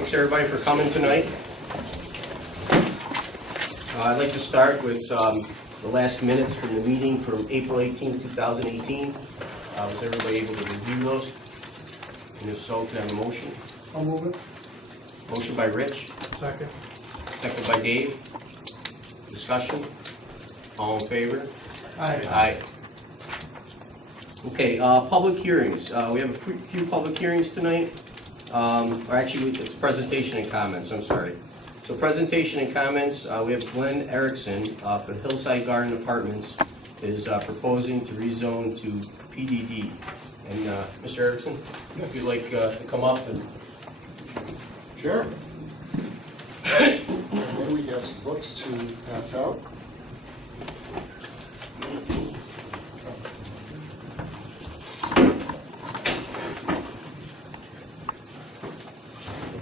Thanks everybody for coming tonight. I'd like to start with the last minutes from the meeting from April 18, 2018. Was everybody able to review those? And if so, can I have a motion? I'll move it. Motion by Rich, Second. second by Dave. Discussion? All in favor? Aye. Aye. Okay, public hearings. We have a few public hearings tonight. Or actually, it's presentation and comments, I'm sorry. So presentation and comments, we have Glenn Erickson for Hillside Garden Apartments is proposing to rezone to PDD. And Mr. Erickson, if you'd like to come up and... Sure. And then we have some books to pass out. There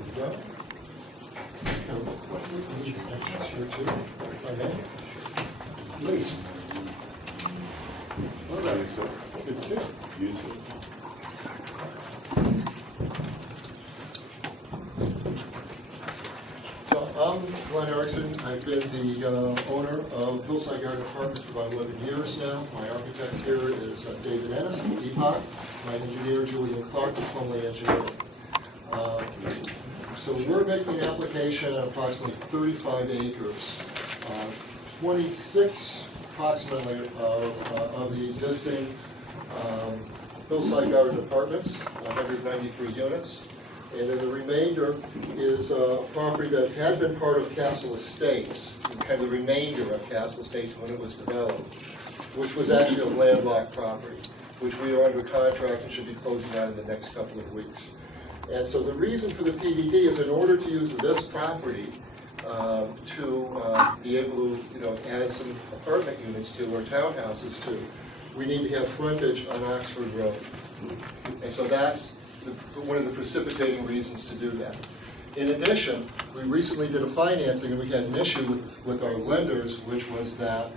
we go. Here too, if I may. Please. All right, so good to see you. You too. I'm Glenn Erickson. I've been the owner of Hillside Garden Apartments for about 11 years now. My architect here is David Ennis, EPOC. My engineer, Julian Clark, Plumley Engineering. So we're making an application on approximately 35 acres, 26 approximately of the existing Hillside Garden Apartments, 193 units. And then the remainder is a property that had been part of Castle Estates, kind of the remainder of Castle Estates when it was developed, which was actually a landlocked property, which we are under contract and should be closing on in the next couple of weeks. And so the reason for the PDD is in order to use this property to be able to add some apartment units to or townhouses to, we need to have frontage on Oxford Road. And so that's one of the precipitating reasons to do that. In addition, we recently did a financing and we had an issue with our lenders, which was that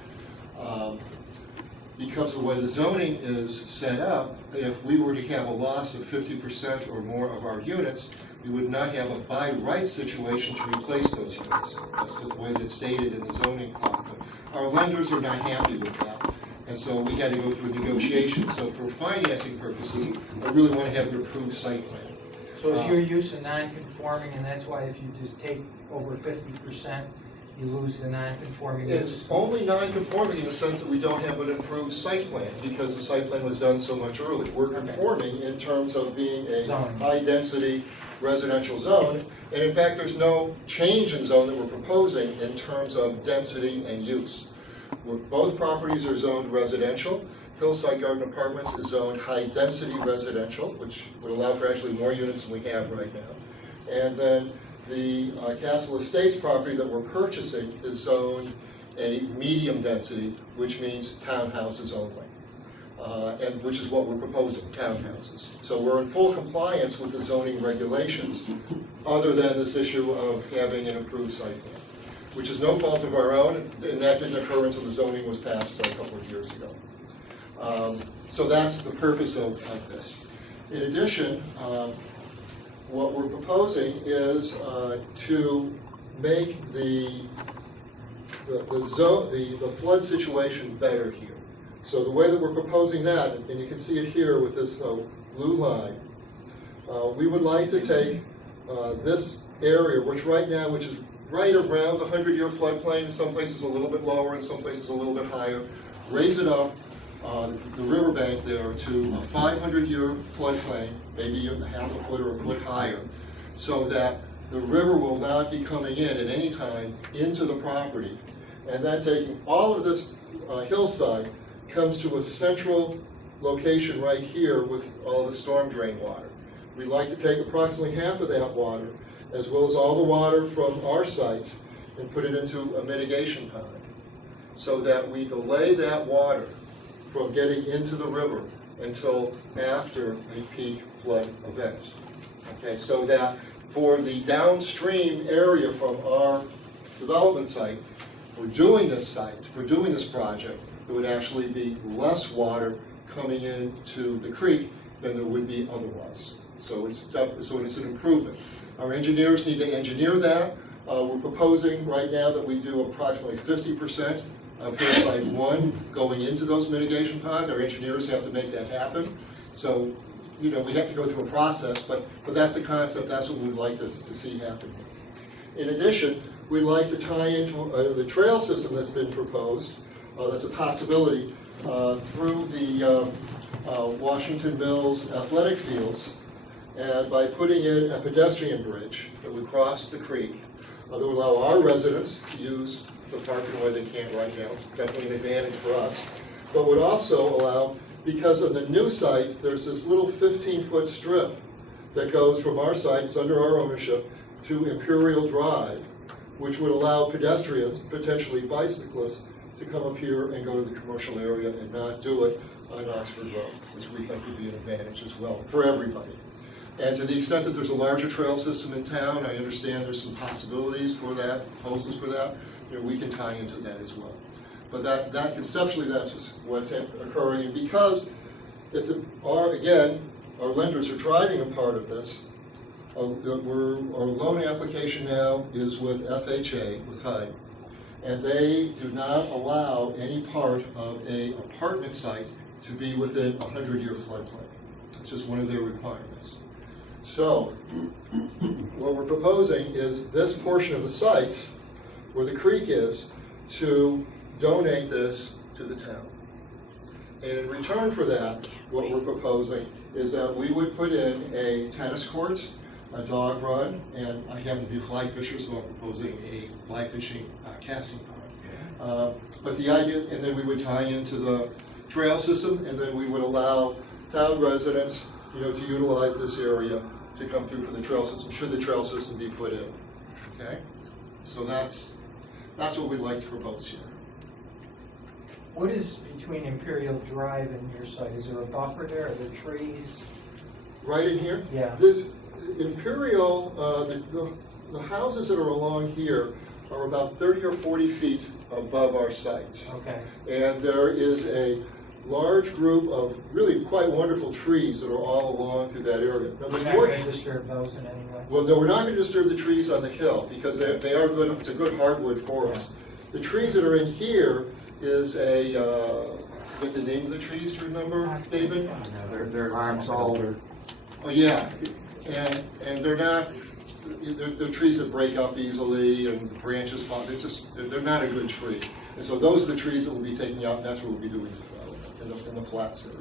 because of the way the zoning is set up, if we were to have a loss of 50% or more of our units, we would not have a by right situation to replace those units. That's just the way that it's stated in the zoning document. Our lenders are not happy with that. And so we had to go through a negotiation. So for financing purposes, I really want to have an approved site plan. So is your use of non-conforming, and that's why if you just take over 50%, you lose the non-conforming It's use? only non-conforming in the sense that we don't have an improved site plan because the site plan was done so much earlier. We're conforming in terms of being a Zoning. high-density residential zone. And in fact, there's no change in zone that we're proposing in terms of density and use. Both properties are zoned residential. Hillside Garden Apartments is zoned high-density residential, which would allow for actually more units than we have right now. And then the Castle Estates property that we're purchasing is zoned a medium density, which means townhouses only, and which is what we're proposing, townhouses. So we're in full compliance with the zoning regulations, other than this issue of having an approved site plan, which is no fault of our own, and that didn't occur until the zoning was passed a couple of years ago. So that's the purpose of this. In addition, what we're proposing is to make the flood situation better here. So the way that we're proposing that, and you can see it here with this blue line, we would like to take this area, which right now, which is right around the 100-year floodplain, in some places a little bit lower, in some places a little bit higher, raise it up the riverbank there to a 500-year floodplain, maybe a half a foot or a foot higher, so that the river will not be coming in at any time into the property. And then taking all of this hillside comes to a central location right here with all the storm drain water. We'd like to take approximately half of that water, as well as all the water from our site, and put it into a mitigation pond, so that we delay that water from getting into the river until after a peak flood event. Okay, so that for the downstream area from our development site, for doing this project, there would actually be less water coming into the creek than there would be otherwise. So it's an improvement. Our engineers need to engineer that. We're proposing right now that we do approximately 50% of hillside 1 going into those mitigation ponds. Our engineers have to make that happen. So, we have to go through a process, but that's the concept, that's what we'd like to see happen. In addition, we'd like to tie into the trail system that's been proposed, that's a possibility, through the Washington Mills athletic fields, and by putting in a pedestrian bridge that would cross the creek, that would allow our residents to use the park in a way they can't right now, definitely an advantage for us, but would also allow, because of the new site, there's this little 15-foot strip that goes from our site, it's under our ownership, to Imperial Drive, which would allow pedestrians, potentially bicyclists, to come up here and go to the commercial area and not do it on Oxford Road, which we think would be an advantage as well for everybody. And to the extent that there's a larger trail system in town, I understand there's some possibilities for that, proposals for that, we can tie into that as well. But that conceptually, that's what's occurring. And because again, our lenders are driving a part of this, our loan application now is with FHA, with HUD, and they do not allow any part of an apartment site to be within a 100-year floodplain. It's just one of their requirements. So, what we're proposing is this portion of the site, where the creek is, to donate this to the town. And in return for that, what we're proposing is that we would put in a tennis court, a dog run, and I happen to be a fly fisher, so I'm proposing a fly fishing casting pond. But the idea, and then we would tie into the trail system, and then we would allow town residents, to utilize this area to come through for the trail system, should the trail system be put in. Okay? So that's what we'd like to propose here. What is between Imperial Drive and your site? Is there a buffer there? Are there trees? Right in here? Yeah. This Imperial, the houses that are along here are about 30 or 40 feet above our site. Okay. And there is a large group of really quite wonderful trees that are all along through that area. Now, You're there's not more. going to disturb those in any way? Well, no, we're not going to disturb the trees on the hill because they are good. It's a good hardwood forest. The trees that are in here is what the name of the trees? Do you remember, David? They're all. Oh yeah, and they're not. They're trees that break up easily and the branches fall. They're not a good tree. And so those are the trees that we'll be taking out, and that's what we'll be doing in the flats area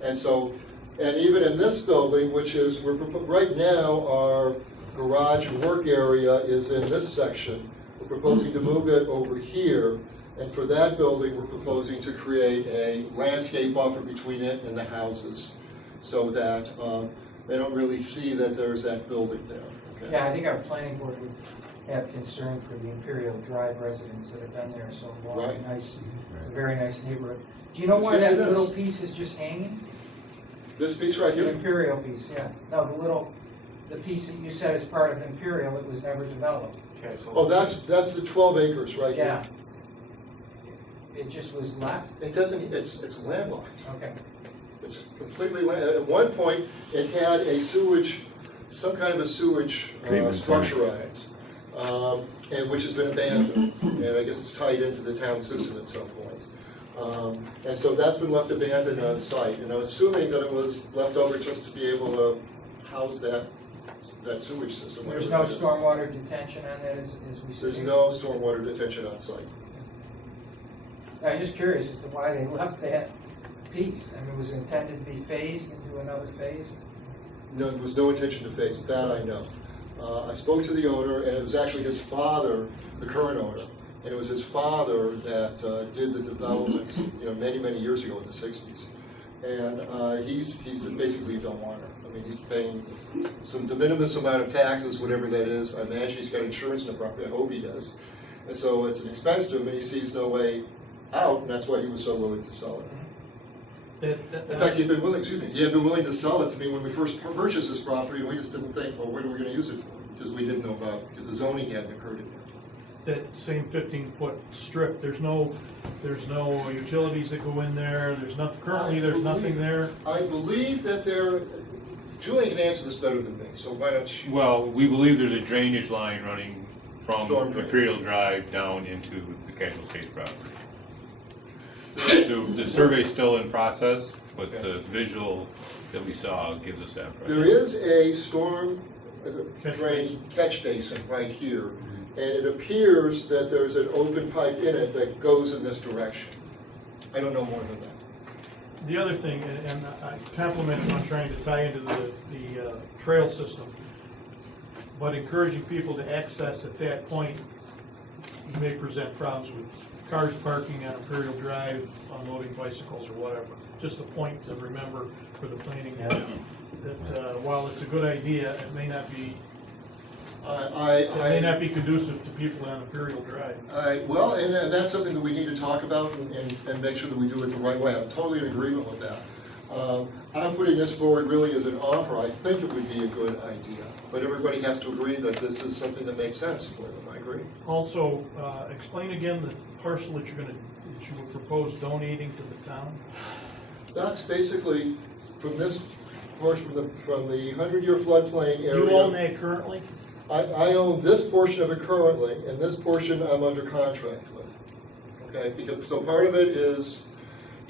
there. And so, and even in this building, which is right now our garage and work area is in this section. We're proposing to move it over here, and for that building, we're proposing to create a landscape buffer between it and the houses, so that they don't really see that there's that building there. Okay? Yeah, I think our planning board would have concern for the Imperial Drive residents that have been there so long. Right. Nice, it's a very nice neighborhood. Do you know why Yes, that it is. little piece is just hanging? This piece right The here? Imperial piece, yeah. No, the piece that you said is part of Imperial that was never developed. Okay, so. Oh, that's the 12 acres right here. Yeah. It just was left? It doesn't, it's landlocked. Okay. It's completely land. At one point, it had a sewage, some kind of a sewage structure on it, and which has been abandoned. And I guess it's tied into the town system at some point. And so that's been left abandoned on site. And I'm assuming that it was left over just to be able to house that sewage system. There's whatever no it is. stormwater detention on that as we see? There's no stormwater detention on site. I'm just curious as to why they left that piece. I mean, was it intended to be phased into another phase? No, there was no intention to phase it, that I know. I spoke to the owner, and it was actually his father, the current owner, and it was his father that did the development, many, many years ago in the 60s. And he's basically a don't want her. I mean, he's paying some de minimis amount of taxes, whatever that is. I imagine he's got insurance in the property. I hope he does. And so it's an expense to him, and he sees no way out, and that's why he was so willing to sell it. In fact, he had been willing to sell it to me when we first purchased this property, and we just didn't think, well, what are we going to use it for? Because we didn't know because the zoning hadn't occurred in there. That same 15-foot strip, there's no utilities that go in there, there's nothing, currently there's nothing there? I believe that Julian can answer this better than me, so why don't you? Well, we believe there's a drainage line running from Storm drain. Imperial Drive down into the casual state property. The survey's still in process, but the visual that we saw gives us that There impression. is a storm Catch drain catch basin right here, and it appears that there's an open pipe in it that goes in this direction. I don't know more than that. The other thing, and I compliment you on trying to tie into the trail system, but encouraging people to access at that point may present problems with cars parking on Imperial Drive, unloading bicycles or whatever. Just a point to remember for the planning board, that while it's a good idea, it may not be, it may not be conducive to people on Imperial Drive. Well, and that's something that we need to talk about and make sure that we do it the right way. I'm totally in agreement with that. I'm putting this forward really as an offer. I think it would be a good idea, but everybody has to agree that this is something that makes sense for them. I agree. Also, explain again the parcel that that you would propose donating to the town. That's basically from this portion, from the 100-year floodplain area. You own that currently? I own this portion of it currently, and this portion I'm under contract with. Okay, because, so part of it is,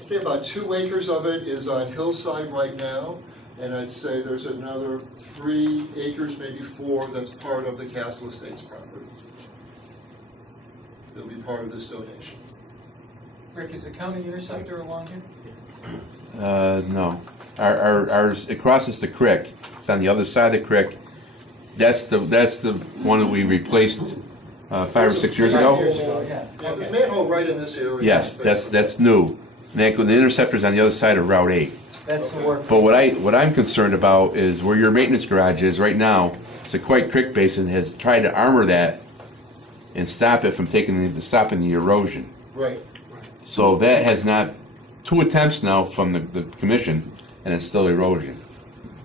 I'd say about 2 acres of it is on hillside right now, and I'd say there's another 3 acres, maybe 4, that's part of the Castle Estates property. It'll be part of this donation. Rick, is the county interceptor along here? No. Ours, it crosses the creek. It's on the other side of the creek. That's the one that we replaced 5 or 6 years ago. Yeah. Yeah, there's manhole right in this area. Yes, that's new. And the interceptor's on the other side of Route 8. That's the work. But what I'm concerned about is where your maintenance garage is right now. Sequoia Creek Basin has tried to armor that and stop it from stopping the erosion. Right. So that has not, 2 attempts now from the commission, and it's still erosion.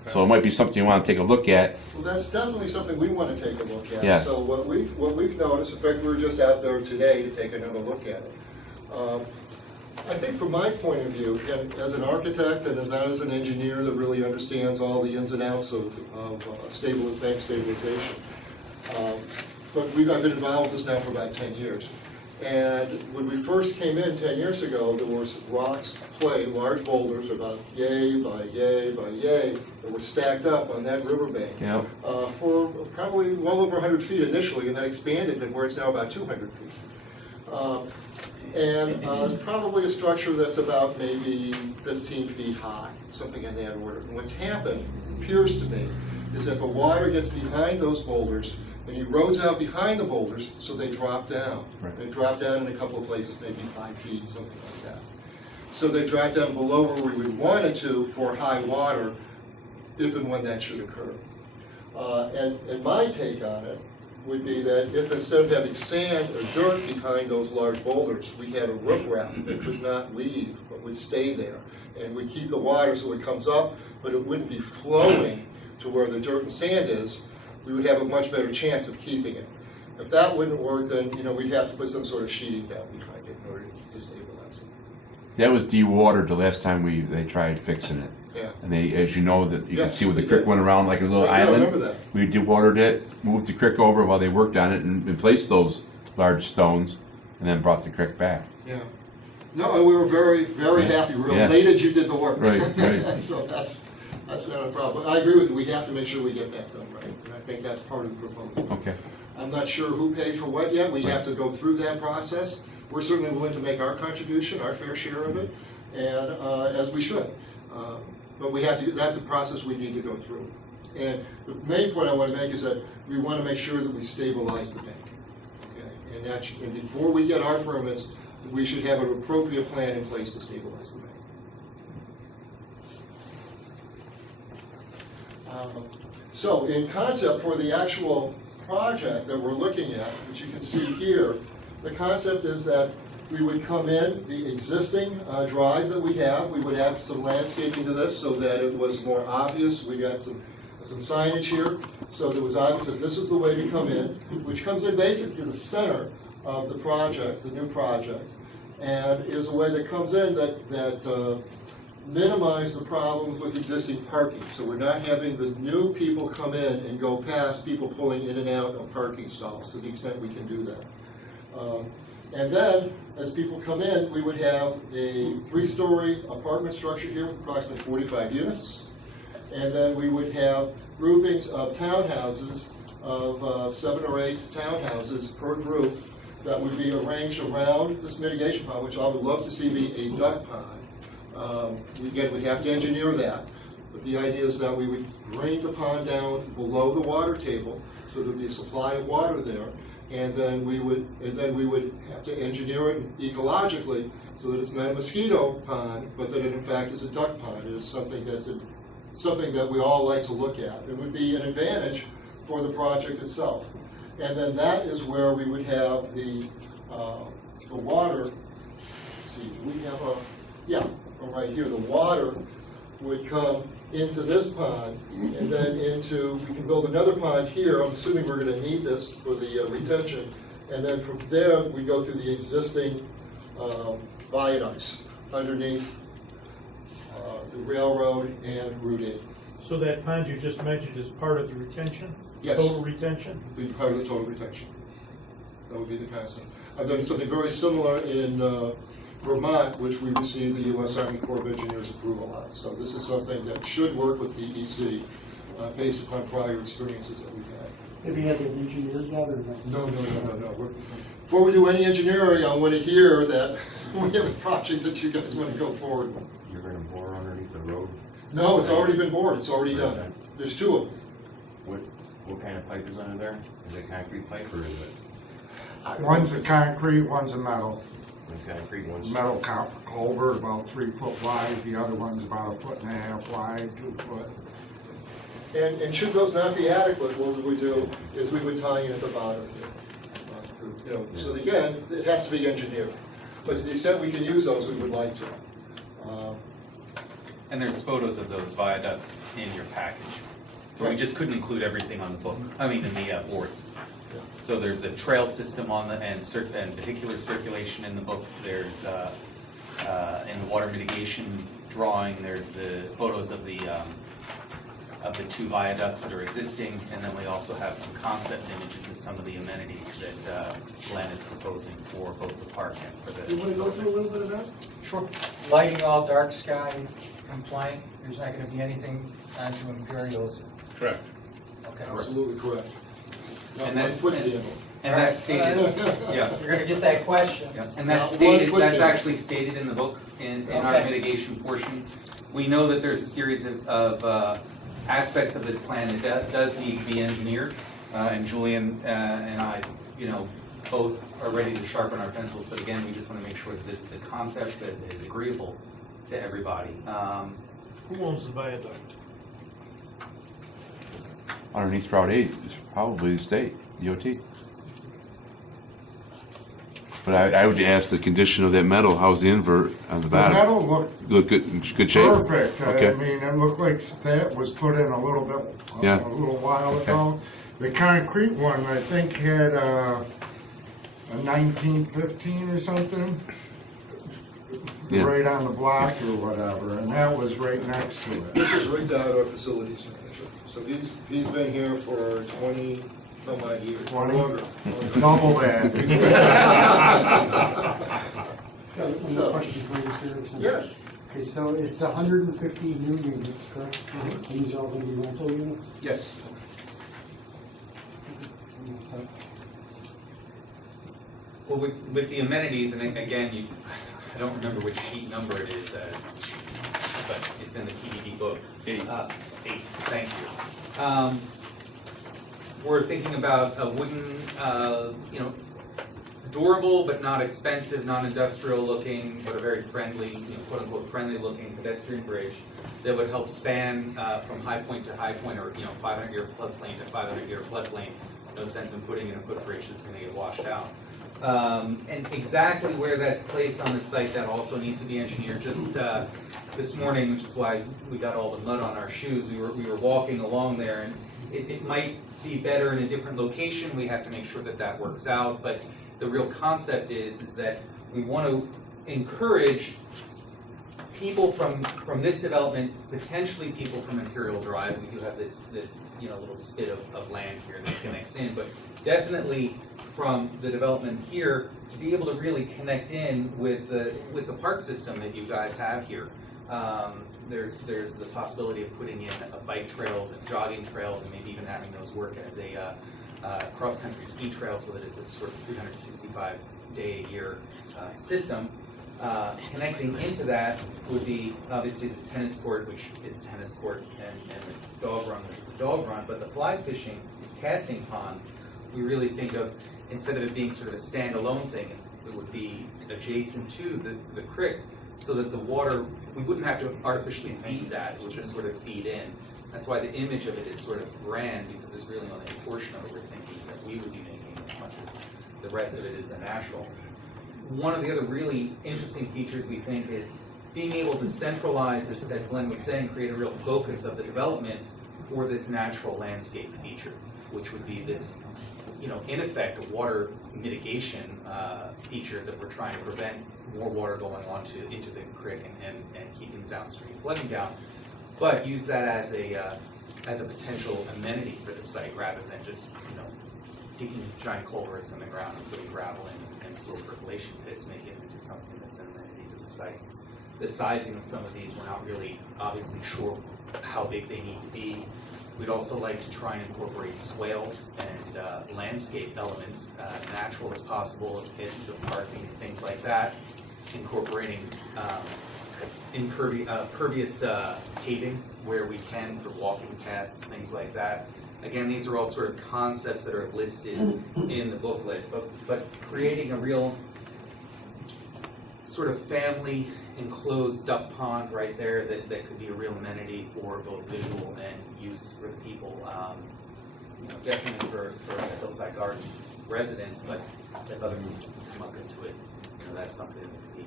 So it might be something you want to take a look at. Well, that's definitely something we want to take a look at. Yes. So what we've noticed, in fact, we were just out there today to take another look at it. I think from my point of view, and as an architect and as an engineer that really understands all the ins and outs of bank stabilization, but I've been involved with this now for about 10 years. And when we first came in 10 years ago, there was rocks, clay, large boulders about yay by yay by yay that were stacked up on that riverbank Yep. for probably well over 100 feet initially, and then expanded to where it's now about 200 feet. And probably a structure that's about maybe 15 feet high, something in that order. And what's happened, appears to me, is that the water gets behind those boulders and erodes out behind the boulders, so they drop down. Right. They drop down in a couple of places, maybe 5 feet, something like that. So they drop down below where we would want it to for high water, if and when that should occur. And my take on it would be that if instead of having sand or dirt behind those large boulders, we had a riprap that could not leave, but would stay there, and would keep the water so it comes up, but it wouldn't be flowing to where the dirt and sand is, we would have a much better chance of keeping it. If that wouldn't work, then we'd have to put some sort of sheeting down behind it in order to stabilize it. That was dewatered the last time they tried fixing it. Yeah. And they, as you know, that you can Yes, see where the they creek did. went around like a little I island. remember that. We dewatered it, moved the creek over while they worked on it, and placed those large stones, and then brought the creek back. Yeah. No, and we were very, very happy. We were Yeah. elated you did the work. Right, right. So that's not a problem. I agree with you. We have to make sure we get that done right. And I think that's part of the proposal. Okay. I'm not sure who pays for what yet. We have to go through that process. We're certainly willing to make our contribution, our fair share of it, and as we should. But we have to, that's a process we need to go through. And the main point I want to make is that we want to make sure that we stabilize the bank. Okay? And before we get our permits, we should have an appropriate plan in place to stabilize the bank. So in concept for the actual project that we're looking at, which you can see here, the concept is that we would come in, the existing drive that we have, we would add some landscaping to this so that it was more obvious. We got some signage here, so that it was obvious that this is the way to come in, which comes in basically to the center of the project, the new project, and is a way that comes in that minimize the problems with existing parking. So we're not having the new people come in and go past people pulling in and out of parking stalls to the extent we can do that. And then, as people come in, we would have a 3-story apartment structure here with approximately 45 units. And then we would have groupings of townhouses, of 7 or 8 townhouses per group that would be arranged around this mitigation pond, which I would love to see be a duck pond. Again, we have to engineer that, but the idea is that we would bring the pond down below the water table, so there'd be a supply of water there, and then we would have to engineer it ecologically so that it's not a mosquito pond, but that it in fact is a duck pond. It is something that we all like to look at. It would be an advantage for the project itself. And then that is where we would have the water. Let's see, do we have a, yeah, right here. The water would come into this pond and then into, we can build another pond here. I'm assuming we're going to need this for the retention. And then from there, we go through the existing viaducts underneath the railroad and Route 8. So that pond you just mentioned is part of the retention? Yes. Total retention? Be part of the total retention. That would be the concept. I've done something very similar in Vermont, which we received the U.S. Army Corps of Engineers approval on. So this is something that should work with DEC based upon prior experiences that we've had. Have you had the engineers yet or no? No. Before we do any engineering, I want to hear that we have a project that you guys want to go forward with. You're gonna bore underneath the road? No, it's already been bored. It's already done. There's 2 of them. What kind of pipe is under there? Is it concrete pipe or is it? One's a concrete, one's a metal. The concrete ones? Metal culvert, about 3 foot wide. The other one's about 1.5 foot wide, 2 foot. And should those not be adequate, what we would do is we would tie in at the bottom here. So again, it has to be engineered. But to the extent we can use those, we would like to. And there's photos of those viaducts in your package. So we Right. just couldn't include everything on the book, in the boards. So there's a trail system on the, and vehicular circulation in the book. There's, in the water mitigation drawing, there's the photos of the 2 viaducts that are existing. And then we also have some concept images of some of the amenities that Glenn is proposing for both the park and for the. You want to go through a little bit of that? Sure. Lighting all dark sky compliant, there's not gonna be anything onto Imperials. Correct. Okay. Absolutely correct. Not And one that's- foot candle. And that's stated, yeah. You're gonna get that question. Yeah, and that's Not one stated, foot that's candle. actually stated in the book, in our Okay. mitigation portion. We know that there's a series of aspects of this plan that does need to be engineered, and Julian and I, both are ready to sharpen our pencils, but again, we just want to make sure that this is a concept that is agreeable to everybody. Who owns the viaduct? Underneath Route 8 is probably the state, DOT. But I would ask the condition of that metal, how's the invert on the The bottom? metal looked Look good, in good shape? perfect. I Okay. mean, it looked like that was put in a little bit, Yeah. a little while ago. The concrete one, I think, had a 1915 or something, Yeah. right on the block or whatever, and that was right next to it. This is Rick Dowd, our facilities manager. So he's been here for 20 some odd years. 20? Longer. Double that. Got one So- more question for you, Mr. Erickson. Yes. Okay, so it's 150 new units, correct? And these are all going to be rental units? Yes. So, Well, with the amenities, and again, I don't remember which sheet number it is, but it's in the PDD book. 8. 8, thank you. We're thinking about a wooden, durable but not expensive, non-industrial looking, but a very friendly, quote-unquote friendly looking pedestrian bridge that would help span from high point to high point, or 500-year floodplain to 500-year floodplain. No sense in putting in a footbridge that's going to get washed out. And exactly where that's placed on the site, that also needs to be engineered. Just this morning, which is why we got all the mud on our shoes, we were walking along there, and it might be better in a different location. We have to make sure that that works out. But the real concept is that we want to encourage people from this development, potentially people from Imperial Drive, we do have this, little spit of land here that connects in, but definitely from the development here, to be able to really connect in with the park system that you guys have here. There's the possibility of putting in bike trails and jogging trails, and maybe even having those work as a cross-country ski trail, so that it's a sort of 365-day-a-year system. Connecting into that would be obviously the tennis court, which is a tennis court, and the dog run, which is a dog run. But the fly fishing casting pond, we really think of, instead of it being sort of a standalone thing, it would be adjacent to the creek, so that the water, we wouldn't have to artificially feed that, it would just sort of feed in. That's why the image of it is sort of grand, because there's really only a portion of it we're thinking that we would be making, as much as the rest of it is the natural. One of the other really interesting features we think is being able to centralize, as Glenn was saying, create a real focus of the development for this natural landscape feature, which would be this, in effect, a water mitigation feature that we're trying to prevent more water going into the creek and keeping downstream flooding down, but use that as a potential amenity for the site, rather than just digging giant culverts in the ground and putting gravel in and slow percolation pits, making it into something that's an amenity to the site. The sizing of some of these, we're not really obviously sure how big they need to be. We'd also like to try and incorporate swales and landscape elements, natural as possible, pits of parking, things like that, incorporating pervious paving where we can for walking paths, things like that. Again, these are all sort of concepts that are listed in the booklet, but creating a real sort of family enclosed duck pond right there that could be a real amenity for both visual and use for the people, definitely for the Hillside Garden residents, but if other people come up into it, that's something that could be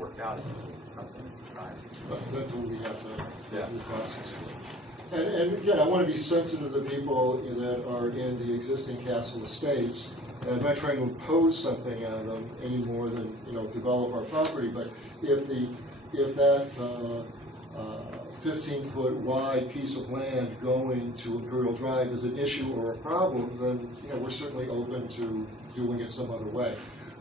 worked out, it's something that's designed. That's what we have to Yeah. go through the process. And again, I want to be sensitive to people that are in the existing castle estates. And I'm not trying to impose something on them any more than, develop our property. But if that 15-foot wide piece of land going to Imperial Drive is an issue or a problem, then, we're certainly open to doing it some other way.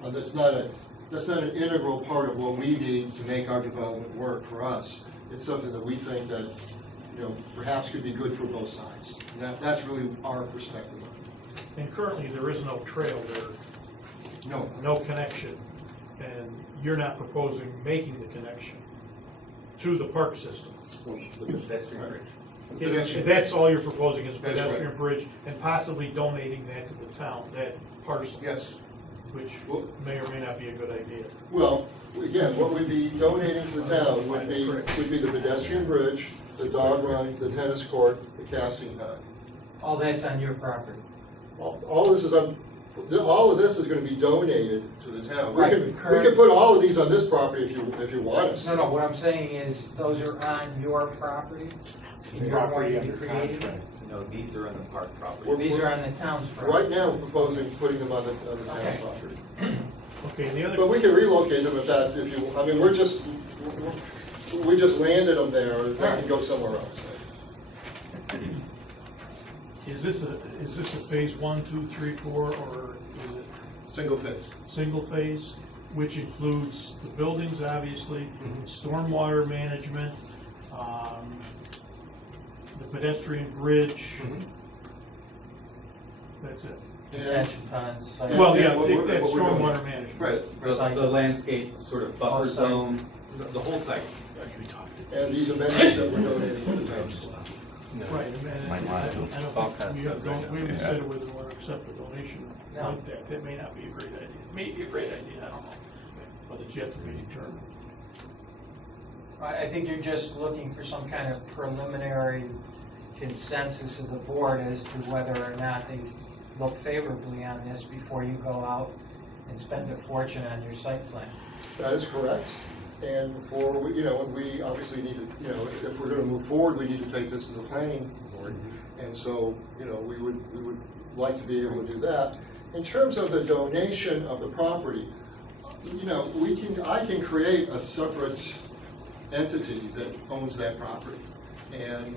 That's not an integral part of what we need to make our development work for us. It's something that we think that, perhaps could be good for both sides. And that's really our perspective on it. And currently, there is no trail there, No. no connection, and you're not proposing making the connection to the park system. With the pedestrian bridge. Pedestrian. That's all you're proposing is a That's right. pedestrian bridge, and possibly donating that to the town, that parcel. Yes. Which Well- may or may not be a good idea. Well, again, what we'd be donating to the town would be the pedestrian bridge, the dog run, the tennis court, the casting pond. All that's on your property. All of this is going to be donated to the town. Right, We correct. can put all of these on this property if you want us. No, what I'm saying is, those are on your property? And you're going to be creating them? No, these are on the park property. We're- These are on the town's property? Right now, we're proposing putting them on the town Okay. property. Okay, and the other. But we can relocate them we just landed them there, they can go somewhere else. Is this a phase 1, 2, 3, 4, or is it Single phase. single phase, which includes the buildings, obviously, stormwater management, the pedestrian bridge? That's it. Detention ponds, site- Well, yeah, what we're that's doing. stormwater management. Right. The landscape sort of buffer Whole site. zone, the whole site. And these amenities that we're donating to the town. Right, and Might want to I don't talk think on we subject. haven't decided whether we want to accept a donation No. like that. That may not be a great idea. It may be a great idea, I don't know. But it's yet to be determined. I think you're just looking for some kind of preliminary consensus of the board as to whether or not they look favorably on this before you go out and spend a fortune on your site plan. That is correct. And we obviously need to, if we're going to move forward, we need to take this to the planning board. And so, we would like to be able to do that. In terms of the donation of the property, I can create a separate entity that owns that property and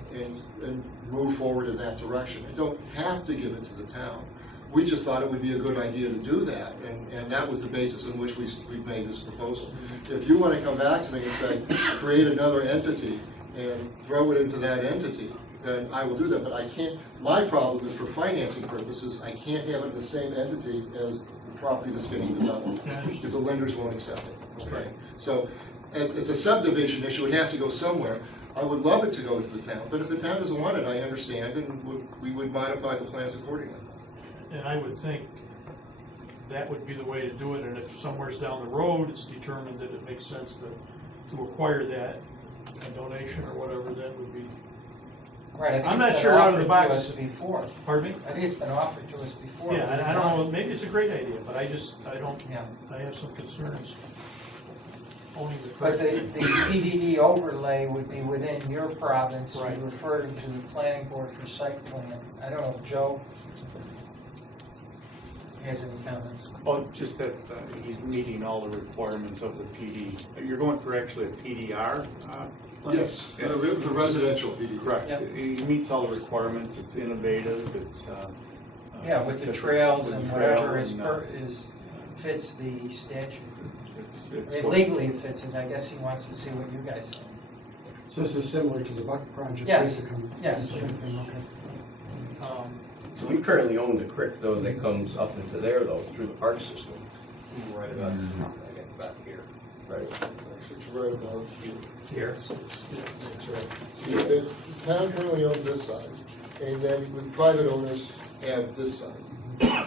move forward in that direction. I don't have to give it to the town. We just thought it would be a good idea to do that, and that was the basis in which we made this proposal. If you want to come back to me and say, create another entity and throw it into that entity, then I will do that, but I can't, my problem is for financing purposes, I can't have it in the same entity as the property that's getting developed, because the lenders won't accept it, okay? So, it's a subdivision issue, it has to go somewhere. I would love it to go to the town, but if the town doesn't want it, I understand, and we would modify the plans accordingly. And I would think that would be the way to do it, and if somewhere's down the road, it's determined that it makes sense to acquire that, a donation or whatever, that would be. Right, I think I'm not it's been sure out of the offered to box. us before. Pardon me? I think it's been offered to us before. Yeah, and I don't know, maybe it's a great idea, but I Yeah. have some concerns owning the But creek. the PDD overlay would be within your province. Right. You referred to the planning board for site plan. I don't know if Joe has any comments. Well, just that he's meeting all the requirements of the PD. You're going for actually a PDR? Plan? Yes, Yeah. the residential PD. Correct. Yep. He meets all the requirements, it's innovative, it's. Yeah, with the trails with and the trail whatever and, fits the statute. it's It legally fits it. I guess he wants to see what you guys think. So this is similar to the Buck project? Yes. basically? Yes. Same thing, okay. So we currently own the creek though that comes up into there though, through the park system. Right about, I guess about here. Right. Actually, it's right about here. Here. That's right. The town currently owns this side, and then with private owners have this side.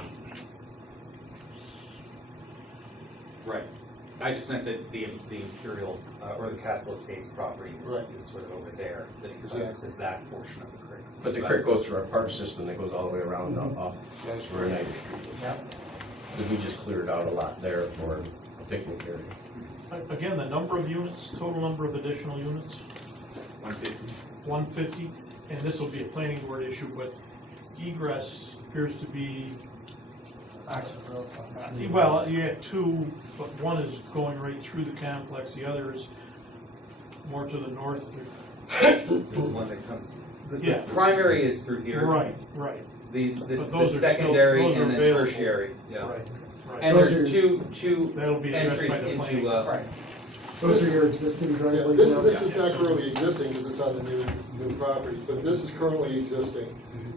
Right. I just meant that the Imperial, or the Castle Estates property Right. is sort of over there, that he Exactly. presents as that portion of the creek. So But the it's creek goes through our park system that goes all the way around off That's Snyder Street. Yeah. Because we just cleared out a lot there for a picnic area. Again, the number of units, total number of additional units, 150. 150, and this will be a planning board issue, but egress appears to be, Oxford Road. well, you had two, but one is going right through the complex, the other is more to the north. There's one that comes, the Yeah. primary is through here. Right. This But the those are still- secondary those are and then available. tertiary, yeah. Right. And Those there's two That'll be addressed entries by the into, planning. Right. Those are your existing Yeah, driveways this, now? this is not currently existing because it's on the new property, but this is currently existing.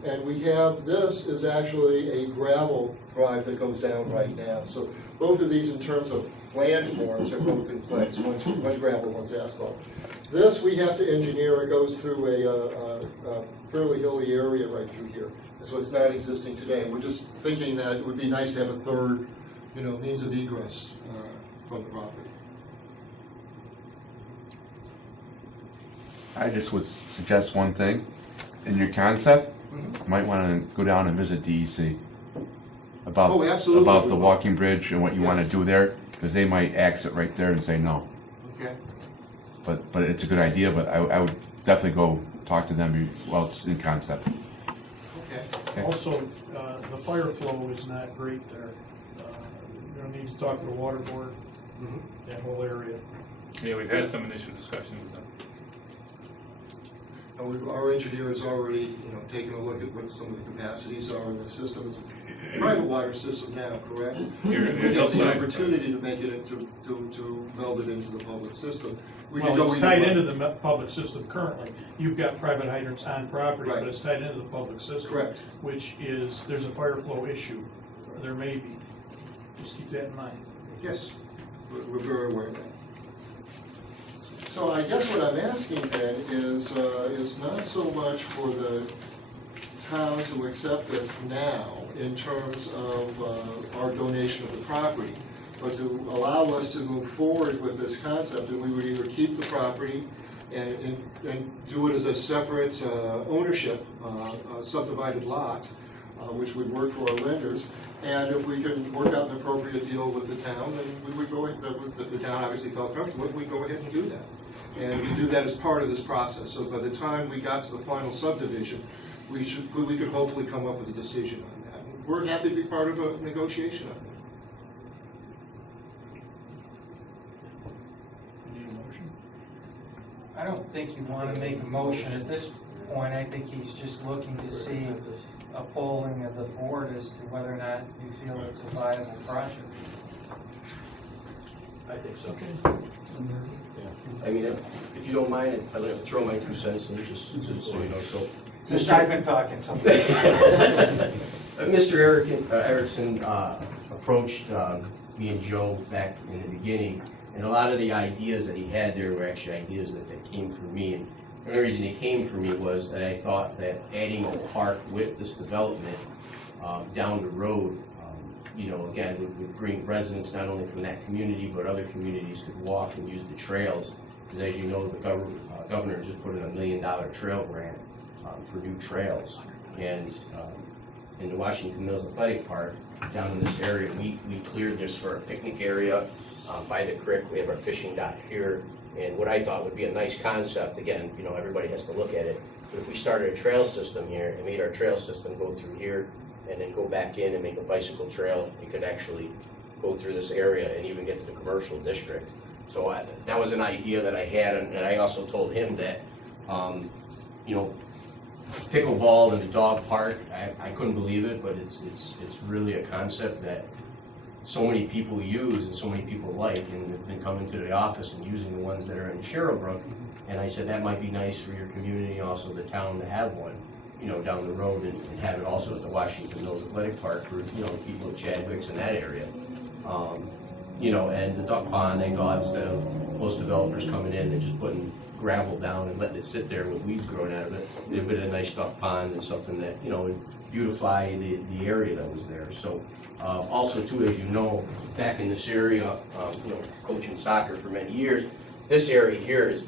And we have, this is actually a gravel drive that goes down right now. So both of these in terms of land forms are both in place, one's gravel, one's asphalt. This, we have to engineer, it goes through a fairly hilly area right through here. And so it's not existing today. We're just thinking that it would be nice to have a third, means of egress from the property. I just would suggest one thing. In your concept, you might want to go down and visit DEC about, Oh, absolutely. about the walking bridge and what you want to Yes. do there, because they might axe it right there and say no. Okay. But it's a good idea, but I would definitely go talk to them while it's in concept. Okay. Okay. Also, the fire flow is not great there. You're gonna need to talk to the water board, that whole area. Yeah, we've had some initial discussions with them. And our engineer has already, taken a look at what some of the capacities are in the system. It's a private water system now, correct? Here, We have the hillside. opportunity to make it into, to meld it into the public system. We could Well, go it's either tied way. into the public system currently. You've got private hydrants on property, but Right. it's tied into the public system. Correct. Which is, there's a fire flow issue, or there may be. Just keep that in mind. Yes, we're very aware of that. So I guess what I'm asking then is not so much for the town to accept this now in terms of our donation of the property, but to allow us to move forward with this concept, and we would either keep the property and do it as a separate ownership, subdivided lot, which would work for our lenders. And if we can work out an appropriate deal with the town, then we would go, that the town obviously felt comfortable with, we'd go ahead and do that. And we do that as part of this process. So by the time we got to the final subdivision, we could hopefully come up with a decision on that. We're happy to be part of a negotiation on that. Need a motion? I don't think you want to make a motion at this point. I think he's just looking to see a polling of the board as to whether or not you feel it's a viable project. I think so. I mean, if you don't mind, I'd like to throw my 2 cents in, just so you know, so. Since I've been talking so much. Mr. Erickson approached me and Joe back in the beginning, and a lot of the ideas that he had there were actually ideas that came from me. And the only reason they came from me was that I thought that adding a park with this development down the road, you know, again, would bring residents not only from that community, but other communities could walk and use the trails. Because as you know, the governor just put in $1 million trail grant for new trails. And in the Washington Mills Athletic Park, down in this area, we cleared this for a picnic area by the creek. We have our fishing dock here. And what I thought would be a nice concept, again, you know, everybody has to look at it, but if we started a trail system here and made our trail system go through here and then go back in and make a bicycle trail, you could actually go through this area and even get to the commercial district. So that was an idea that I had, and I also told him that, you know, pickleball in the dog park, I couldn't believe it, but it's really a concept that so many people use and so many people like, and have been coming to the office and using the ones that are in Sherrillbrook. And I said that might be nice for your community, also the town, to have one, you know, down the road, and have it also at the Washington Mills Athletic Park for, you know, people at Chadwick's in that area. You know, and the duck pond, they thought, instead of most developers coming in and just putting gravel down and letting it sit there with weeds growing out of it, they put a nice duck pond and something that, you know, would beautify the area that was there. So also too, as you know, back in this area, you know, coaching soccer for many years, this area here is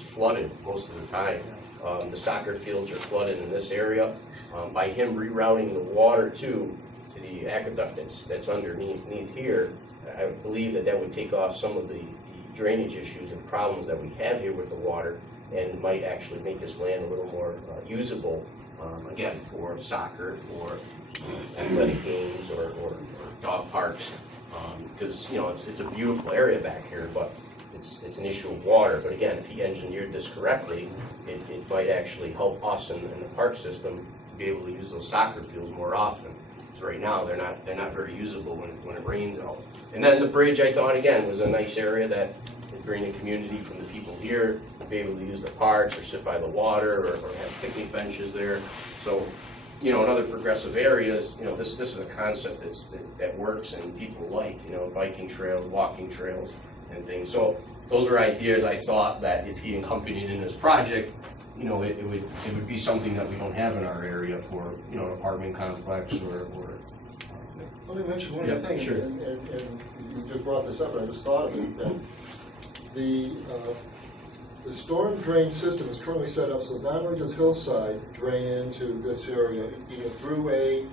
flooded most of the time. The soccer fields are flooded in this area. By him rerouting the water to the aqueduct that's underneath here, I believe that would take off some of the drainage issues and problems that we have here with the water, and might actually make this land a little more usable, again, for soccer, for athletic games, or dog parks, because, you know, it's a beautiful area back here, but it's an issue of water. But again, if he engineered this correctly, it might actually help us in the park system to be able to use those soccer fields more often. Because right now they're not very usable when it rains out. And then the bridge, I thought, again, was a nice area that would bring the community from the people here to be able to use the parks or sit by the water, or have picnic benches there. So, you know, in other progressive areas, you know, this is a concept that works and people like, you know, biking trails, walking trails, and things. So those were ideas I thought that if he accompanied in this project, you know, it would be something that we don't have in our area for, you know, an apartment complex or Let me mention one Yeah, other thing, sure. and you just brought this up, and I just thought of it, that the storm drain system is currently set up so not only does Hillside drain into this area, you know, through a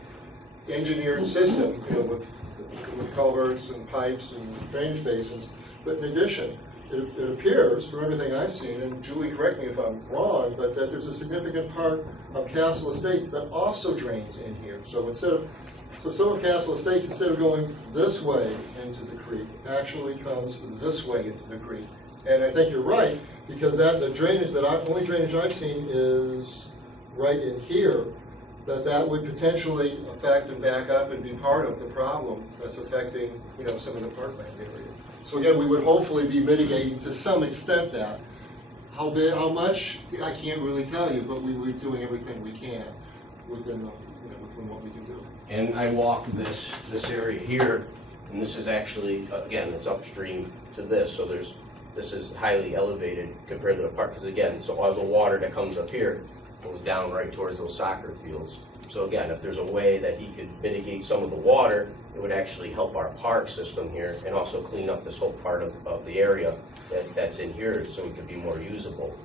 engineered system, you know, with culverts and pipes and drainage basins, but in addition, it appears, from everything I've seen, and Julie, correct me if I'm wrong, but that there's a significant part of Castle Estates that also drains in here. So some of Castle Estates, instead of going this way into the creek, actually comes this way into the creek. And I think you're right, because the drainage only drainage I've seen is right in here, that would potentially affect and back up and be part of the problem that's affecting, you know, some of the parkland area. So again, we would hopefully be mitigating to some extent that. How big, how much, I can't really tell you, but we're doing everything we can within what we can do. And I walked this area here, and this is actually, again, it's upstream to this, so this is highly elevated compared to the park, because again, so all the water that comes up here goes down right towards those soccer fields. So again, if there's a way that he could mitigate some of the water, it would actually help our park system here, and also clean up this whole part of the area that's in here, so it could be more usable.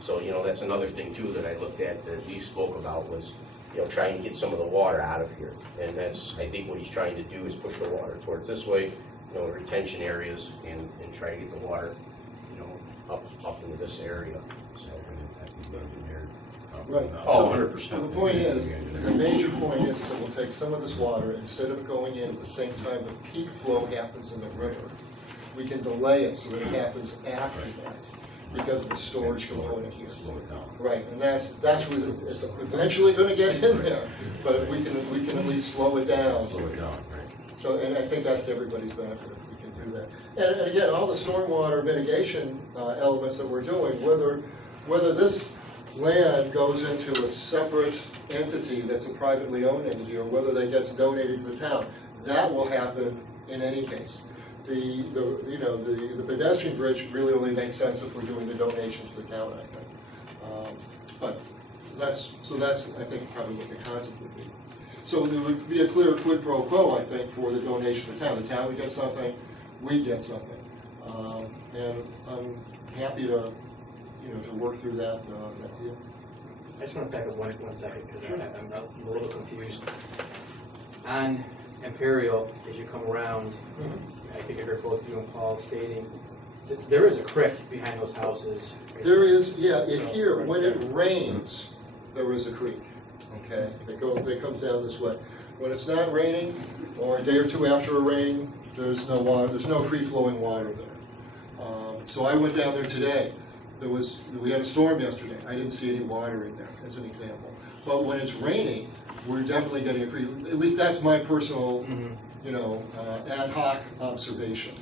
So, you know, that's another thing too that I looked at that we spoke about was, you know, trying to get some of the water out of here. And that's, I think what he's trying to do is push the water towards this way, you know, retention areas, and try to get the water, you know, up into this area. So, Right. Oh, So 100%. the point is, the major point is that we'll take some of this water, instead of going in at the same time the peak flow happens in the river, we can delay it so that it happens after that. because of the storage component here. Slow it down. Right, and that's where it's eventually gonna get in there, but we can at least slow it down. Slow it down, right? So, and I think that's to everybody's benefit if we can do that. And again, all the stormwater mitigation elements that we're doing, whether this land goes into a separate entity that's a privately owned entity, or whether that gets donated to the town, that will happen in any case. The pedestrian bridge really only makes sense if we're doing the donation to the town, I think. But that's, I think, probably what the concept would be. So there would be a clear quid pro quo, I think, for the donation to the town. The town would get something, we'd get something. And I'm happy to, to work through that deal. I just want to back up one second, because I'm a little confused. On Imperial, as you come around, I think I heard both you and Paul stating, that there is a creek behind those houses. There is, yeah, here, when it rains, there is a creek, okay? That comes down this way. When it's not raining, or a day or two after a rain, there's no water, there's no free-flowing water there. So I went down there today. We had a storm yesterday. I didn't see any water in there, as an example. But when it's raining, we're definitely getting a creek. At least that's my personal, ad hoc observation.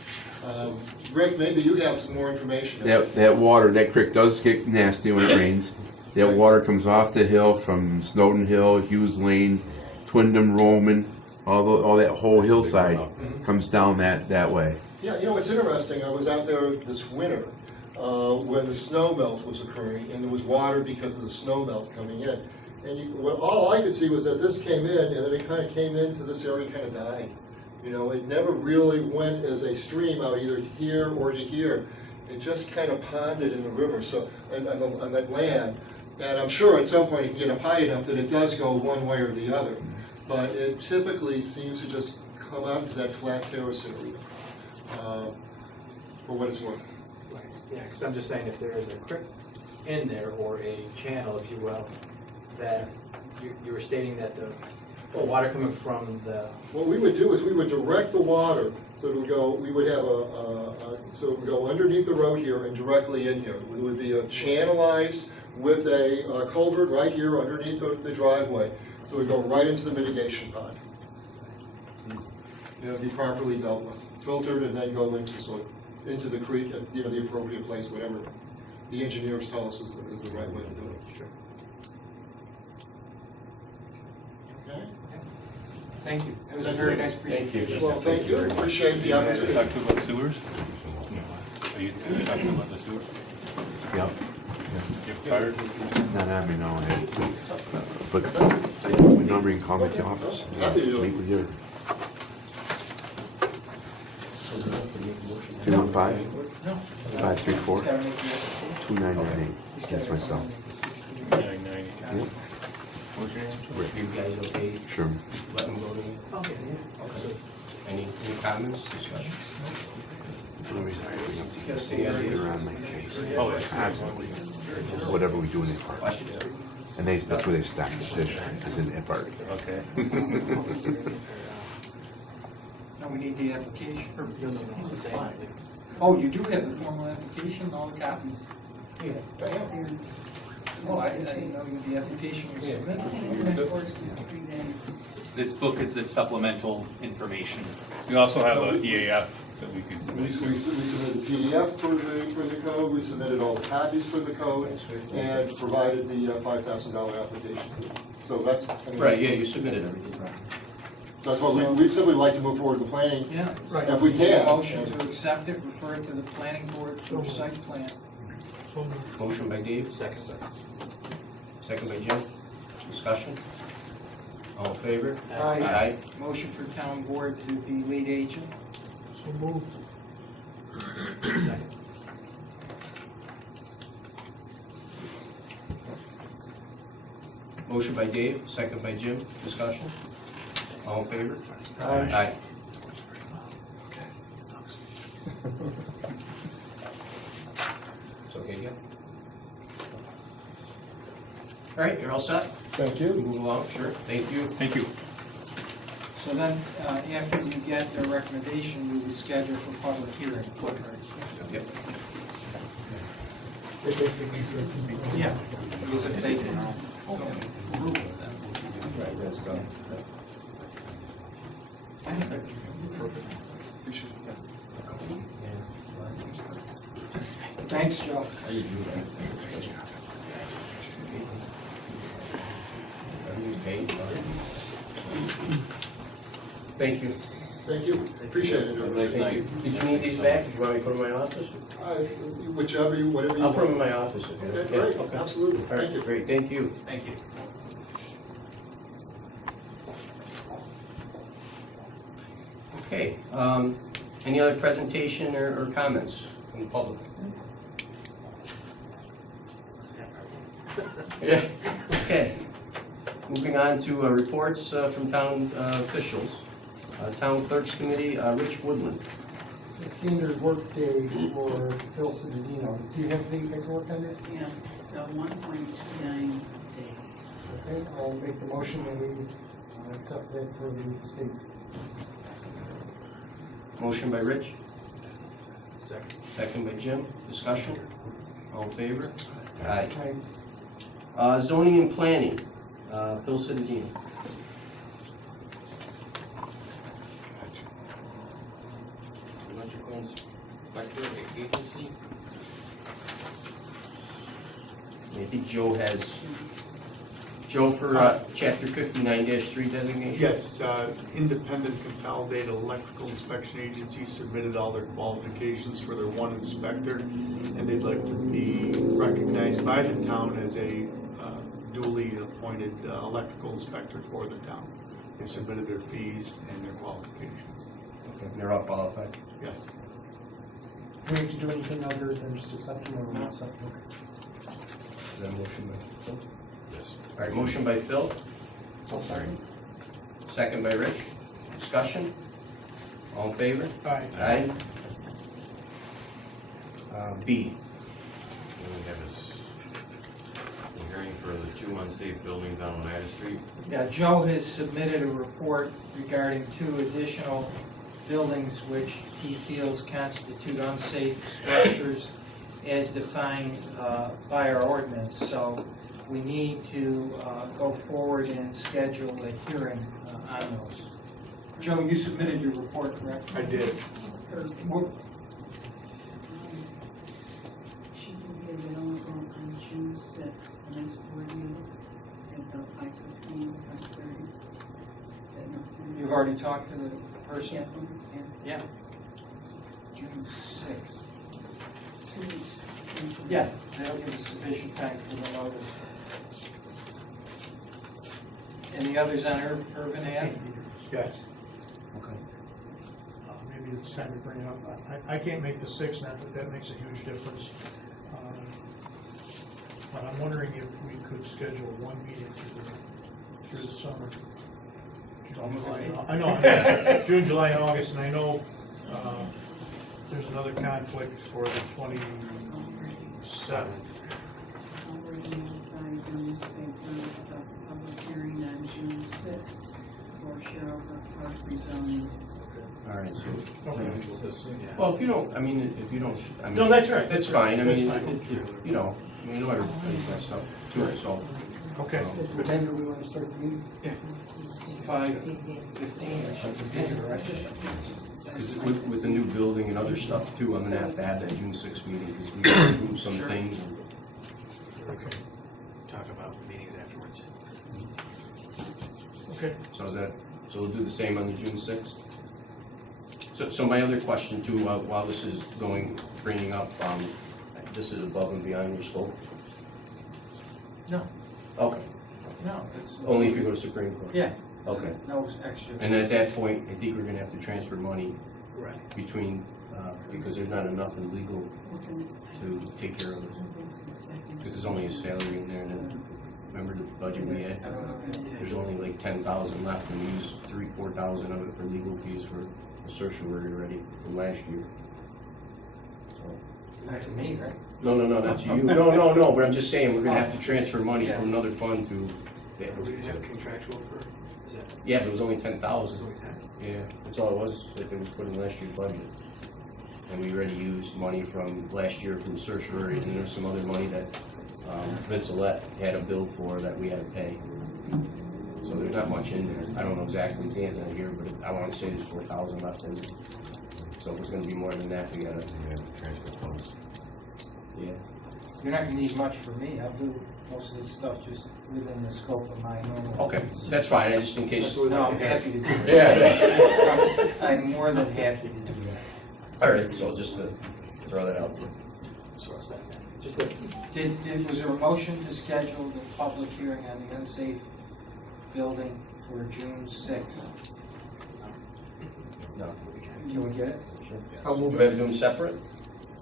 Rick, maybe you have some more information. That water, that creek does get nasty when it rains. That water comes off the hill from Snowden Hill, Hughes Lane, Twindham, Roman, all that whole hillside comes down that way. Yeah, it's interesting. I was out there this winter when the snow melt was occurring, and there was water because of the snow melt coming in. And all I could see was that this came in, and then it kind of came into this area and kind of died. It never really went as a stream out either here or to here. It just kind of ponded in the river, so on that land. And I'm sure at some point it can get up high enough that it does go one way or the other. But it typically seems to just come out to that flat terrace area, for what it's worth. Right. Yeah, because I'm just saying, if there is a creek in there, or a channel, if you will, that you were stating that the water coming from the... What we would do is we would direct the water so it would go, we would have so it would go underneath the road here and directly in here. It would be channelized with a culvert right here underneath the driveway. So it would go right into the mitigation pond. It would be properly dealt with, filtered, and then go into the creek at the appropriate place, whatever the engineers tell us is the right way to do it. Sure. Okay? Thank you. It was a very nice presentation. Well, thank you. Appreciate the opportunity. Talk to about sewers? Are you talking about the sewers? Yep. You're tired? No. But when number you can call me at the office. Happy to do it. Meet with you. 215 534 2998. That's myself. 990. Yep. What's your name? You guys okay? Sure. Let them go to you? Okay, yeah. Okay. Any comments, discussion? The only reason I bring up these things Any is ideas? they're on my case. Oh, yeah. Constantly. Whatever we do in that park. Questions? And that's where they stop the fish, is in that park. Okay. Now we need the application. No. Oh, you do have the formal application, all the copies? Yeah. Oh, I didn't know the application was submitted. This book is the supplemental information. We also have a EAF that we could We submit. submitted the PDF for the code, we submitted all the copies for the code, and provided the $5,000 application fee. So that's, Right, yeah, you submitted everything, right? that's what we simply like to move forward with planning, Yeah. if we can. Motion to accept it, refer it to the planning board for site plan. Motion by Dave, second. Second by Jim. Discussion? All in favor? Aye. Motion for town board to be lead agent. So moved. Second. Motion by Dave, second by Jim. Discussion? All in favor? Aye. It's okay, Jim? All right, you're all set? Thank you. Move along, sure. Thank you. Thank you. So then, after we get their recommendation, we would schedule for public hearing. Yep. Yeah. Because if they don't approve it, then Right, that's done. Thanks, Joe. Everything's paid. Thank you. Thank you, appreciate it. Thank you. Did you need these back? Do you want me to put them in my office? Whichever you, whatever you I'll want. put them in my office. if you Okay, want. great, absolutely, All right, thank you. great, thank you. thank you. Okay, any other presentation or comments from the public? Yeah, okay. Moving on to reports from town officials. Town Clerks Committee, Rich Woodland. The standard work day for Phil Citadino. Do you have the paperwork on that? Yeah, so 1.29 days. Okay, I'll make the motion that we accept that for the state. Motion by Rich, Second. second by Jim. Discussion? All in favor? Aye. Aye. Zoning and Planning, Phil Citadino. Electrical inspector agency? I think Joe has, Joe for chapter 59-3 designation? Yes, independent consolidated electrical inspection agency submitted all their qualifications for their one inspector, and they'd like to be recognized by the town as a duly appointed electrical inspector for the town. They submitted their fees and their qualifications. Okay, they're all qualified. Yes. Do we have to do anything other than just accept them or not accept them? Is that a motion by Phil? Yes. All right, motion by Phil, I'll second. second by Rich. Discussion? All in favor? Aye. Aye. B, Then we have a hearing for the 2 unsafe buildings on Oneida Street. Yeah, Joe has submitted a report regarding 2 additional buildings which he feels constitute unsafe structures as defined by our ordinance. So we need to go forward and schedule a hearing on those. Joe, you submitted your report, correct? I did. What- She can be available on June 6th, the next board meeting, at about 5:15, 5:30. You've already talked to the person? Yeah. Yeah. June 6th. 2 weeks. Yeah, that'll give us sufficient time for the notice. And the others on Irvin Ave? Yes. okay. Maybe it's time to bring it up. I can't make the 6th, not that that makes a huge difference. But I'm wondering if we could schedule one meeting through the summer. I know, June, July, and August, and I know there's another conflict for the 27th. Already notified the newspaper about the public hearing on June 6th for Cheryl Park rezoning. All right, so. Okay. Well, if you don't, I mean, if you don't, I mean. No, that's right. That's fine, I mean, That's fine. you know, everybody's got stuff to it, so. Okay. What time do we want to start the meeting? 5:15 or something, right? Because with the new building and other stuff too, I'm gonna have to have that June 6th meeting, because we gotta approve some things. Okay. Talk about meetings afterwards. Okay. So we'll do the same on the June 6th? So my other question too, while this is bringing up, this is above and beyond your scope? No, Okay, no, it's. only if you go to Supreme Court? Yeah. Okay. No extra. And at that point, I think we're gonna have to transfer money Right. between, because there's not enough in legal to take care of it. Because there's only a salary in there, and then, remember the budget we had? There's only like 10,000 left, and we used 4,000 of it for legal fees for the social worker already from last year. So- Not to me, right? No, not to you, no, but I'm just saying, we're gonna have to transfer money from another fund to. We didn't have contractual for, is that, Yeah, but it was only it 10,000. was only 10? Yeah, that's all it was, that they was put in last year's budget. And we already used money from last year from the certiorari, and there's some other money that Vince Alette had a bill for that we had to pay. So there's not much in there. I don't know exactly, Dan's not here, but I want to say there's 4,000 left in there. So if it's gonna be more than that, we gotta, Transfer funds. yeah. You're not gonna need much from me, I'll do most of this stuff just within the scope of my normal. Okay, that's fine, I just in case. No, I'm happy to do that. Yeah. I'm more than happy to do that. All right, so just to throw that out there. Just a, Was there a motion to schedule the public hearing on the unsafe building for June 6th? No. Can we get it? Sure. I'll Do move, we have to do them separate?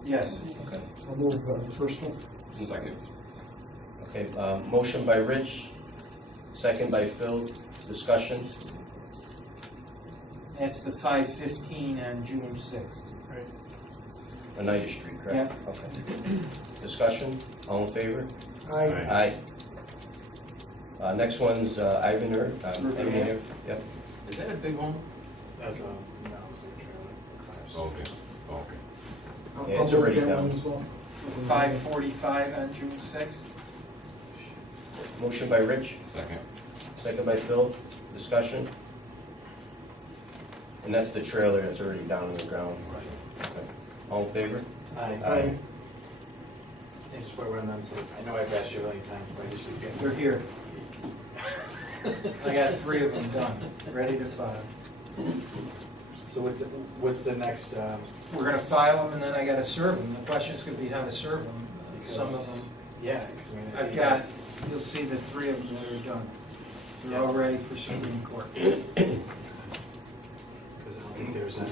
Yes. Okay. I'll move the first one. Second. Okay, motion by Rich, second by Phil, discussion. That's the 5:15 on June 6th. Oneida Street, correct? Yeah. Okay. Discussion, all in favor? Aye. Aye. Next one's Ivanhoe. Riverhead. Yep. is that a big one? Okay, okay. I'll Yeah, it's move already that down. one as well. 5:45 on June 6th. Motion by Rich, Second. second by Phil, discussion. And that's the trailer that's already down on the ground. Okay. All in favor? Aye. Aye. I just want to run on, so I know I've asked you a million times, but I just keep getting. They're here. I got 3 of them done, ready to file. So what's the next, We're gonna file them and then I gotta serve them. The question's gonna be how to serve them. Some of them, yeah, because I mean. I've got, you'll see the 3 of them that are done. They're all ready for Supreme Court. Because I don't think there's any,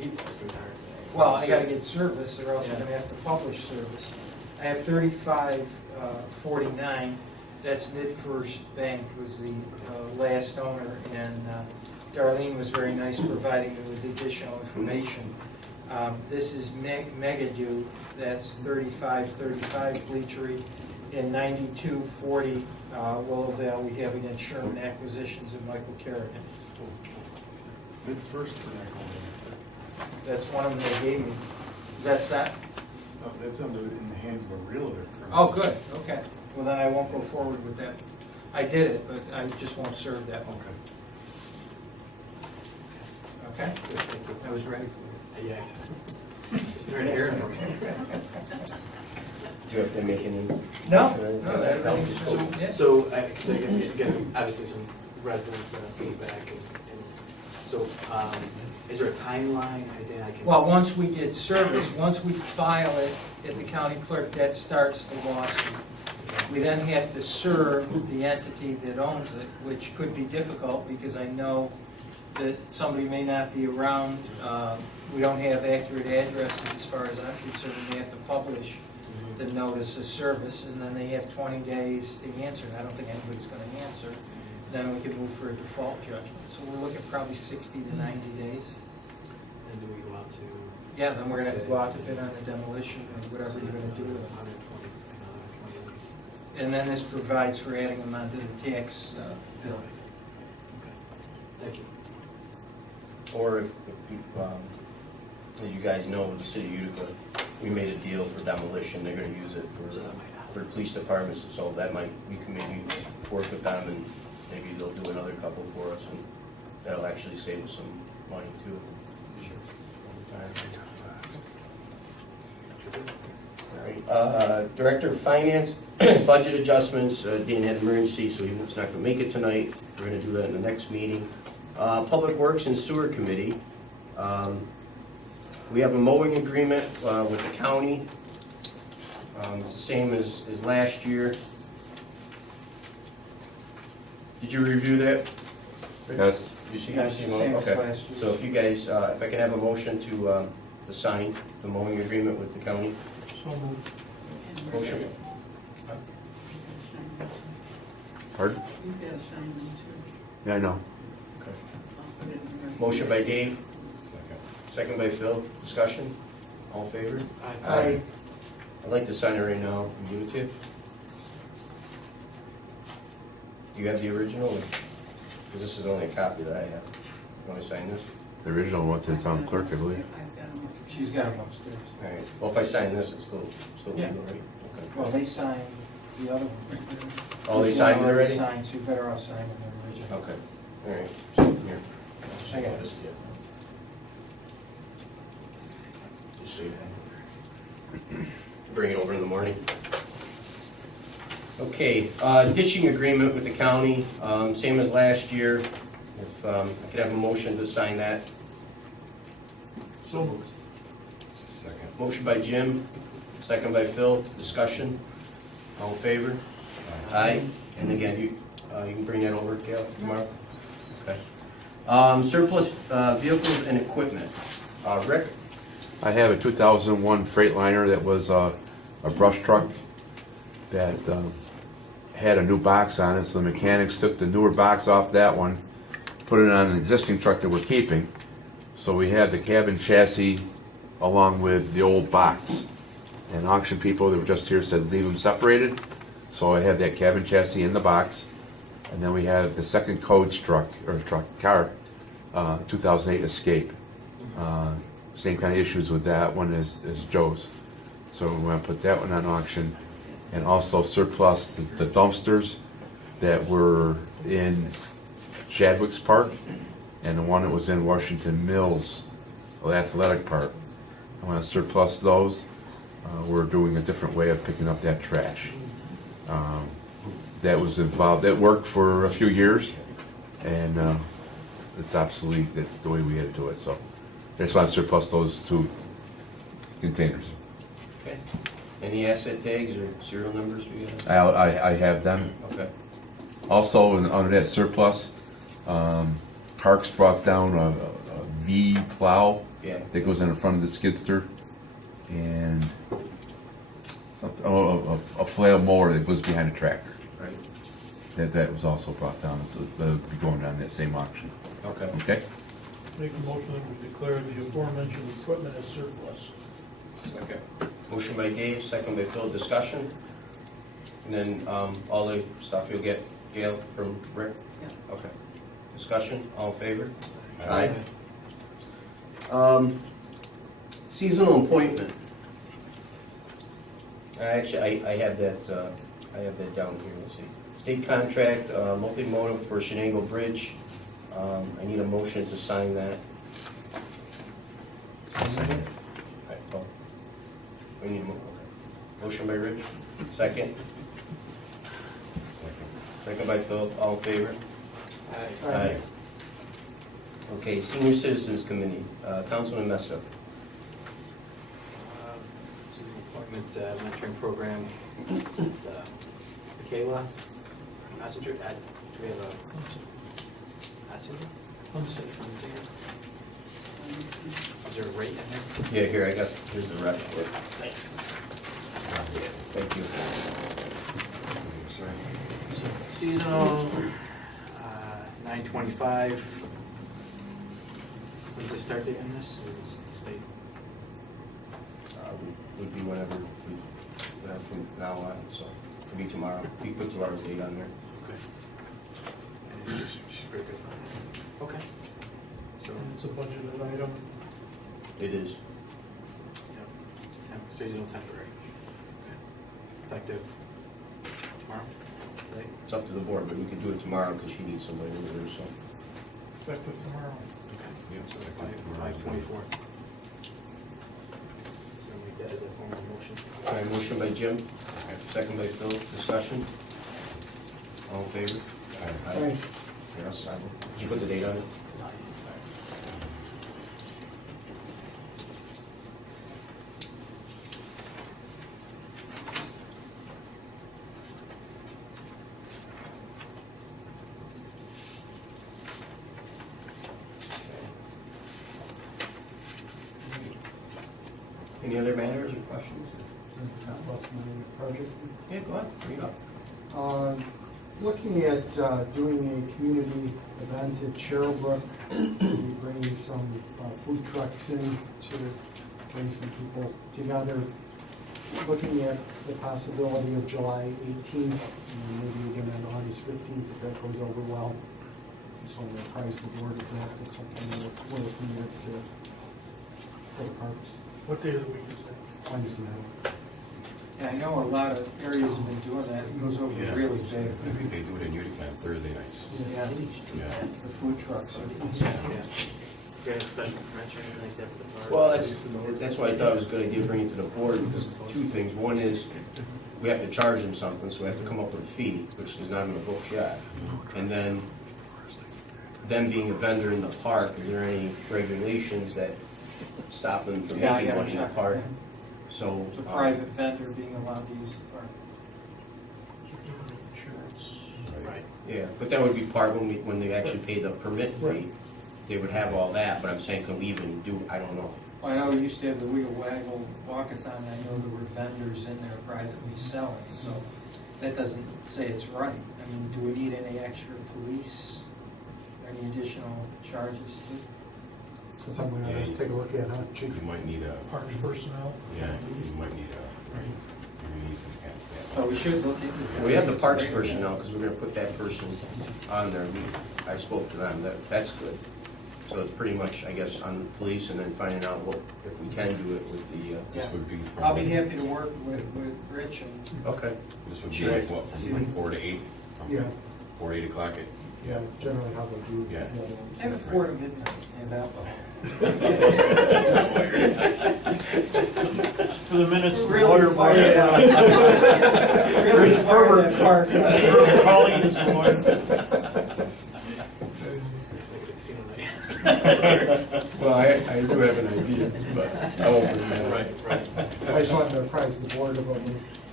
feedback from there. Well, I gotta get service, or else I'm gonna have to publish service. I have 3549, that's MidFirst Bank was the last owner, and Darlene was very nice providing me with additional information. This is Megadu, that's 3535 Bleachery, and 9240 Willowvale, we have against Sherman Acquisitions and Michael Kerrigan. That's one of them they gave me. Is that set? That's in the hands of a realtor. Oh, good, okay. Well, then I won't go forward with that. I did it, but I just won't serve that one. Okay? I was ready for you. Yeah. Just trying to hear it from you. Do you have to make any? No, everything's just, yeah. So, because I get obviously some residents' feedback, and so, is there a timeline, anything I can? Well, once we get service, once we file it at the county clerk, that starts the lawsuit. We then have to serve the entity that owns it, which could be difficult because I know that somebody may not be around. We don't have accurate addresses as far as I'm concerned. They have to publish the notice of service, and then they have 20 days to answer. I don't think anybody's going to answer. Then we can move for a default judgment. So we're looking at probably 60 to 90 days. And do we go out to? Yeah, then we're going to have to go out to bid on the demolition or whatever you're going to do with it. 120 days. And then this provides for adding them onto the tax bill. Okay. Thank you. Or if you, as you guys know, with the city of Utica, we made a deal for demolition, they're gonna use it for police departments, so that might, we can maybe work with them and maybe they'll do another couple for us, and that'll actually save us some money too. All right, Director of Finance, budget adjustments, Dan had an emergency, so he's not gonna make it tonight, we're gonna do that in the next meeting. Public Works and Sewer Committee, we have a mowing agreement with the county. It's the same as last year. Did you review that? Yes. You see, Yes, you see same as okay. last year. So if you guys, if I can have a motion to sign the mowing agreement with the county. So moved. Motion. Pardon? You've got to sign them too. Yeah, I know. I'll put it in the Motion by Dave, second by Phil. Discussion? All in favor? Aye. I'd like to sign it right now and give it to you. Do you have the original? Because this is only a copy that I have. You want to sign this? The original went to the town clerk, I believe. I've got them upstairs. She's got them upstairs. All right, well, if I sign this, it's still Yeah. legal, right? Okay. Well, they signed the other one. Oh, they This signed it one already? Signed, so you better off signing the original. Okay, all right, so here. I got this, yeah. Just so you have. Bring it over in the morning. Okay, ditching agreement with the county, same as last year. If I could have a motion to sign that. So moved. Second. Motion by Jim, second by Phil, discussion. All in favor? Aye. And again, you can bring that over, Gail, tomorrow? Okay. Surplus vehicles and equipment. Rick? I have a 2001 Freightliner that was a brush truck that had a new box on it, so the mechanics took the newer box off that one, put it on an existing truck that we're keeping. So we have the cabin chassis along with the old box. And auction people that were just here said leave them separated. So I have that cabin chassis in the box. And then we have the second coach truck, or car, 2008 Escape. Same kind of issues with that one as Joe's. So we're going to put that one on auction. And also surplus the dumpsters that were in Chadwick's Park and the one that was in Washington Mills, the athletic park. I want to surplus those. We're doing a different way of picking up that trash. That was involved, that worked for a few years, and it's obsolete, that's the way we had to do it, so. I just want to surplus those two containers. Okay. Any asset tags or serial numbers we got? I have them. Okay. Also, under that surplus, Parks brought down a V plow Yeah. that goes in the front of the skidster, and something, a flail mower that goes behind a tractor. Right. That was also brought down, so that'll be going down that same auction. Okay. Okay? Make a motion that we declare the aforementioned equipment as surplus. Second. Motion by Dave, second by Phil, discussion. And then all the stuff you'll get, Gail, from Rick? Yeah. Okay. Discussion, all in favor? Aye. Seasonal appointment. Actually, I have that down here, let's see. State contract, multimodal for Shenango Bridge. I need a motion to sign that. Right, oh. We need a motion by Rich, second. Second by Phil, all in favor? Aye. Okay, Senior Citizens Committee, Councilman Messa. It's an appointment mentoring program. Michaela, messenger, do we have a messenger? Unsinger? Is there a rate in there? Yeah, here, here's the rep for it. Thanks. Thank you. So seasonal, 9/25. When's the start date on this? Is it state? Would be whenever from now on, so could be tomorrow. We put tomorrow's date on there. Okay. And she's pretty good for that. Okay. So, And it's a budgeted item. It is. yeah, seasonal temporary. Okay. Effective tomorrow? Today? It's up to the board, but we could do it tomorrow because she needs somebody over there, so. Effective tomorrow. Okay. Yep, so that could be tomorrow. 5/24. So make that as a formal motion. All right, motion by Jim, second by Phil, discussion. All in favor? Aye. Yeah, I'll sign it. Did you put the date on it? Any other matters or questions? About my project. Yeah, go ahead, bring it up. Looking at doing a community event at Sherrillbrook, maybe bringing some food trucks in to bring some people together. Looking at the possibility of July 18th, and maybe again on August 15th, if that goes over well. So we'll apprise the board of that, that's something we're looking at for the parks. What day of the week is that? Wednesday night. Yeah, I know a lot of areas have been doing that, it goes over Yeah. really big. I think they do it in Utica on Thursday nights. Yeah, Yeah. the food trucks are. You got a special permits or anything like that for the park? Well, that's why I thought it was a good idea to bring it to the board, because two things. One is, we have to charge them something, so we have to come up with a fee, which is not in the books yet. And then, them being a vendor in the park, is there any regulations that stop them from Yeah, I making gotta money in the check. park? So. It's a private vendor being allowed to use the park. Insurance. Right. Yeah, but that would be part when they actually pay the permit fee, they would have all that, but I'm saying, can we even do, I don't know. Well, I know we used to have the Wheel Waggle Walkathon, I know there were vendors in there privately selling, so that doesn't say it's right. I mean, do we need any extra police, any additional charges to? That's something we gotta take a look at, huh, Chief? You might need a, Parks personnel. yeah, you might need a, you need some kind of staff. So we should look into that. We have the parks personnel, because we're gonna put that person on there. I spoke to them, that's good. So it's pretty much, I guess, on the police and then finding out what, if we can do it with the, This would be from. I'll be happy to work with Rich and, okay. This would be like what, from like 4 to 8? Yeah. 4 to 8 o'clock? Yeah, generally how they do. Yeah. the other ones. have it 4 to midnight, and alcohol. For the minutes, the Really lawyer fire brought it that out. Really fire that park. Colleen is the lawyer. Well, I do have an idea, but I won't bring that up. Right. I just wanted to apprise the board about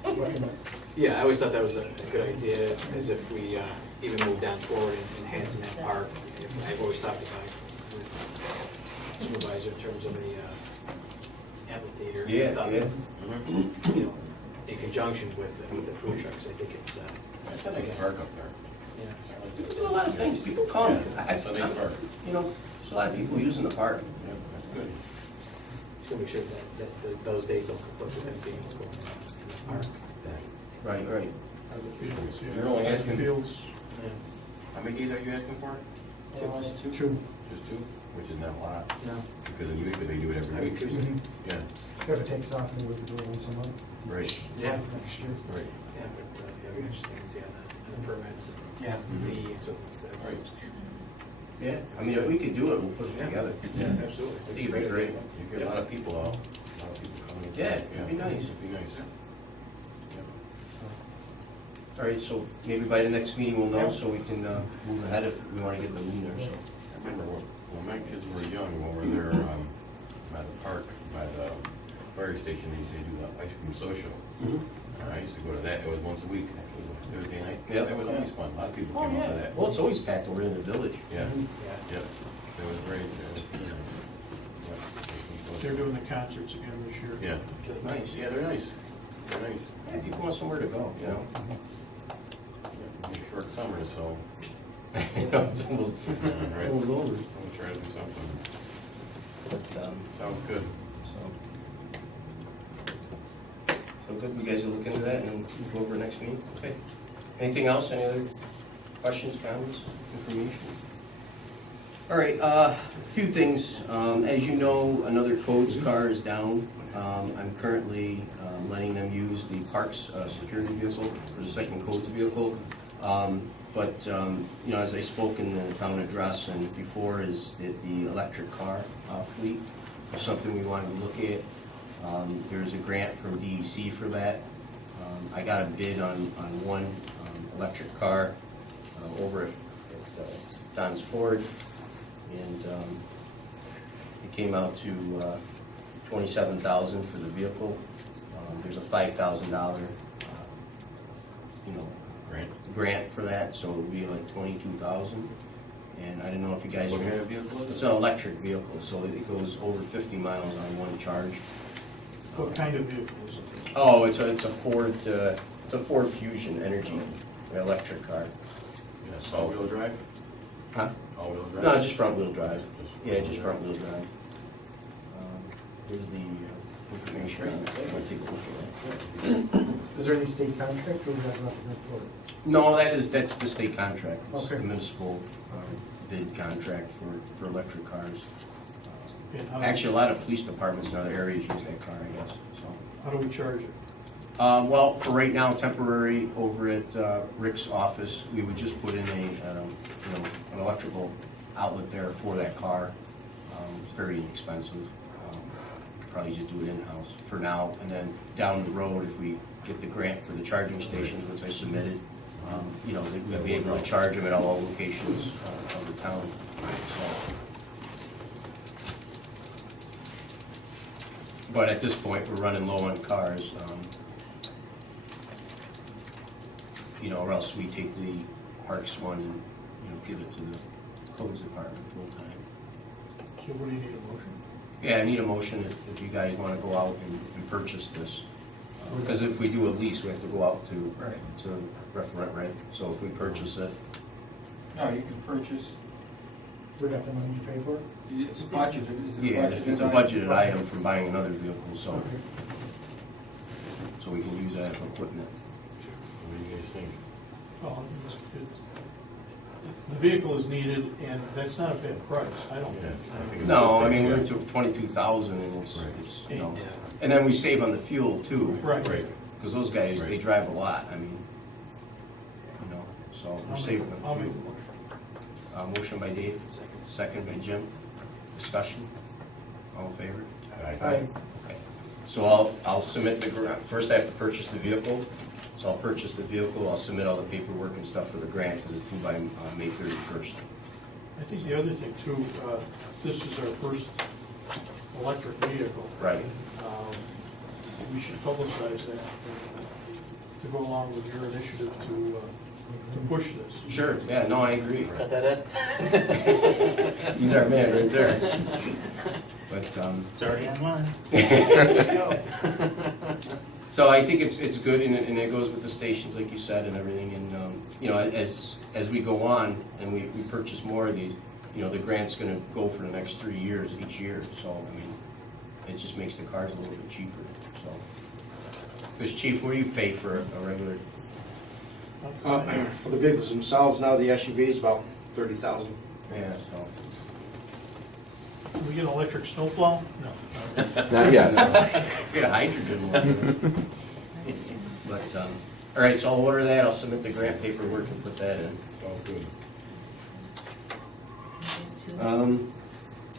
looking at. Yeah, I always thought that was a good idea, as if we even move down forward in enhancing that park. I've always talked about with supervisor in terms of the amphitheater. Yeah, I thought, yeah. You know, in conjunction with the food trucks, I think it's, It's a nice park up there. yeah. We do a lot of things, people come. It's a nice park. You know, there's a lot of people using the park. Yeah, that's good. So make sure that those days don't conflict with anything else going on in the park. Right, right. The fields, yeah. You're only asking- Fields. How many days are you asking for? Two. Just 2, which is not a lot, No. because in Utica they do it every week. Tuesday. Yeah, If it takes off, maybe we can do it once a month. right, Yeah. Next year. right, Yeah, but, yeah, we understand, yeah, the permits, Yeah. the, so, right. Yeah, I mean, if we could do it, we'll put it together. Yeah. absolutely. I think it'd be great. You get a lot of people out, a lot of people coming. Yeah, it'd be nice. It'd be nice. All right, so maybe by the next meeting we'll know, so we can move ahead if we want to get the room there, so. I remember when my kids were young, when we were there by the park, by the fire station, they do the ice cream social. I used to go to that, it was once a week, it was a Thursday night. Yep. That was always fun, a lot of people Oh, came out to yeah. that. Well, it's always packed over in the village. Yeah, Yeah. yep, it was great. They're doing the concerts again this year. Yeah, Nice. yeah, they're nice, they're nice. Yeah, people want somewhere to go, you know? Yeah, short summer, so. You know, it's almost, Right. almost over. We'll try to do something. But, Sounds good. so good, you guys will look into that and then we'll go over next meeting, okay? Anything else, any other questions, comments, information? All right, a few things. As you know, another codes car is down. I'm currently letting them use the parks security vehicle for the second codes vehicle. But, you know, as I spoke in the town address and before, is that the electric car fleet was something we wanted to look at. There's a grant from DEC for that. I got a bid on one electric car over at Don's Ford, and it came out to $27,000 for the vehicle. There's a $5,000, you know, grant for that, so it would be like $22,000. And I don't know if you guys. What kind of vehicle is it? It's an electric vehicle, so it goes over 50 miles on one charge. What kind of vehicle is it? Oh, it's a Ford, it's a Ford Fusion Energy, electric car. Yeah, all-wheel drive? Huh? All-wheel drive? No, just front wheel drive. Yeah, just front wheel drive. Here's the information on it. I'm gonna take a look at it. Is there any state contract or is that not for it? No, that's the state contract. It's Okay. the municipal bid contract for electric cars. And how- Actually, a lot of police departments in other areas use that car, I guess, so. How do we charge it? Well, for right now, temporary over at Rick's office, we would just put in an electrical outlet there for that car. It's very inexpensive. Could probably just do it in-house for now, and then down the road, if we get the grant for the charging stations, which I submitted, we'll be able to charge them at all locations of the town, so. But at this point, we're running low on cars. Or else we take the Parks one and, give it to the codes department full-time. So what do you need, a motion? Yeah, I need a motion if you guys wanna go out and purchase this. Because if we do a lease, we have to go out to referent, right? So if we purchase it, No, you can purchase, We got the money to pay for it? it's a budget, is it yeah, budgeted? it's a budgeted item from buying another vehicle, so, Okay. so we can use that for putting it. What do you guys think? Well, the vehicle is needed, and that's not a bad price, I don't Yeah, think. I think it's No, a I good mean, price, we're to 22,000 and it's, Right. and then we save on the fuel too. Right. Right. Because those guys, they Right. drive a lot, I mean, so we're I'll saving make- on I'll make fuel. a motion. Motion by Dave, second by Jim. Discussion? All in favor? Aye. Okay. So I'll submit first I have to purchase the vehicle. So I'll purchase the vehicle, I'll submit all the paperwork and stuff for the grant because it's due by May 31st. I think the other thing too, this is our first electric vehicle. Right. We should publicize that to go along with your initiative to push this. Sure, yeah, no, I agree. Got that, Ed? He's our man right there. But, It's already online. So I think it's good, and it goes with the stations, like you said, and everything, and, as we go on, and we purchase more of these, the grant's gonna go for the next 3 years, each year, so, I mean, it just makes the cars a little bit cheaper, so. Because Chief, what do you pay for a regular? For the vehicles themselves, now the SUV is about 30,000. Yeah, so. Can we get an electric snowplow? No. Not yet. Get a hydrogen one. But, all right, so I'll order that, I'll submit the grant paperwork and put that in. It's all good.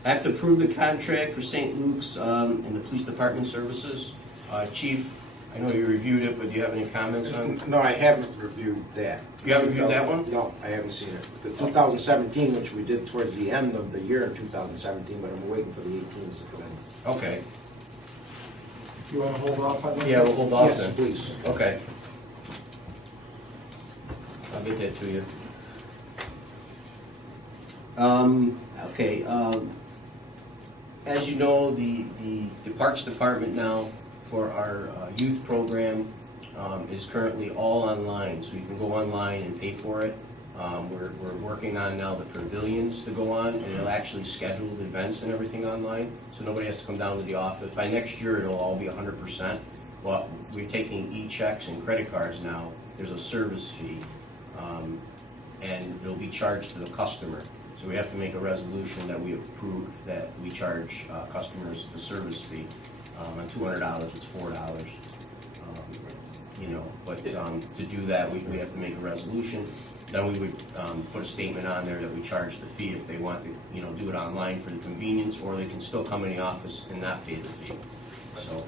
I have to approve the contract for St. Luke's and the police department services. Chief, I know you reviewed it, but do you have any comments on? No, I haven't reviewed that. You haven't reviewed that one? No, I haven't seen it. The 2017, which we did towards the end of the year in 2017, but I'm waiting for the 18s to come in. Okay, You want to hold off on that? yeah, we'll hold off Yes, then. please. Okay. I'll get that to you. Okay, as you know, the Parks Department now for our youth program is currently all online, so you can go online and pay for it. We're working on now the pavilions to go on, and it'll actually schedule the events and everything online, so nobody has to come down to the office. By next year, it'll all be 100%. Well, we're taking e-checks and credit cards now. There's a service fee, and it'll be charged to the customer. So we have to make a resolution that we approve that we charge customers the service fee. On $200, it's $4. But to do that, we have to make a resolution. Then we would put a statement on there that we charge the fee if they want to, do it online for the convenience, or they can still come in the office and not pay the fee. So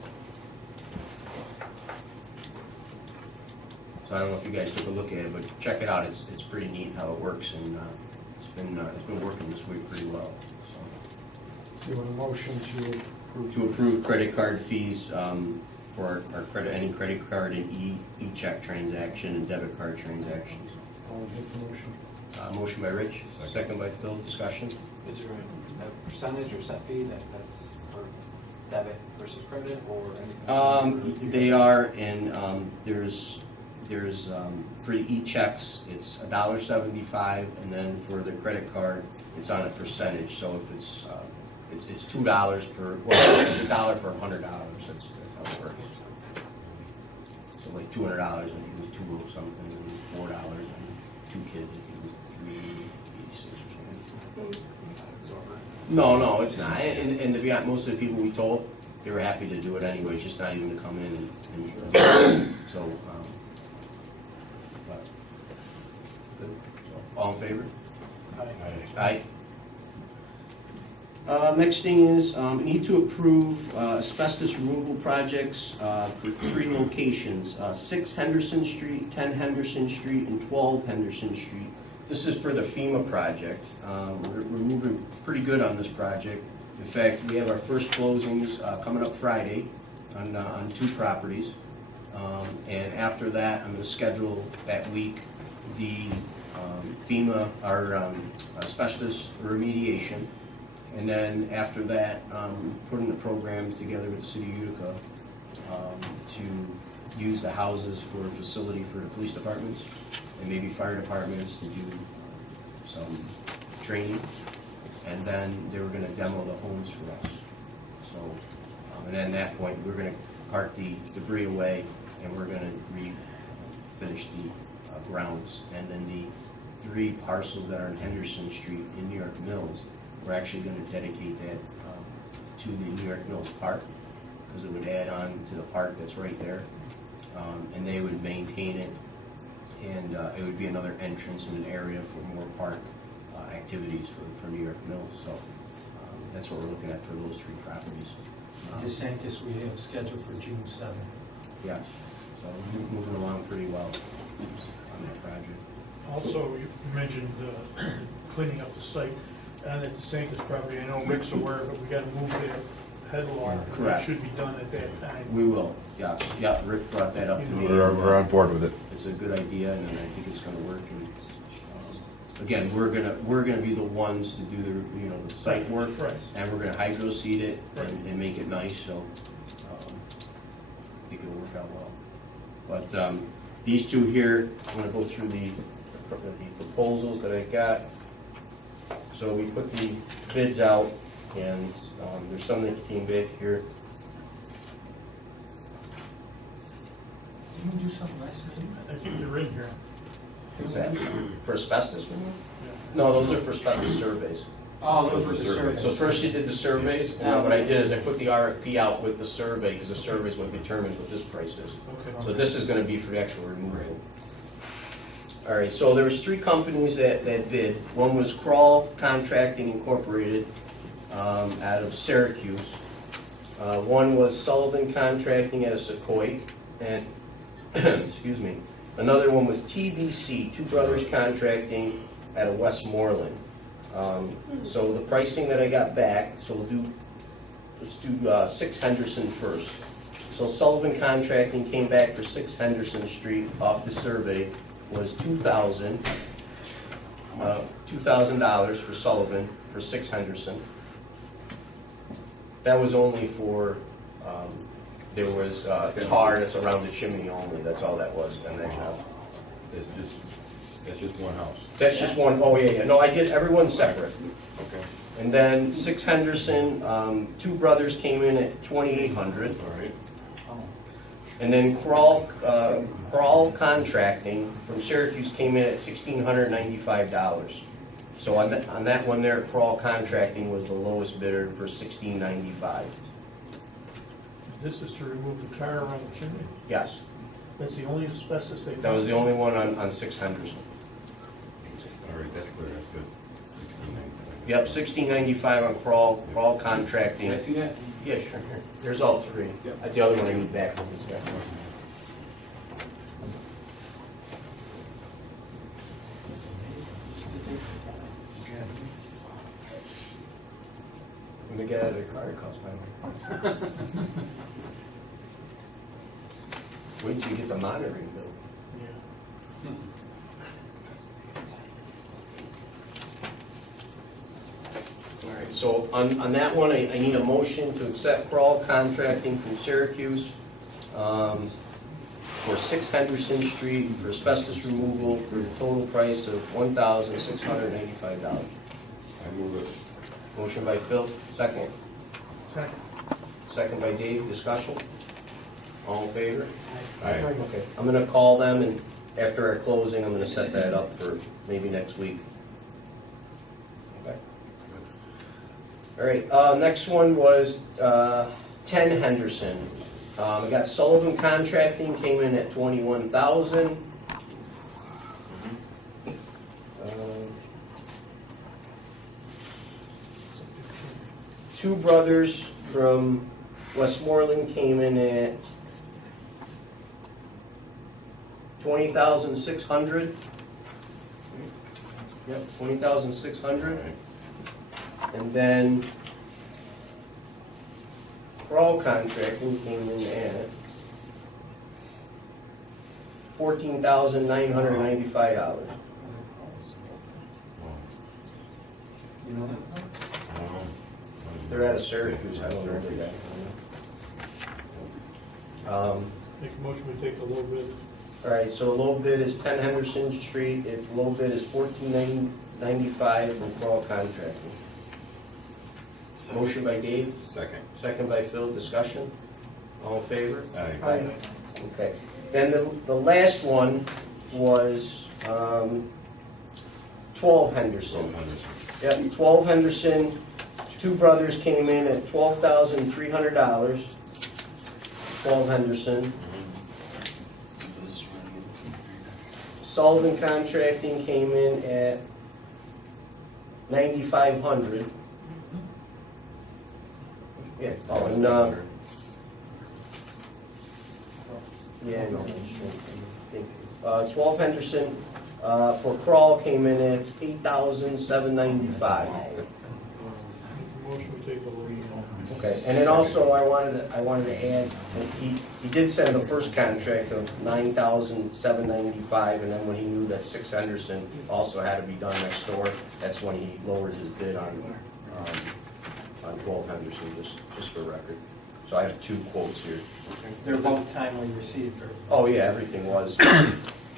I don't know if you guys took a look at it, but check it out. It's pretty neat how it works, and it's been working this week pretty well. So you want a motion to approve? To approve credit card fees for our any credit card and e-check transaction and debit card transactions. I'll make the motion. Motion by Rich, second by Phil. Discussion. Is there a percentage or set fee that's for debit versus credit or anything? They are, and there's for the e-checks, it's $1.75, and then for the credit card, it's on a percentage. So if it's $2 per, well, it's $1 per $100. That's how it works. So like $200, I think it was $2 something, and $4, and 2 kids, I think it was 96 or something. No, it's not. And to be honest, most of the people we told, they were happy to do it anyway, just not even to come in and so, but, good. So, all in favor? Aye. Next thing is, need to approve asbestos removal projects for 3 locations, 6 Henderson Street, 10 Henderson Street, and 12 Henderson Street. This is for the FEMA project. We're moving pretty good on this project. In fact, we have our first closings coming up Friday on 2 properties. And after that, I'm going to schedule that week the FEMA, our asbestos remediation. And then after that, putting the programs together with the city of Utica to use the houses for a facility for the police departments and maybe fire departments to do some training. And then they were gonna demo the homes for us. So, and then at that point, we're gonna cart the debris away and we're gonna finish the grounds. And then the 3 parcels that are in Henderson Street in New York Mills, we're actually going to dedicate that to the New York Mills Park, because it would add on to the park that's right there. And they would maintain it, and it would be another entrance in an area for more park activities for New York Mills. So that's what we're looking at for those 3 properties. DeSantis, we have scheduled for June 7th. Yes, so we're moving along pretty well on that project. Also, you mentioned cleaning up the site on the DeSantis property. I know Rick's aware, but we gotta move the head wall. Correct. It should be done at that time. We will, yeah, Rick brought that up to me. We're on board with it. It's a good idea, and I think it's gonna work. And again, we're gonna be the ones to do the the site work, Right. and we're gonna hydro seed it Right. and make it nice. So I think it'll work out well. But these 2 here, I'm gonna go through the proposals that I got. So we put the bids out, and there's some that came back here. Didn't we do something nice, maybe? I think they're in here. What's that? For asbestos removal? Yeah. No, those are for asbestos surveys. Oh, those were the surveys. So first you did the surveys, and then what I did is I put the RFP out with the survey, because the survey is what determines what this price is. Okay. So this is gonna be for the actual removal. All right, so there was 3 companies that bid. One was Crawl Contracting Incorporated out of Syracuse. One was Sullivan Contracting out of Secoy, and excuse me. Another one was TBC, Two Brothers Contracting out of Westmoreland. So the pricing that I got back, so let's do 6 Henderson first. So Sullivan Contracting came back for 6 Henderson Street off the survey was $2,000 for Sullivan for 6 Henderson. That was only for, there was tar that's around the chimney only, that's all that was on that job. That's just one house. That's just one, oh yeah, no, I did everyone separate. Okay. And then 6 Henderson, Two Brothers came in at 2,800. All right. And then Crawl Contracting from Syracuse came in at $1,695. So on that one there, Crawl Contracting was the lowest bidder for $1,695. This is to remove the tar around the chimney. Yes, That's the only asbestos they found. that was the only one on 6 Henderson. All right, that's clear, that's good. Yep, $1,695 on Crawl Contracting. Can I see that? Yeah, sure. Here's all 3. The other one I need back. When they get out of their car, it costs $500. Wait till you get the monitoring bill. Yeah. All right, so on that one, I need a motion to accept Crawl Contracting from Syracuse for 6 Henderson Street for asbestos removal for the total price of $1,685. I move it. Motion by Phil, second. Second. Second by Dave, discussion? All in favor? Aye. Okay, I'm gonna call them, and after our closing, I'm gonna set that up for maybe next week. Okay. All right, next one was 10 Henderson. I got Sullivan Contracting, came in at 21,000. Two Brothers from Westmoreland came in at 20,600. Yep, 20,600. And then Crawl Contracting came in at $14,995. You know that? They're out of Syracuse, I don't know where they're at. Make a motion, we take the low bid. All right, so low bid is 10 Henderson Street, its low bid is $14,995 from Crawl Contracting. Motion by Dave, Second. second by Phil, discussion, all in favor? Aye. Okay, then the last one was 12 Henderson. Yep, 12 Henderson, Two Brothers came in at $12,300. 12 Henderson. Sullivan Contracting came in at 9,500. Yeah, oh, and, yeah, no, that's true. 12 Henderson, for Crawl came in at $8,795. Motion, we take the low bid. Okay, and then also I wanted to add, he did send the first contract of $9,795, and then when he knew that 6 Henderson also had to be done next door, that's when he lowered his bid on 12 Henderson, just for record. So I have 2 quotes here. They're both timely received, or? Oh, yeah, everything was.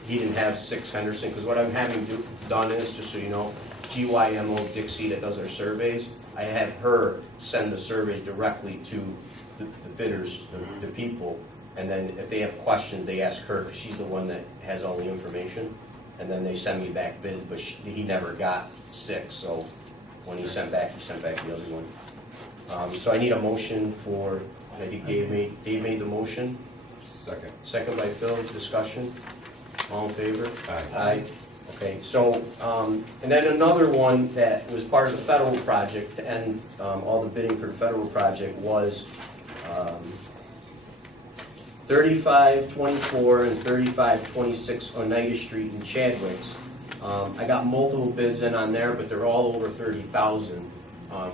He didn't have 6 Henderson, because what I'm having done is, just so you know, GYMO Dixie that does our surveys, I have her send the surveys directly to the bidders, the people, and then if they have questions, they ask her, because she's the one that has all the information, and then they send me back bids, but he never got 6, so when he sent back the other one. So I need a motion for, I think Dave made the motion. Second. Second by Phil, discussion, all in favor? Aye. Aye. Okay, so, and then another one that was part of the federal project to end all the bidding for the federal project was 3524 and 3526 Oneida Street in Chadwicks. I got multiple bids in on there, but they're all over 30,000.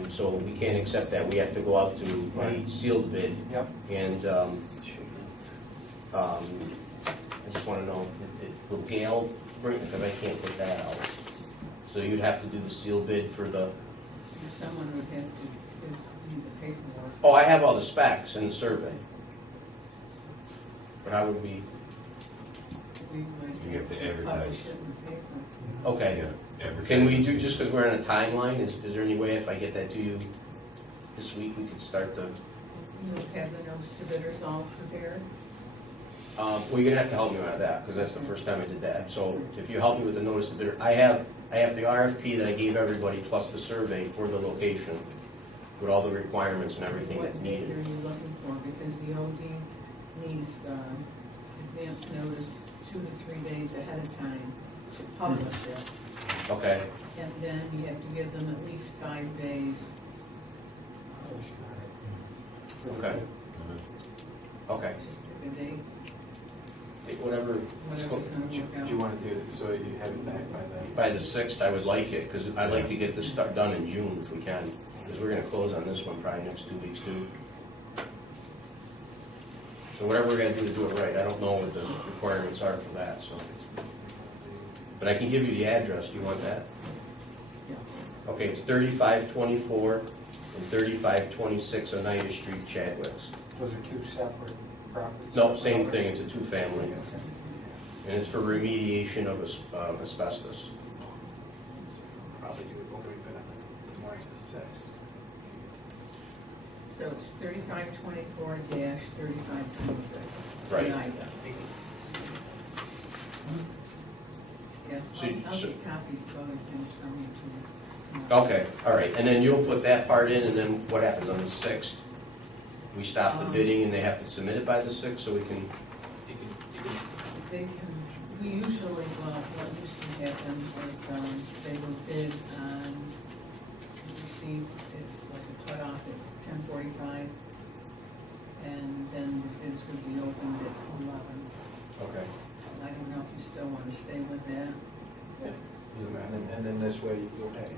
So we can't accept that. We have to go out to a sealed bid. Yep. And I just want to know, will Gail bring, because I can't put that out. So you'd have to do the sealed bid for the, Someone would have to do the paperwork. oh, I have all the specs in the survey. But I would be, We would You have to advertise. publish it in the paper. okay. Can we do, just because we're in a timeline, is there any way if I get that to you this week, we could start the, You'll have the notice to bidders all prepared? well, you're gonna have to help me with that, because that's the first time I did that. So if you help me with the notice of bidder, I have the RFP that I gave everybody plus the survey for the location with all the requirements and everything that's What date needed. are you looking for? Because the OD needs advance notice 2 to 3 days ahead of time to publish it. Okay, And then you have to give them at least 5 days. okay, okay. Just pick a date, Whatever, whatever's gonna work out. Do you want to do it so you have it back by then? by the 6th, I would like it, because I'd like to get this stuff done in June if we can, because we're gonna close on this one probably next 2 weeks too. So whatever we're gonna do to do it right, I don't know what the requirements are for that, so. But I can give you the address, do you want that? Yeah. Okay, it's 3524 and 3526 Oneida Street, Chadwicks. Those are 2 separate properties? No, same thing, it's a 2-family, and it's for remediation of asbestos. Probably do it over a bit on March the 6th. So it's 3524-3526. Right. Oneida. Yeah, So you- I'll get copies of other things from you too. Okay, all right, and then you'll put that part in, and then what happens on the 6th? We stop the bidding and they have to submit it by the 6th, so we can, They can, we usually, what used to happen was, they would bid on, receive it like a cutoff at 10:45, and then the bids would be opened at 11. okay. I don't know if you still want to stay with that. And then this way you'll have,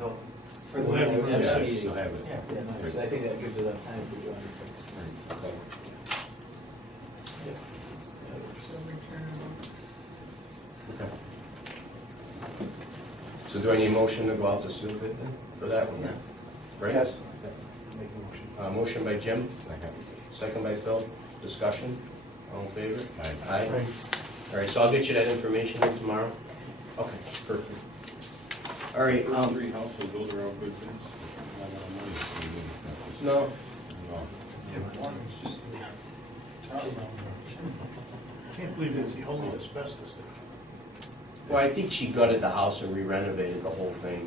for the We'll have it for the next 6th. meeting. Still have it. Yeah, no, so I think that gives it enough time to do on the 6th. Okay. So returnable. Okay. So do I need a motion to go out to seal bid then, for that one? Right? Yes. Make a motion. Motion by Jim, Second. second by Phil, discussion, all in favor? Aye. Aye. All right, so I'll get you that information in tomorrow? Okay, perfect. All right, First 3 houses, those are all good bids. Not a lot of money. no, No. Yeah, but one was just Can't believe it's the only asbestos there. well, I think she gutted the house and re-renovated the whole thing.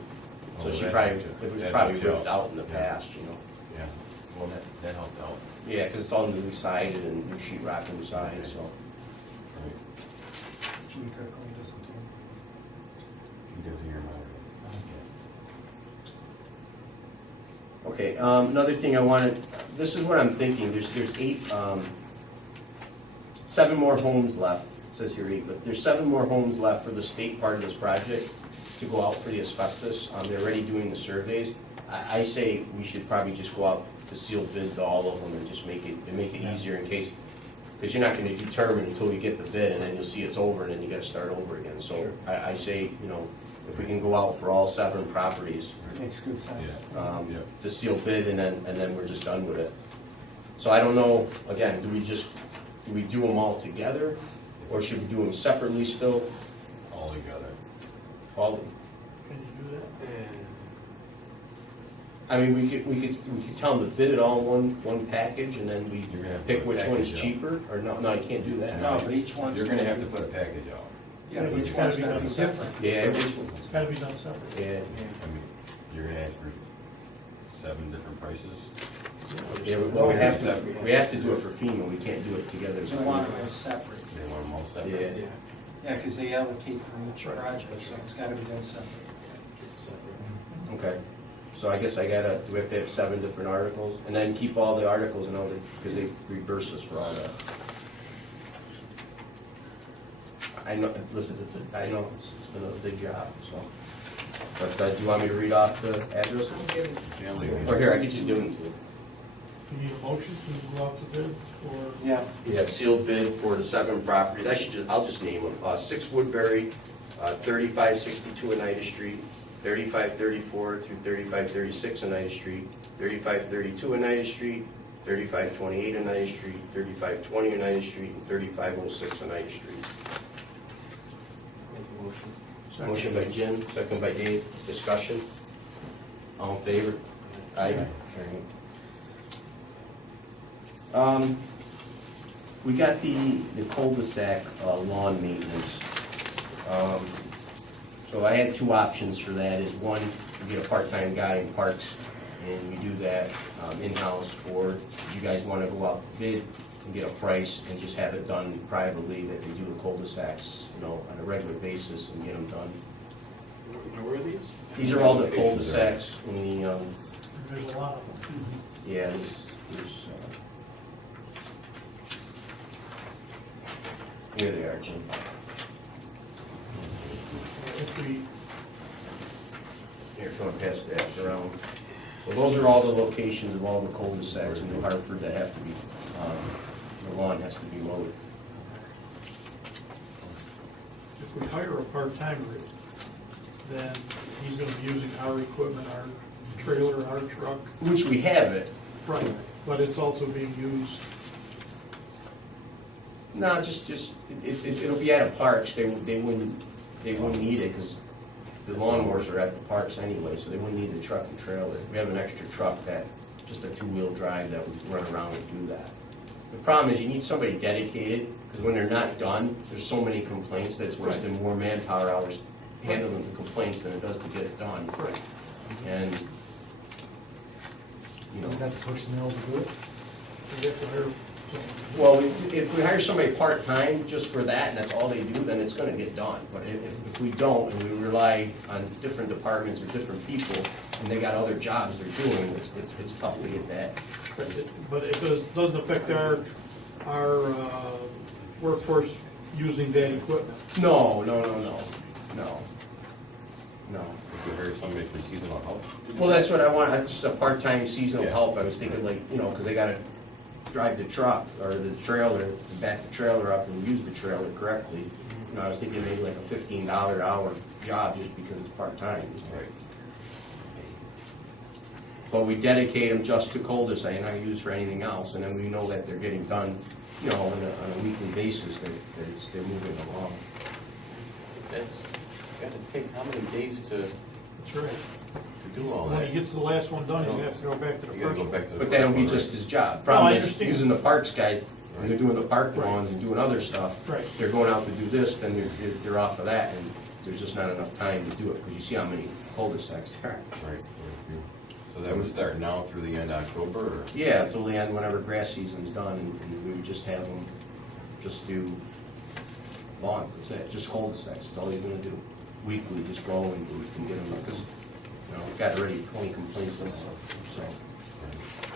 So Oh, she that- probably, it was that probably helped ripped out. out in the Yeah. past, you know? Yeah, well, that helped out. Yeah, because it's all newly sided and new sheet rock inside, so. Right. Jimmy Kirkland doesn't do He doesn't hear about it. Okay, another thing I wanted, this is what I'm thinking, there's 7 more homes left, it says here 8, but there's 7 more homes left for the state part of this project to go out for the asbestos. They're already doing the surveys. I say we should probably just go out to seal bid to all of them and just make it easier in case, because you're not gonna determine until you get the bid, and then you'll see it's over, and then you gotta start over again. So I say, you know, if we can go out for all 7 properties, Makes good sense. Yeah. to seal bid, and then we're just done with it. So I don't know, again, do we do them all together, or should we do them separately still? All together. All, Can you do that? I mean, we could tell them to bid it all in one package, and then we You're gonna have to pick put a which one's package out. cheaper, or no, you can't do that. No, but each one's. You're gonna have to put a package out. Yeah, but each It's one's gotta be gonna be done different. Yeah, each one, It's gotta be done separate. yeah, I mean, you're gonna ask for 7 different prices. yeah, well, we have to do it for FEMA, we can't do it together. You want them as separate. They want them all separate. Yeah. Yeah, because they allocate for each project, so it's gotta be done separate. Okay, so I guess do we have to have 7 different articles, and then keep all the articles and all the, because they reimburse us for all that. I know, listen, I know, it's been a big job, so. But do you want me to read off the addresses? I'll give it. Yeah, leave it. Or here, I could just give them to you. You need a motion to go out to bid, or? Yeah. We have sealed bid for the 7 properties, I'll just name them. 6 Woodbury, 3562 Oneida Street, 3534 through 3536 Oneida Street, 3532 Oneida Street, 3528 Oneida Street, 3520 Oneida Street, and 3506 Oneida Street. Make a motion. Motion by Jim, second by Dave, discussion. All in favor? Aye. We got the cul-de-sac lawn maintenance. So I had 2 options for that, is one, we get a part-time guy in parks, and we do that in-house, or do you guys wanna go out to bid and get a price and just have it done privately, that they do the cul-de-sacs, you know, on a regular basis and get them done? Where are these? These are all the cul-de-sacs in the, There's a lot of them. yeah, there's, here they are, Jim. If we, Here, if you want to pass that around. So those are all the locations of all the cul-de-sacs in New Hartford that have to be, the lawn has to be mowed. if we hire a part-timer, then he's gonna be using our equipment, our trailer, our truck. Which we have it. Right. But it's also being used. No, it'll be at the parks, they wouldn't need it, because the lawnmowers are at the parks anyway, so they wouldn't need the truck and trailer. We have an extra truck just a 2-wheel drive that would run around and do that. The problem is you need somebody dedicated, because when they're not done, there's so many complaints that it's wasting more manpower hours handling the complaints than it does to get it done. And, you know, You got the personnel to do it? You have to hire well, if we hire somebody part-time just for that, and that's all they do, then it's gonna get done. But if we don't, and we rely on different departments or different people, and they got other jobs they're doing, it's tough to get that. But it doesn't affect our workforce using that equipment. No. If you hire somebody for seasonal help. Well, that's what I want, just a part-time seasonal help. I was thinking like, you know, because they gotta drive the truck or the trailer, back the trailer up and use the trailer correctly. You know, I was thinking maybe like a $15 an hour job just because it's part-time. Right. But we dedicate them just to cul-de-sac and not use for anything else, and then we know that they're getting done, you know, on a weekly basis, that they're moving along. That's gotta take how many days to That's right. do all When that? he gets the last one done, he has to go back to the You gotta first go one. back to the. But that'll be first one, just his job. No, I Problem is, understand. using the parks guy, when they're doing the park lawns and doing other stuff, Right. they're going out to do this, then they're off of that, and there's just not enough time to do it, because you see how many cul-de-sacs there are. Right, very few. So that would start now through the end of October, or? Yeah, until the end, whenever grass season's done, and we would just have them just do lawns, that's it, just cul-de-sacs, that's all you're gonna do. Weekly, just go and get them, because, you know, we've got already 20 complaints themselves, so.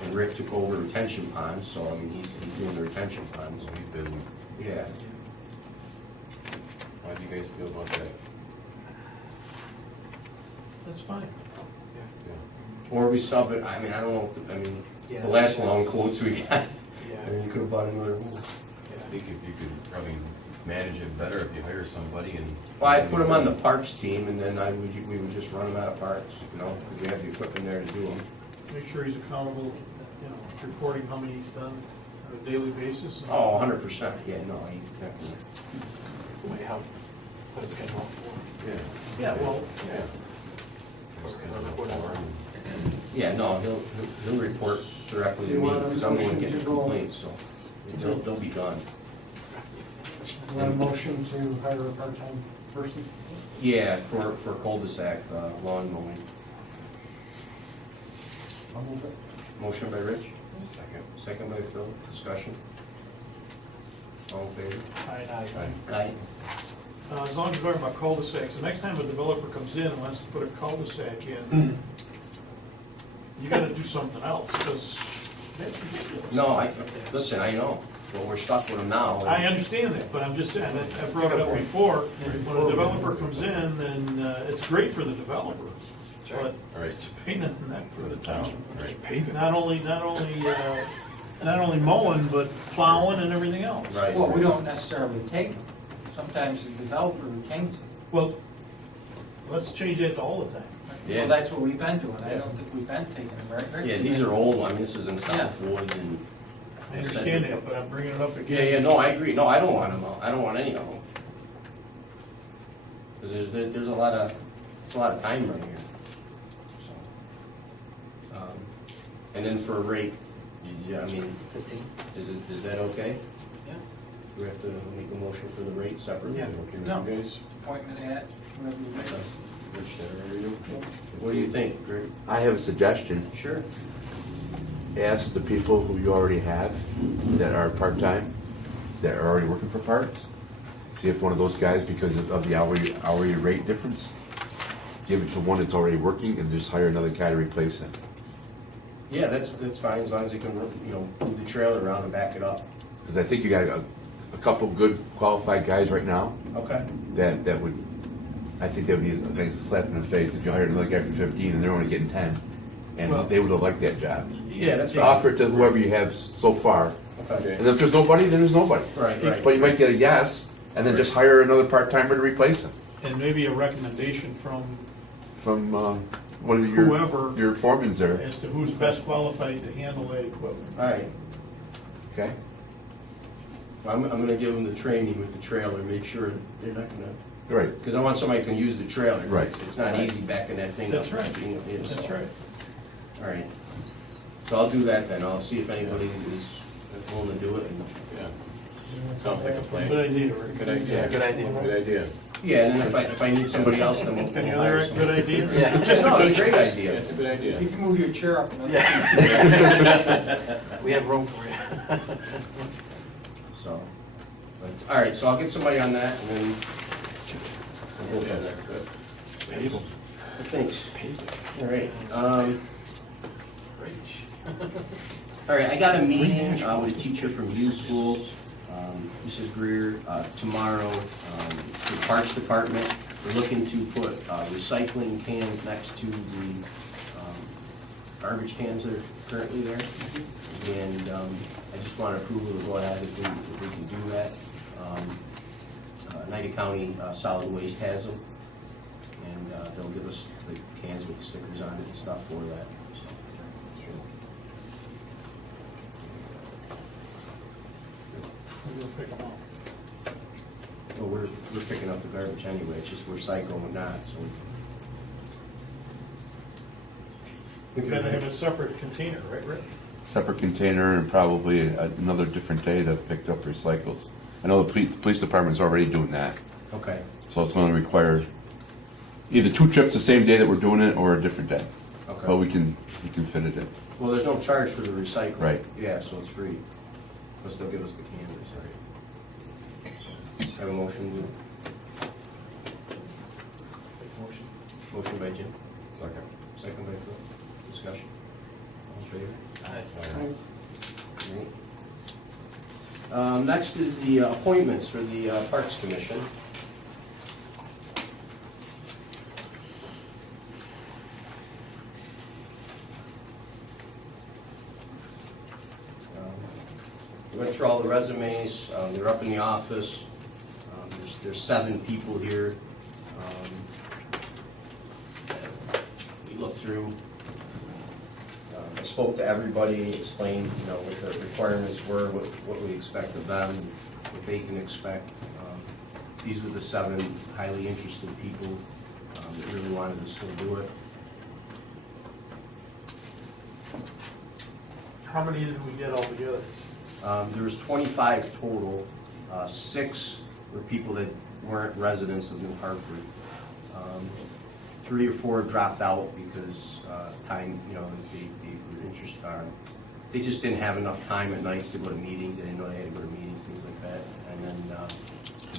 And Rick took over retention ponds, so, I mean, he's doing the retention ponds. So he's busy. Yeah. How do you guys feel about that? That's fine. Or we sub it, I mean, I don't know, I mean, Yeah, the last that's- long quotes we got, I Yeah. mean, you could've bought another one. I think if you could probably manage it better if you hire somebody and. Well, I put them on the parks team, and then we would just run them out of parks, you know, because we have the equipment there to do them. Make sure he's accountable, you know, reporting how many he's done on a daily basis. and- Oh, 100%, yeah, no, I, definitely. Wait, how, what is it scheduled for? Yeah. Yeah, well, Yeah. Yeah, no, he'll report directly So to you me, want a because I'm the one motion getting to the go- complaints, so they'll be done. You want a motion to hire a part-time person? Yeah, for cul-de-sac lawn mowing. I'll move it. Motion by Rich, Second. second by Phil, discussion. All in favor? I- Aye. As long as we're talking about cul-de-sacs, the next time a developer comes in and wants to put a cul-de-sac in, you gotta do something else, because that's ridiculous. No, listen, I know, but we're stuck with them now. I understand that, but I'm just saying, I brought it up before, when a developer comes in, then it's great for the developer, but Right. it's a pain in the neck for the town. Right. Not only mowing, but plowing and everything else. Right. Well, we don't necessarily take them. Sometimes the developer retains them. Well, let's change that to all the time. Yeah. Well, that's what we've been doing. I don't think we've been taking them, right, Rick? Yeah, these are old ones, I mean, this is in Southwood and. I understand that, but I'm bringing it up again. Yeah, no, I agree, no, I don't want them, I don't want any of them. Because there's a lot of time running here. So, and then for a rate, yeah, I mean, is that okay? Yeah. Do we have to make a motion for the rate separately? Yeah. Okay with No. you guys? Appointment at, whatever you make. Rich, that all right with you? What do you think, Greg? I have a suggestion. Sure. Ask the people who you already have that are part-time, that are already working for parks. See if one of those guys, because of the hourly rate difference, give it to one that's already working and just hire another guy to replace him. Yeah, that's fine, as long as they can, you know, move the trailer around and back it up. Because I think you got a couple good qualified guys right now Okay. that would, I think that would be a slap in the face if you hired another guy for 15 and they're only getting 10. And Well- they would have liked that job. Yeah, that's fine. Offer it to whoever you have so far. Okay. And if there's nobody, then there's nobody. Right. But you might get a yes, and then just hire another part-timer to replace him And maybe a recommendation from, from one of Whoever. your foremans there. as to who's best qualified to handle that equipment. All right. Okay? I'm gonna give them the training with the trailer, make sure they're not gonna, Right. because I want somebody who can use the trailer. Right. It's not easy backing that thing up. That's right. You know, yeah, so- That's right. All right. So I'll do that then. I'll see if anybody is willing to do it. And Yeah. Sounds like a plan. Good idea, Rick. Good idea. Good idea. Good idea. Yeah, and then if I need somebody else, then we'll Any hire other somebody. good ideas? No, it's a great idea. That's a good idea. You can move your chair up another. We have room for you. So, but, all right, so I'll get somebody on that, and then we'll go from there. Good. Thanks. All right. All right, I got a meeting with a teacher from U School, Mrs. Greer, tomorrow, for the Parks Department. We're looking to put recycling cans next to the garbage cans that are currently there. And I just want approval to go ahead if we can do that. Niagara County Solid Waste has them, and they'll give us the cans with the stickers on it and stuff for that. So, We'll pick them up. well, we're picking up the garbage anyway, it's just we're cycling not, so. We We've got to have a separate container, right, Rick? Separate container and probably another different day to pick up recycles. I know the police department's already doing that, Okay, so it's gonna require either 2 trips the same day that we're doing it or a different day. But okay. we can fit it in. Well, there's no charge for the recycling. Right. Yeah, so it's free. Plus they'll give us the cans, sorry. Have a motion? Motion by Jim, Second. second by Phil. Discussion. All in favor? Alright. Next is the appointments for the Parks Commission. We went through all the resumes, they're up in the office. There's 7 people here. We looked through. I spoke to everybody, explained, what the requirements were, what we expect of them, what they can expect. These were the 7 highly interested people that really wanted to still do it. How many did we get altogether? There was 25 total. 6 were people that weren't residents of New Hartford. 3 or 4 dropped out because time, they were interested. They just didn't have enough time at nights to go to meetings. They didn't know they had to go to meetings, things like that. And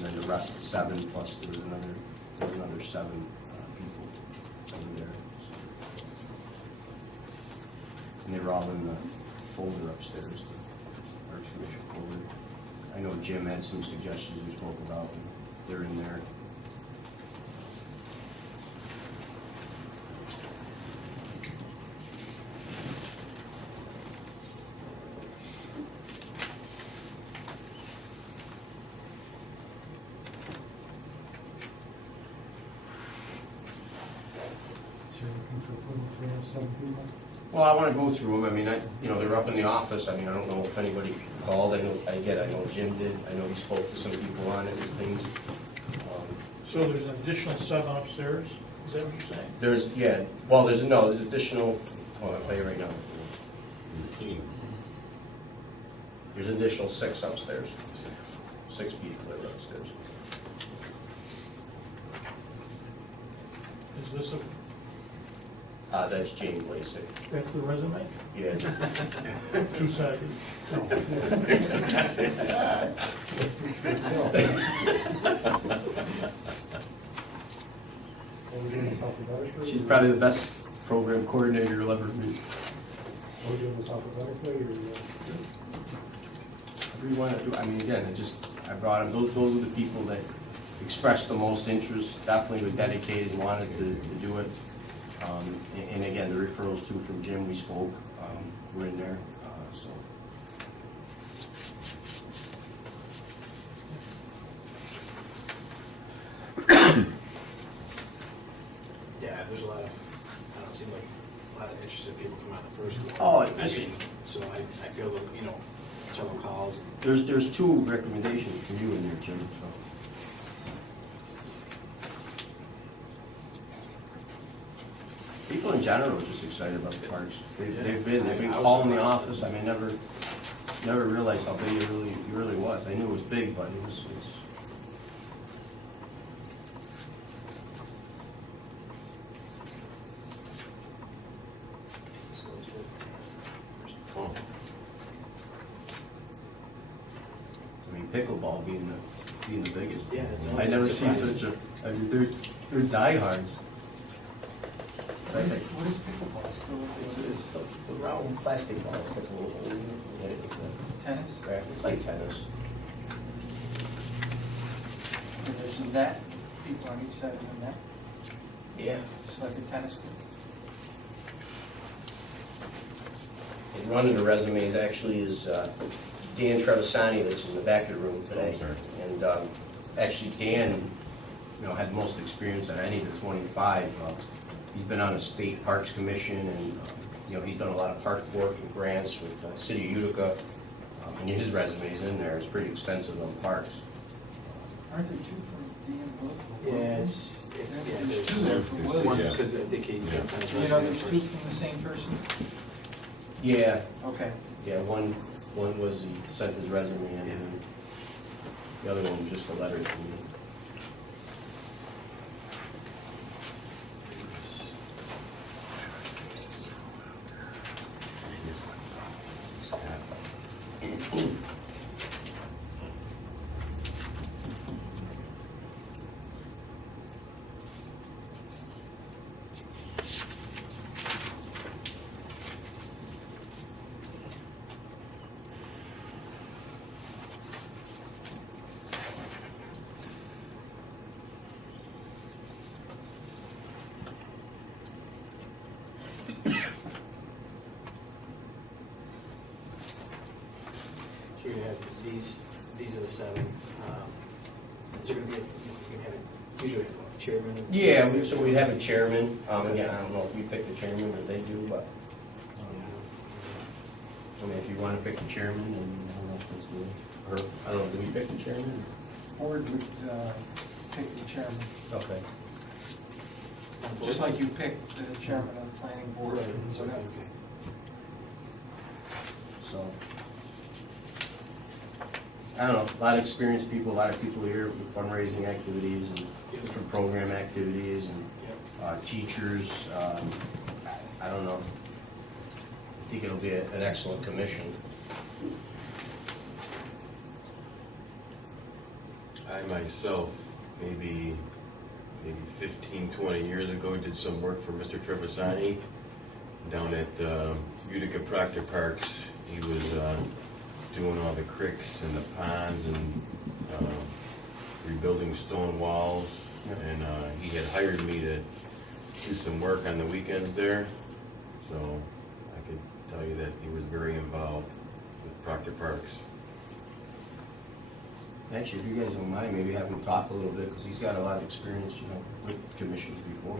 then the rest, 7 plus there was another 7 people over there. So. And they were all in the folder upstairs. Parks Commission folder. I know Jim had some suggestions we spoke about, and they're in there. So you're looking for approval for 7 people? Well, I want to go through them. I mean, they're up in the office. I mean, I don't know if anybody called. I know Jim did. I know he spoke to some people on it and things. So there's an additional 7 upstairs, is that what you're saying? There's additional, I'll tell you right now. There's an additional 6 upstairs. 6 people that are upstairs. Is this That's Jane Blasek. that's the resume? Yeah. 2 seconds. No. Are we doing this alphabetically? She's probably the best program coordinator you'll ever meet. Are we doing this alphabetically, or? Whatever you want to do. I memean, again, I brought them, those are the people that expressed the most interest, definitely were dedicated and wanted to do it. And again, the referrals too from Jim, we spoke, were in there, so. Yeah, there's a lot of, I don't seem like a lot of interested people come out of the first one. Oh, I mean, so I feel that, several calls. There's 2 recommendations from you in there, Jim, so. People in general are just excited about the parks. They've been calling the office. I mean, never realized how big it really was. I knew it was big, but it's. pickleball being the biggest. Yeah, it's I never see surprising. such a, I mean, they're diehards. What is pickleball still? It's the round plastic ball, it's got a little hole in it. You hit it with the Tennis? crack. It's like tennis. And there's a net, people on each side of the net, Yeah. just like a tennis court. And running the resumes actually is Dan Trevisani that's in the back of the room today. Oh, sorry. And actually Dan, had the most experience on any of the 25. He's been on a state parks commission and, he's done a lot of park work and grants with the city of Utica. And his resume's in there, it's pretty extensive on parks. Aren't there two for Dan Book? Yeah, There's two there for Williams. One, because I think he sent his Do you know resume there's two from the same person? Yeah, Okay. yeah, one was he sent his resume in and the other one was just a letter to me. So you have these are the 7. Is there going to be, you can have usually a chairman? Yeah, so we'd have a chairman. Again, I don't know if we pick the chairman or they do, but, I mean, if you want to pick the chairman, then I don't know if that's good. Or, I don't know, do we pick the chairman? Board would pick the chairman, Okay. just like you picked the chairman of the planning board. So that- So, I don't know, a lot of experienced people, a lot of people here with fundraising activities and different program activities and teachers. I don't know. I think it'll be an excellent commission. I myself, maybe 15, 20 years ago, did some work for Mr. Trevisani down at Utica Proctor Parks. He was doing all the creeks and the ponds and rebuilding stone walls. And he had hired me to do some work on the weekends there. So I could tell you that he was very involved with Proctor Parks. Actually, if you guys don't mind, maybe have him talk a little bit, because he's got a lot of experience, with commissions before.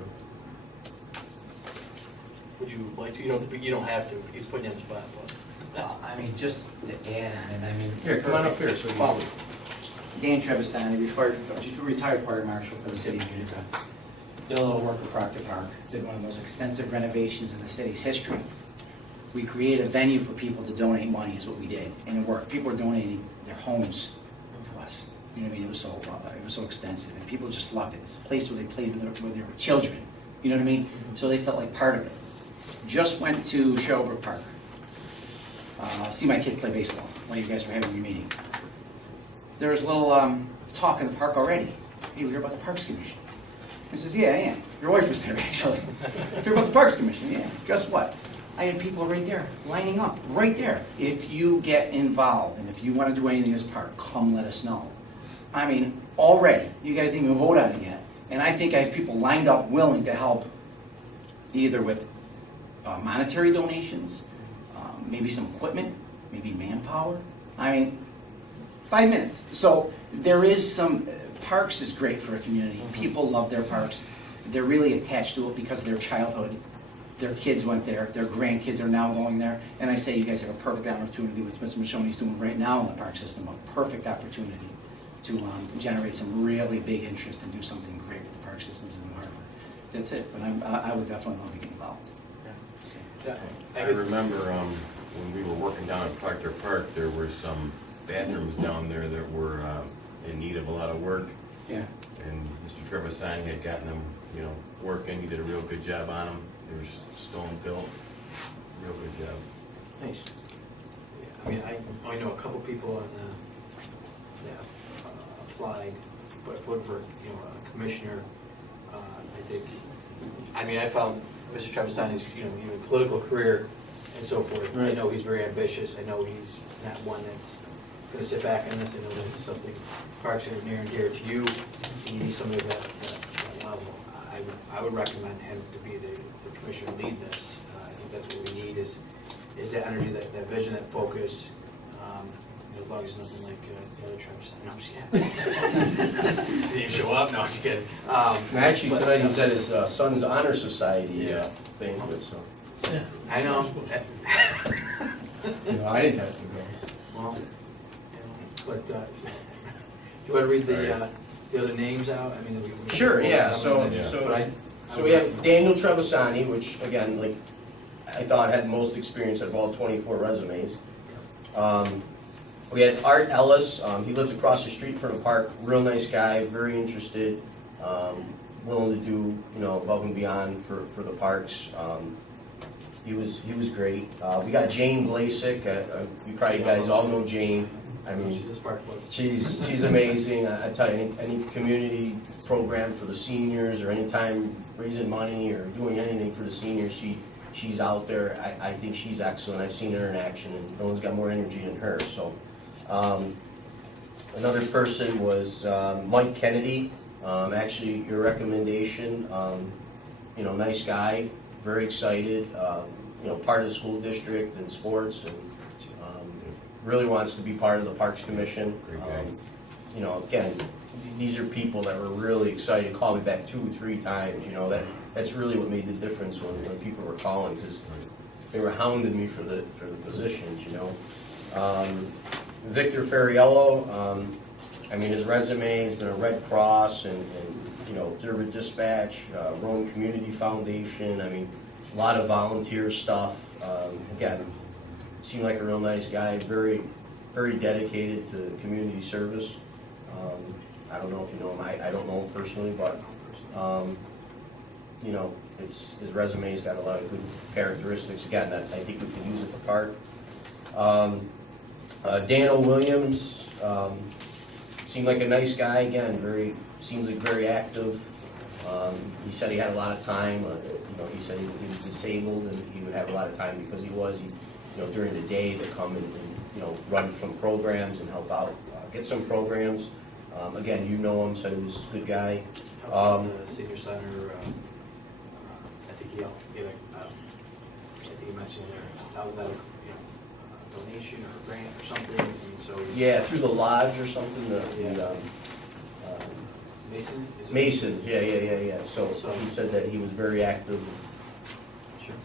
Would you like to? You don't have to. He's putting you on the spot. Well, I mean, just to add, and I mean. Here, come on up here, so you Well, Dan Trevisani, retired fire marshal for the city of Utica. Did a little work for Proctor Park, did one of the most extensive renovations in the city's history. We created a venue for people to donate money, is what we did, and it worked. People were donating their homes to us. You know what I mean? It was so extensive, and people just loved it. It's a place where they played with their children. You know what I mean? So they felt like part of it. Just went to Sherbrooke Park. See my kids play baseball while you guys were having your meeting. There was a little talk in the park already. Hey, we heard about the Parks Commission. I says, yeah, I am. Your wife was there, actually. Heard about the Parks Commission, yeah. Guess what? I had people right there, lining up, right there. If you get involved, and if you want to do anything in this park, come let us know. I mean, already, you guys didn't even vote on it yet. And I think I have people lined up willing to help, either with monetary donations, maybe some equipment, maybe manpower. I mean, 5 minutes. So there is some, parks is great for a community. People love their parks. They're really attached to it because of their childhood. Their kids went there, their grandkids are now going there. And I say you guys have a perfect opportunity with what Mr. Michoni's doing right now in the park system, a perfect opportunity to generate some really big interest and do something great with the park systems in New Hartford. That's it, but I would definitely love to get involved. I remember when we were working down at Proctor Park, there were some bathrooms down there that were in need of a lot of work. Yeah. And Mr. Trevisani had gotten them, working. He did a real good job on them. They were stone built. Real good job. Nice. I mean, I know a couple people on applied, but for, you know, a commissioner, I think, I mean, I found Mr. Travisani's, you know, even political career and so forth. I know he's very ambitious. I know he's not one that's going to sit back on this. I know that it's something parks are near and dear to you. And you need somebody at that level. I would recommend him to be the commissioner to lead this. I think that's what we need is that energy, that vision, that focus. You know, as long as it's nothing like the other Travisani. No, I'm just kidding. Did he show up? No, I'm just kidding. Actually, but, tonight he was at his son's honor society banquet, so. I know. You know, I didn't have to go. Well, but, so, do you want to read the other names out? I mean, Sure, yeah, but so we have Daniel Travisani, which again, like, I thought had the most experience out of all 24 resumes. We had Art Ellis, he lives across the street from the park, real nice guy, very interested, willing to do, you know, above and beyond for the parks. He was great. We got Jane Blasik, you probably guys all know Jane. I mean, she's a spark plug. She's amazing. I tell you, any community program for the seniors or anytime raising money or doing anything for the seniors, she's out there. I think she's excellent. I've seen her in action, and no one's got more energy than her. So, another person was Mike Kennedy. Actually, your recommendation. You know, nice guy, very excited. You know, part of the school district and sports, and really wants to be part of the Parks Commission. You know, again, these are people that were really excited, called me back 2 or 3 times, you know, that's really what made the difference when people were calling, because they were hounding me for the positions, you know. Victor Ferriello, I mean, his resume has been a Red Cross and you know, Observer Dispatch, Rome Community Foundation, I mean, a lot of volunteer stuff. Again, seemed like a real nice guy, very, very dedicated to community service. I don't know if you know him, I don't know him personally, but, you know, his resume's got a lot of good characteristics, again, that I think we can use at the park. Daniel Williams, seemed like a nice guy, again, seems like very active. He said he had a lot of time, you know, he said he was disabled and he would have a lot of time because he you know, during the day to come and you know, run some programs and help out, get some programs. Again, you know him, said he was a good guy. The senior center, I think he mentioned there $1,000, you know, donation or grant or something, and so. Yeah, through the lodge or something, Mason? Is it? Mason, yeah. So he said that he was very active. Sure.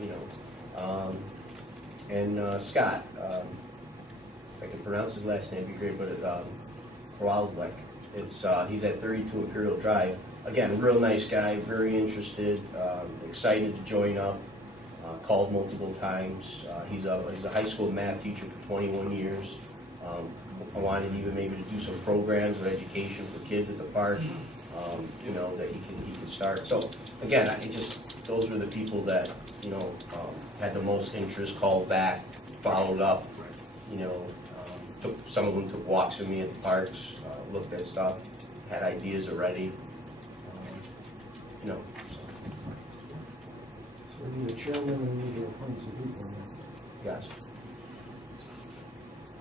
You know, and Scott, if I can pronounce his last name, it'd be great, but Kowalczyk. He's at 32 Imperial Drive. Again, a real nice guy, very interested, excited to join up. Called multiple times. He's a high school math teacher for 21 years. I wanted even maybe to do some programs with education for kids at the park. You know, that he can start. So again, those were the people that, you know, had the most interest, called back, followed up. You know, some of them took walks with me at the parks, looked at stuff, had ideas already. You know. So we need a chairman and we need to appoint some people now. Yes.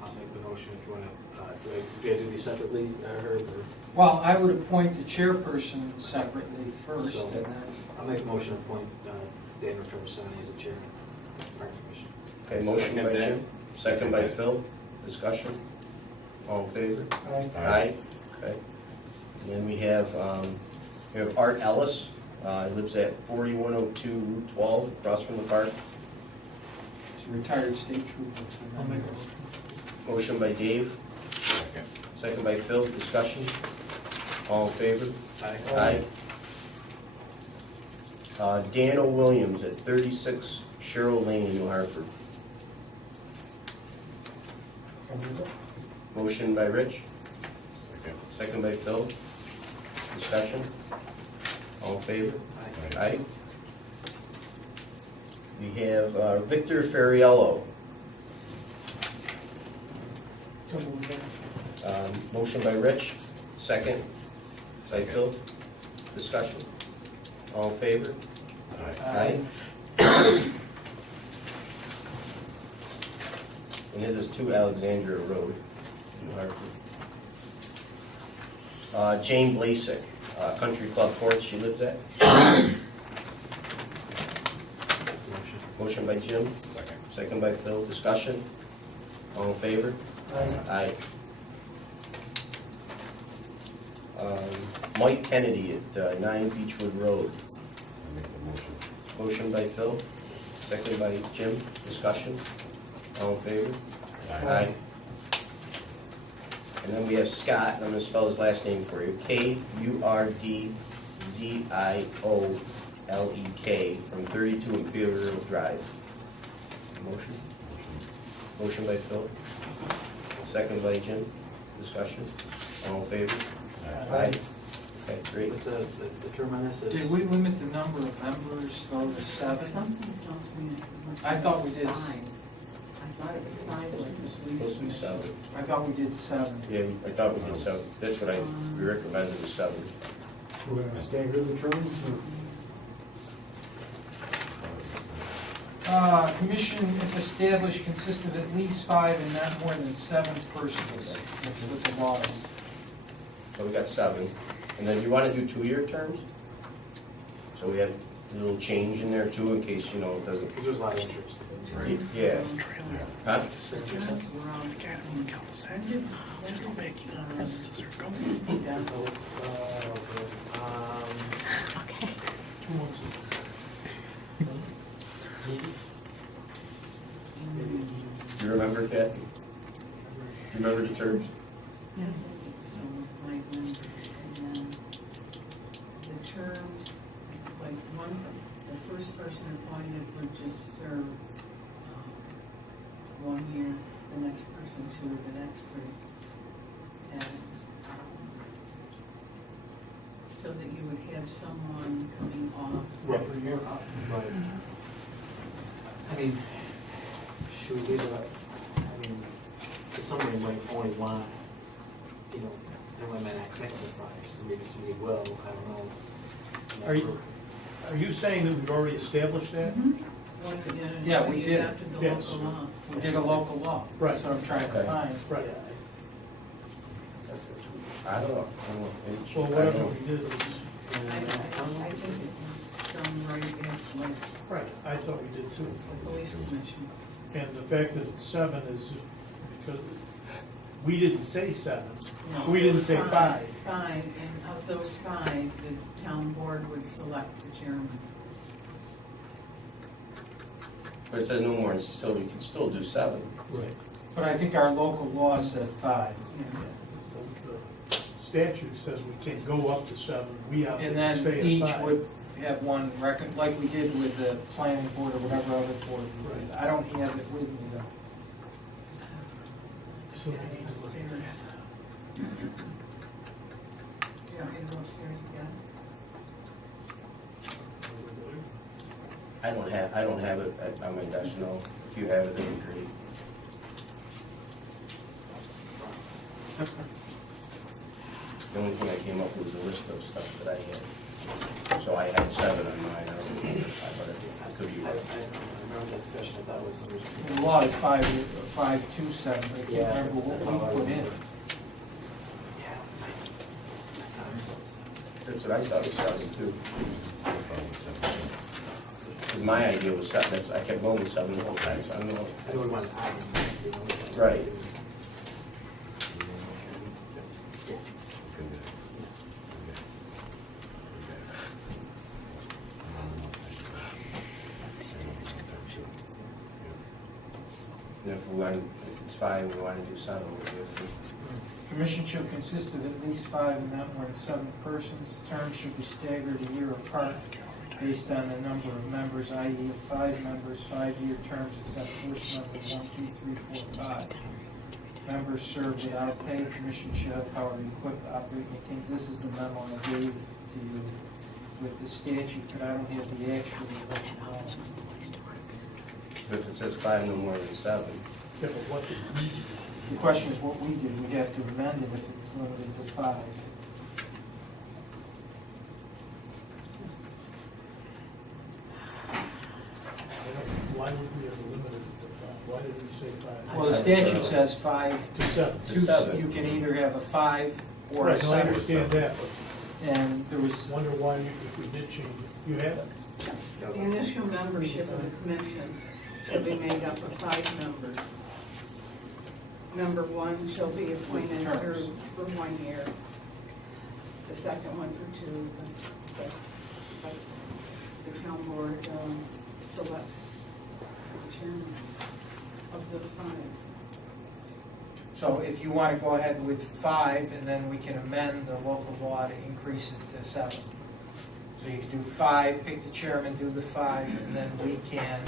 I'll make the motion if you want to, do I do these separately, Herb? Or? Well, I would appoint the chairperson separately first, So, and then. I'll make a motion to appoint Daniel Travisani as a chairman of the Park Commission. Okay, motion by Second, Jim, second by Phil. Discussion. All in favor? Aye. Okay. And then we have Art Ellis. He lives at 4102 Route 12, across from the park. He's a retired state trooper. I'll make a Motion by Dave, Second. second by Phil. Discussion. All in favor? Aye. Aye. Daniel Williams at 36 Sherrill Lane in New Hartford. Motion by Rich, Second. second by Phil. Discussion. All in favor? Aye. We have Victor Ferriello. Motion by Rich, second by Phil. Discussion. All in favor? Aye. And this is 2 Alexandria Road in Hartford. Jane Blasek, Country Club Courts, she lives at. Motion by Jim, second by Phil. Discussion. All in favor? Aye. Mike Kennedy at 9 Beechwood Road. Motion by Phil, second by Jim. Discussion. All in favor? Aye. And then we have Scott, and I'm gonna spell his last name for you. K-U-R-D-Z-I-O-L-E-K from 32 Imperial Drive. Motion? Motion by Phil, second by Jim. Discussion. All in favor? Aye. Okay, great. What's the term on this is? Did we limit the number of members though to 7? Something tells me it was I thought we did 5. I thought it was 5 like this Supposed to be 7. I thought we did 7. Yeah, I thought we did 7. That's what we recommended was 7. We're gonna stagger the terms, or? Commission, if established, consists of at least 5 and not more than 7 persons. That's what the law is. So we got 7. And then you want to do 2-year terms? So we have a little change in there too, in case, you know, it doesn't. Because there's a lot of interest. Yeah. Huh? Do you remember, Kathy? Do you remember the terms? Yeah. So like when, and then the terms, like the first person appointed would just serve 1 year, the next person 2, the next 3. And so that you would have someone coming off. Every year. Right. I mean, should we leave it, because somebody might only want, they might not commit to the project, so maybe somebody will, I don't know. Are you saying that we've already established that? Yeah, we You did. adopted the Yes. local law. We did a local law. Right. That's what I'm trying to Okay. find. Right. I don't know. Well, whatever we did was, I think it was done right at like right, I thought we did too. the police commission. And the fact that it's 7 is because we didn't say 7. No, We didn't say 5. 5, and of those 5, the town board would select the chairman. But it says no more, and still, you can still do 7. Right. But I think our local law said 5. The statute says we can't go up to 7. We have And to then stay at 5. each would have one record, like we did with the planning board or whatever other board. Right. I don't have it with me though. So we need to look at that. Do you want me to go upstairs again? I don't have it on my desk, no. If you have it, that'd be great. The only thing I came up with was a list of stuff that I had. So I had 7 on mine, but I could be I right. remember the discussion, I thought it was somebody. The law is 527, I can't Yeah, remember what we put in. That's what I thought was 7 too. Because my idea was 7, I kept going with 7 the whole time, so I don't know. I don't want to add them, Right. And if we want, if it's 5, we want to do 7, we'll do it. Commission shall consist of at least 5 and not more than 7 persons. Terms should be staggered a year apart based on the number of members, i.e. of 5 members, 5-year terms except first member 1, 2, 3, 4, 5. Members serve without pay. Commission shall have power to equip, operate, maintain. This is the memo I gave to you with the statute, but I don't have the actual. But if it says 5, no more than 7. Yeah, but what did we do? The question is what we did, we'd have to amend it if it's limited to 5. Why would we have limited it to 5? Why did we say 5? Well, the statute says 5. To 7. To 7. You can either have a 5 or a Right, no, I 7. understand that, but And there was, wonder why, if we did change it, you have it. The initial membership of the commission shall be made up of 5 members. Member 1 shall be appointed for 1 year. The second one for 2. The town board selects the chairman of the 5. so if you want to go ahead with 5, and then we can amend the local law to increase it to 7. So you can do 5, pick the chairman, do the 5, and then we can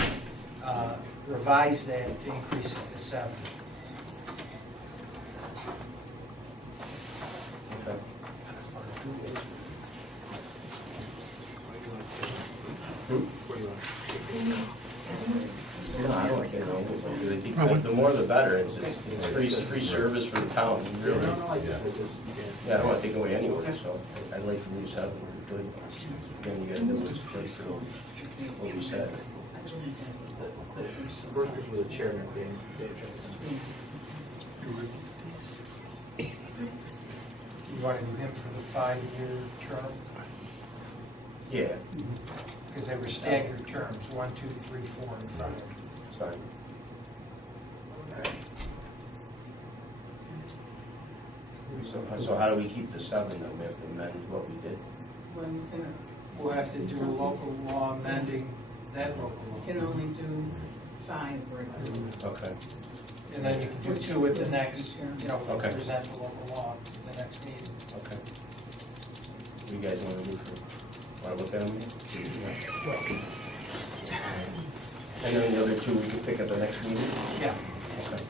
revise that to increase it to 7. Okay. No, I don't care. I think the more the better. It's free service for the town, really. Yeah, I don't want to take away anyway, so I'd like to move 7 if we could. Then you gotta do what's just what we said. First with the chairman being You want to do him for the 5-year term? Yeah, Because they were staggered terms, 1, 2, 3, 4, and 5. it's fine. So how do we keep the 7 then? We have to amend what we did? Well, you We'll have to do a local law amending that local law. can only do 5 right now. Okay. And then you can do 2 at the next, Okay. present the local law at the next meeting. Okay. What do you guys want to do for, want to look at them? And then the other 2 we can pick up the next meeting? Yeah. Okay.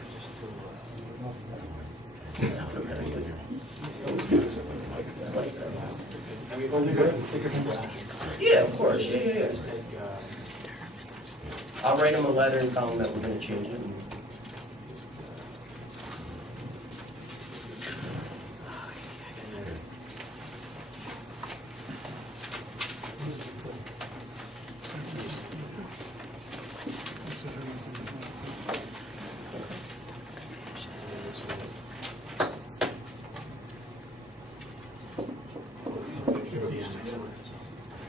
I mean, when they're good. Yeah, of course, yeah. I'll write them a letter and tell them that we're gonna change it.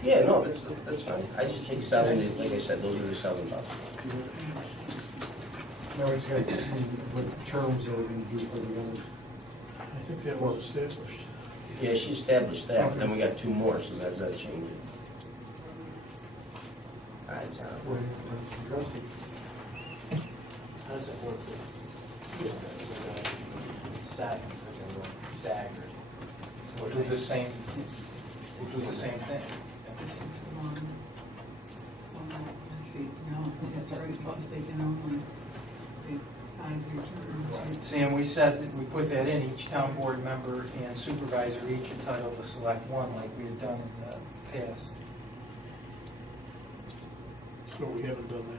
Yeah, no, that's fine. I just take 7, like I said, those are the 7 bucks. No, it's got to be what terms are we going to do for the others? I think that was established. Yeah, she established that, but then we got 2 more, so that's that change it. Alright, so. We're addressing. How does that work? Staggered. We'll do the same, thing. The 6th one. Let's see, no, that's right, because they can only be 5-year terms. See, and we said that we put that in, each town board member and supervisor each entitled to select one, like we had done in the past. So we haven't done that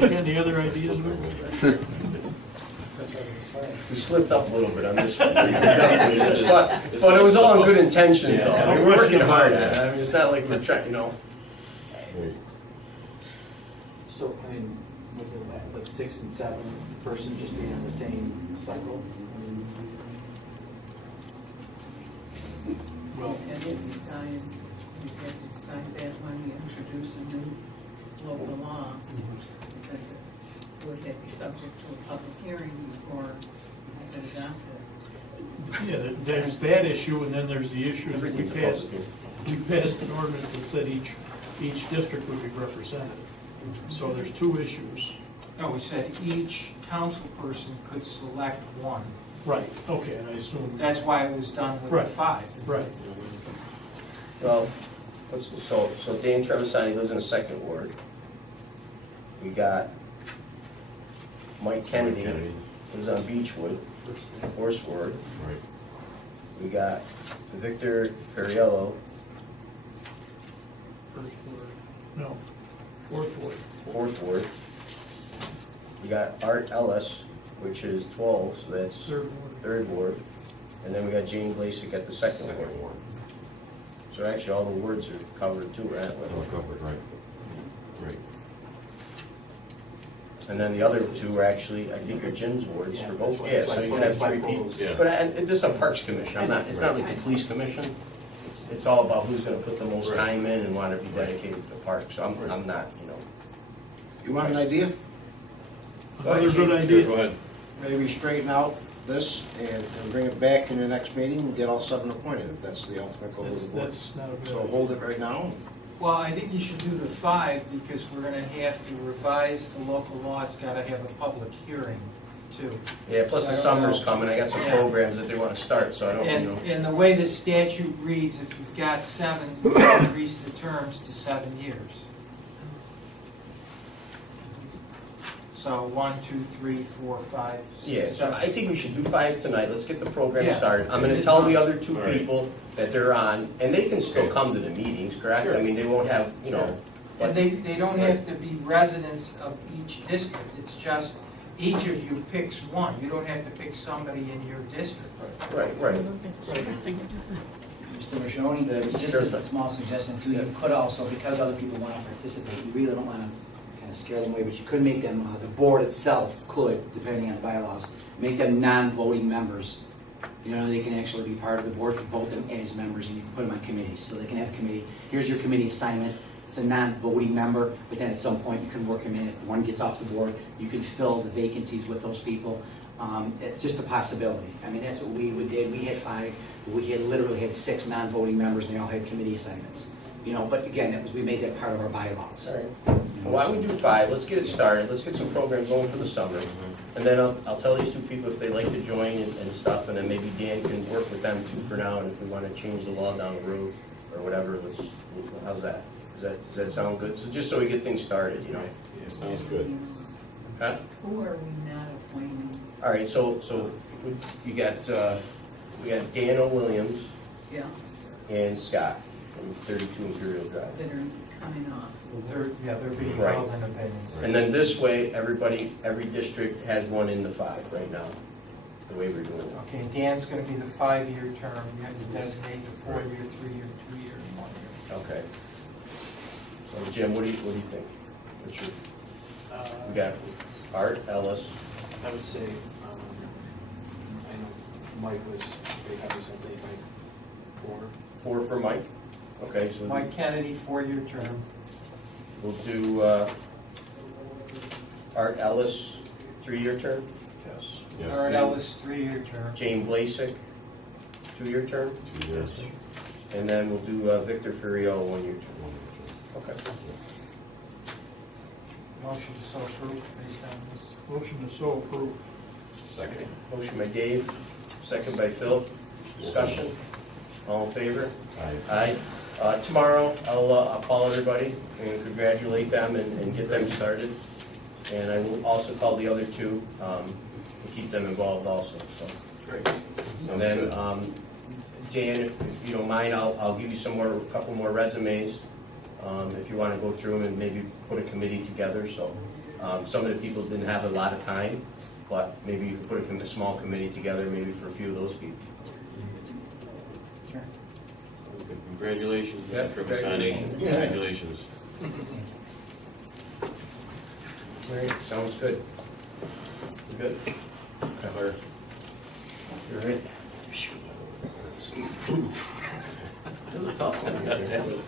either. Any other ideas? We slipped up a little bit on this one. Definitely. But it was all in good intentions, though. I mean, we're working hard at it. I mean, it's not like we're trying, So, I mean, looking at that, like 6 and 7, person just being in the same cycle. Well, And if you decide, you have to decide that when you introduce a new local law, because it would have to be subject to a public hearing before you could adopt it. yeah, there's that issue, and then there's the issue that we passed an ordinance that said each district would be represented. So there's 2 issues. No, we said each council person could select one. Right, okay, and I assume. That's why it was done with the Right. 5. Right. Well, so Dan Trevisani lives in the 2nd ward. We got Mike Kennedy, lives on Beechwood, 1st ward. Right. We got Victor Ferriello, First word. No, fourth ward. Fourth ward. We got Art Ellis, which is 12, so that's Third ward. third ward. And then we got Jane Blasek at the second ward. So actually, all the wards are covered too, right? All covered, right. Right. And then the other two are actually, I think, are Jim's wards for both. why- Yeah, that's so why- you can have that's why 3 people. Paul's- Yeah. But this is a Parks Commission. It's not like the police commission. It's all about who's gonna put the most Right. time in and wanna be dedicated to the park. So I'm not, You want an idea? Another good Sure, idea. go ahead. Maybe straighten out this and bring it back in the next meeting and get all 7 appointed, if that's the ultimate goal of the board. That's not a good So idea. hold it right now. Well, I think you should do the 5, because we're gonna have to revise the local law, it's gotta have a public hearing too. Yeah, plus the So I don't summer's know. coming. I got some Yeah. programs that they wanna start, so I don't, And the way the statute reads, if you've got 7, you increase the terms to 7 years. So 1, 2, 3, 4, 5, 6, Yeah, so 7. I think we should do 5 tonight. Let's get the program Yeah. started. I'm gonna It's tell fine. the other 2 All right. people that they're on, and they can still come to the meetings, correct? I mean, they won't have, And they don't have to be residents of each district, it's just each of you picks one. You don't have to pick somebody in your district. Right. Mr. Marzoni, just as a small suggestion too, you could also, because other people want to participate, you really don't want to kind of scare them away, but you could make them, the board itself could, depending on bylaws, make them non-voting members. You know, they can actually be part of the board, can vote them as members, and you can put them on committees. So they can have a committee, here's your committee assignment, it's a non-voting member, but then at some point you can work them in. If one gets off the board, you can fill the vacancies with those people. It's just a possibility. I mean, that's what we did. We had 5, we had literally had 6 non-voting members, and they all had committee assignments. You know, but again, we made that part of our bylaws. All right. Why don't we do 5? Let's get it started. Let's get some programs going for the summer. And then I'll tell these 2 people if they like to join and stuff, and then maybe Dan can work with them too for now, and if we want to change the law down the road or whatever, how's that? Does that sound good? So just so we get things started, Yeah, sounds good. Huh? Who are we not appointing? All right, so we got Dan Williams Yeah, and Scott from 32 Imperial Drive. that are coming off. They're being Right. held in abeyance. And then this way, every district has one in the 5 right now, the way we're doing it. Okay, Dan's gonna be the 5-year term, you have to designate the 4-year, 3-year, 2-year, and 1-year. Okay. So Jim, what do you think? What's your, we got Art Ellis, I would say, I know Mike was pretty happy, so I'd say Mike 4. 4 for Mike. Okay, so Mike Kennedy, 4-year term. we'll do Art Ellis, 3-year term. Yes. Yes. Art Ellis, 3-year term. Jane Blasek, 2-year term. 2 years. And then we'll do Victor Ferriero, 1-year term. Okay. Motion to so approve based on this. Motion to so approve. Second. Motion by Dave, second by Phil. Discussion? All in favor? Aye. Aye. Tomorrow, I'll call everybody and congratulate them and get them started. And I will also call the other 2 and keep them involved also, so. Great. And then, Dan, if you don't mind, I'll give you a couple more resumes, if you want to go through them and maybe put a committee together, so. Some of the people didn't have a lot of time, but maybe you could put a small committee together, maybe for a few of those people. Sure. Good. Congratulations, Yeah, Mr. Trevisani. Congratulations. Great, sounds good. Good. Claire. You're right. That was a tough one.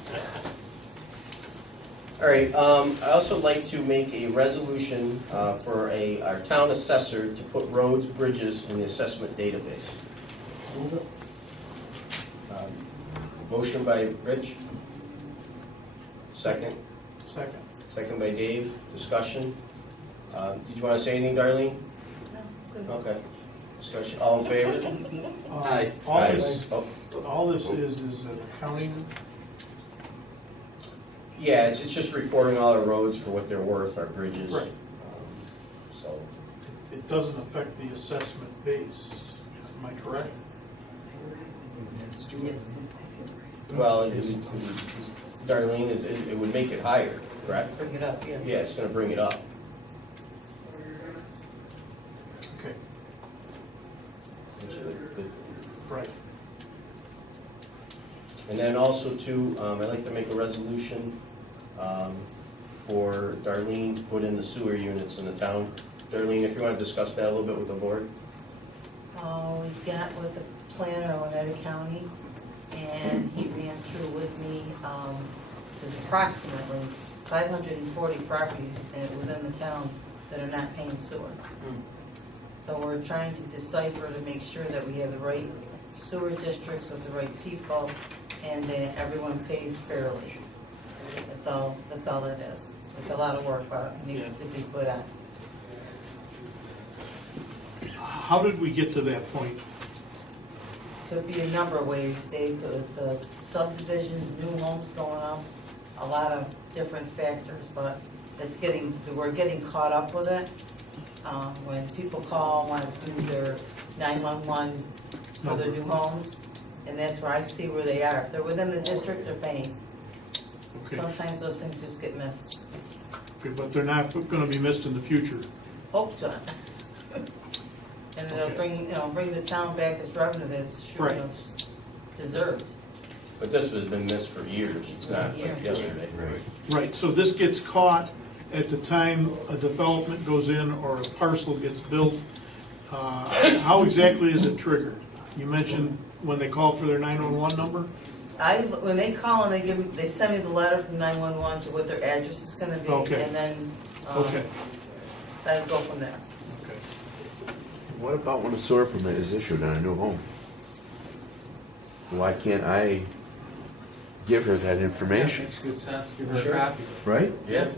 All right, I also like to make a resolution for our town assessor to put roads, bridges in the assessment database. Motion by Rich. Second. Second. Second by Dave. Discussion. Did you want to say anything, Darlene? No, good. Okay. Discussion. All in favor? Aye. Aye. Oh. All this is an accounting, Yeah, it's just reporting all our roads for what they're worth, our bridges. Right. So, it doesn't affect the assessment base, am I correct? well, Darlene, is it would make it higher, correct? Bring it up, yeah. Yeah, it's gonna bring it up. Okay, Which is good. right. And then also too, I'd like to make a resolution for Darlene to put in the sewer units in the town. Darlene, if you want to discuss that a little bit with the board? We got with the planner of Oneida County, and he ran through with me, there's approximately 540 properties within the town that are not paying sewer. So we're trying to decipher to make sure that we have the right sewer districts with the right people, and that everyone pays fairly. That's all that is. It's a lot of work, but it needs to be put on. How did we get to that point? Could be a number of ways, Dave, the subdivisions, new homes going up, a lot of different factors, but we're getting caught up with it. When people call, want to do their 911 for their new homes, and that's where I see where they are. If they're within the district, they're paying. Okay. Sometimes those things just get missed. Okay, but they're not gonna be missed in the future. Hope so. And it'll bring the town back its revenue that's sure, Right. it's deserved. But this has been missed for years, it's not like yesterday. Right. Right, so this gets caught at the time a development goes in or a parcel gets built. How exactly is it triggered? You mentioned when they call for their 911 number? When they call and they send me the letter from 911 to what their address is gonna be, Okay. and then, Okay. I go from there. What about when a sewer permit is issued on a new home? Why can't I give her that information, Makes good sense, give her a copy. right? Yeah.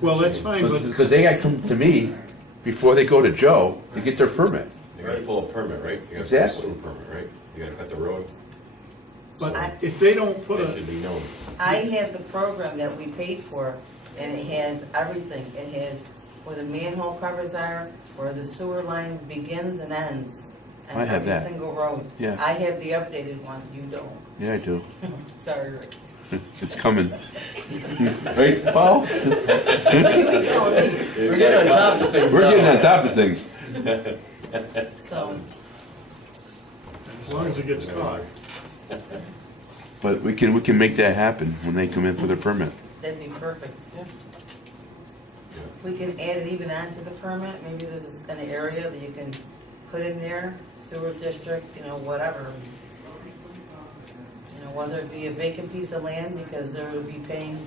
Well, that's fine, but Because they gotta come to me before they go to Joe to get their permit. You gotta pull a permit, right? You gotta pull a Exactly. sewer permit, right? You gotta cut the road. But if they don't put That a, should be known. I have the program that we paid for, and it has everything. It has where the manhole covers are, where the sewer lines begins and ends. I have that. Every single road. Yeah. I have the updated one, you don't. Yeah, I do. Sorry, Rick. It's coming. Right, Paul? We're getting on top of things We're now. getting on top of things. So, as long as it gets caught. But we can make that happen when they come in for their permit. that'd be perfect. We can add it even onto the permit, maybe there's an area that you can put in there, sewer district, whatever. Whether it be a vacant piece of land, because they'll be paying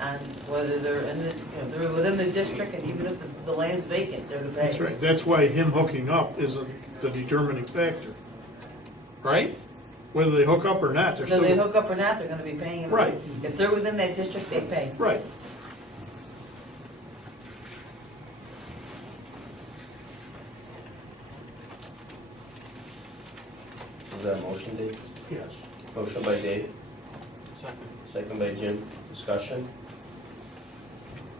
on whether they're they're within the district, and even if the land's vacant, they're to pay. That's right, that's why him hooking up isn't the determining factor. Right? Whether they hook up or not, they're still. Whether they hook up or not, they're gonna be paying. Right. If they're within that district, they pay. Right. Is that a motion, Dave? Yes. Motion by Dave, Second. second by Jim. Discussion?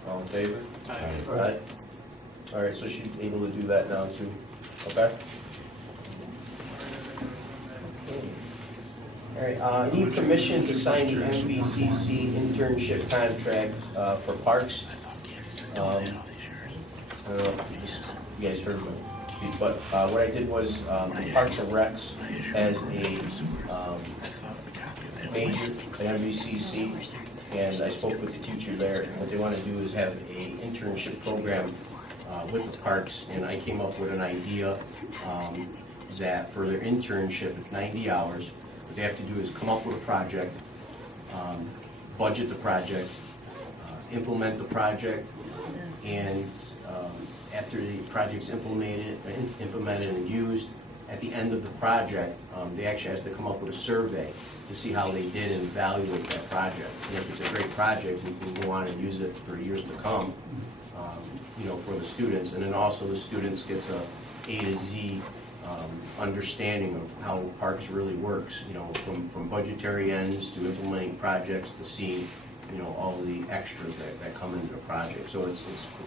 All in favor? Aye. Aye. All right, so she's able to do that now too, okay? All right, need permission to sign the MVCC internship contract for parks. I don't know if you guys heard me, but what I did was Parks and Recs has a major at MVCC, and I spoke with the teacher there. What they want to do is have a internship program with the parks, and I came up with an idea that for their internship, it's 90 hours. What they have to do is come up with a project, budget the project, implement the project, and after the project's implemented and used, at the end of the project, they actually have to come up with a survey to see how they did and evaluate that project. And if it's a great project, we can go on and use it for years to come, for the students. And then also the students gets a to Z understanding of how parks really works, from budgetary ends to implementing projects to seeing, all the extras that come into the project. So it's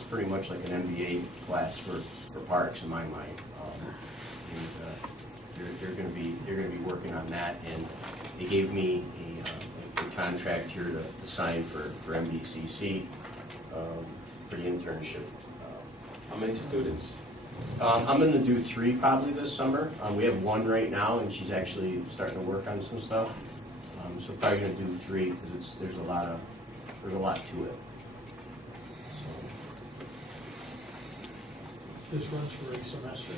pretty much like an MBA class for parks in my mind. And they're gonna be working on that, and they gave me a contract here to sign for MBCC for the internship. How many students? I'm gonna do 3 probably this summer. We have 1 right now, and she's actually starting to work on some stuff. So probably gonna do 3, because there's a lot to it. This runs for a semester.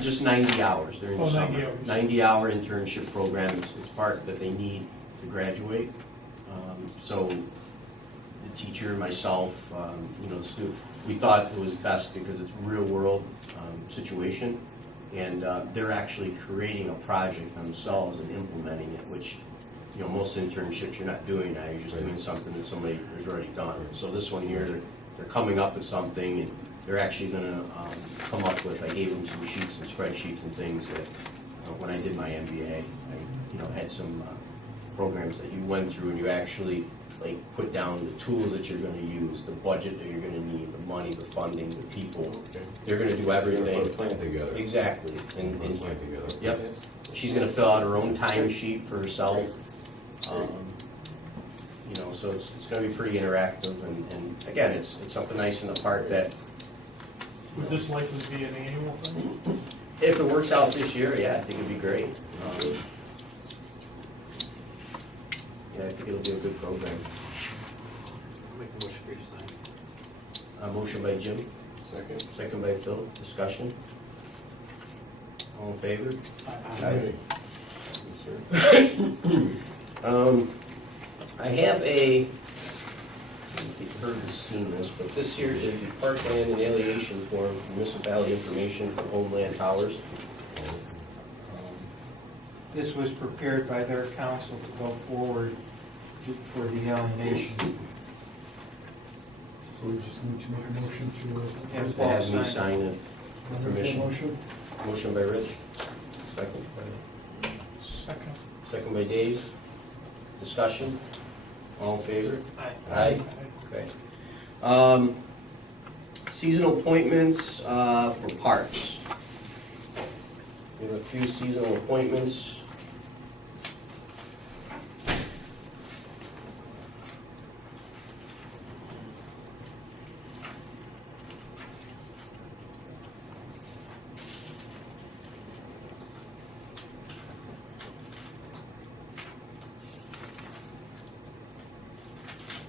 Just 90 hours during the Oh, summer. 90 hours. 90-hour internship program. It's part that they need to graduate. So the teacher, myself, the student, we thought it was best because it's real world situation, and they're actually creating a project themselves and implementing it, which most internships you're not doing that. You're just doing something that somebody has already done. So this one here, they're coming up with something, and they're actually going to come up with. I gave them some sheets and spreadsheets and things that when I did my MBA, I had some programs that you went through, and you actually put down the tools that you're going to use, the budget that you're going to need, the money, the funding, the people. They're going to do everything. Put a plan together. Exactly. And Put a plan together. yep. She's going to fill out her own timesheet for herself. So it's going to be pretty interactive, and again, it's something nice in the park that. Would this likely be an annual thing? If it works out this year, yeah, I think it'd be great. I think it'll be a good program. I'll make the motion for you to sign. Motion by Jim, Second. second by Phil. Discussion. All in favor? Aye. I have a, I don't think you've heard or seen this, but this here is the Parkland and Alienation Form for Municipality Information for Homeland Towers. This was prepared by their council to go forward for the alienation. So we just need to make a motion to. And To have me Paul sign it. Permission. Motion. Motion by Rich, second. Second. Second by Dave. Discussion. All in favor? Aye. Okay. Seasonal appointments for parks. We have a few seasonal appointments.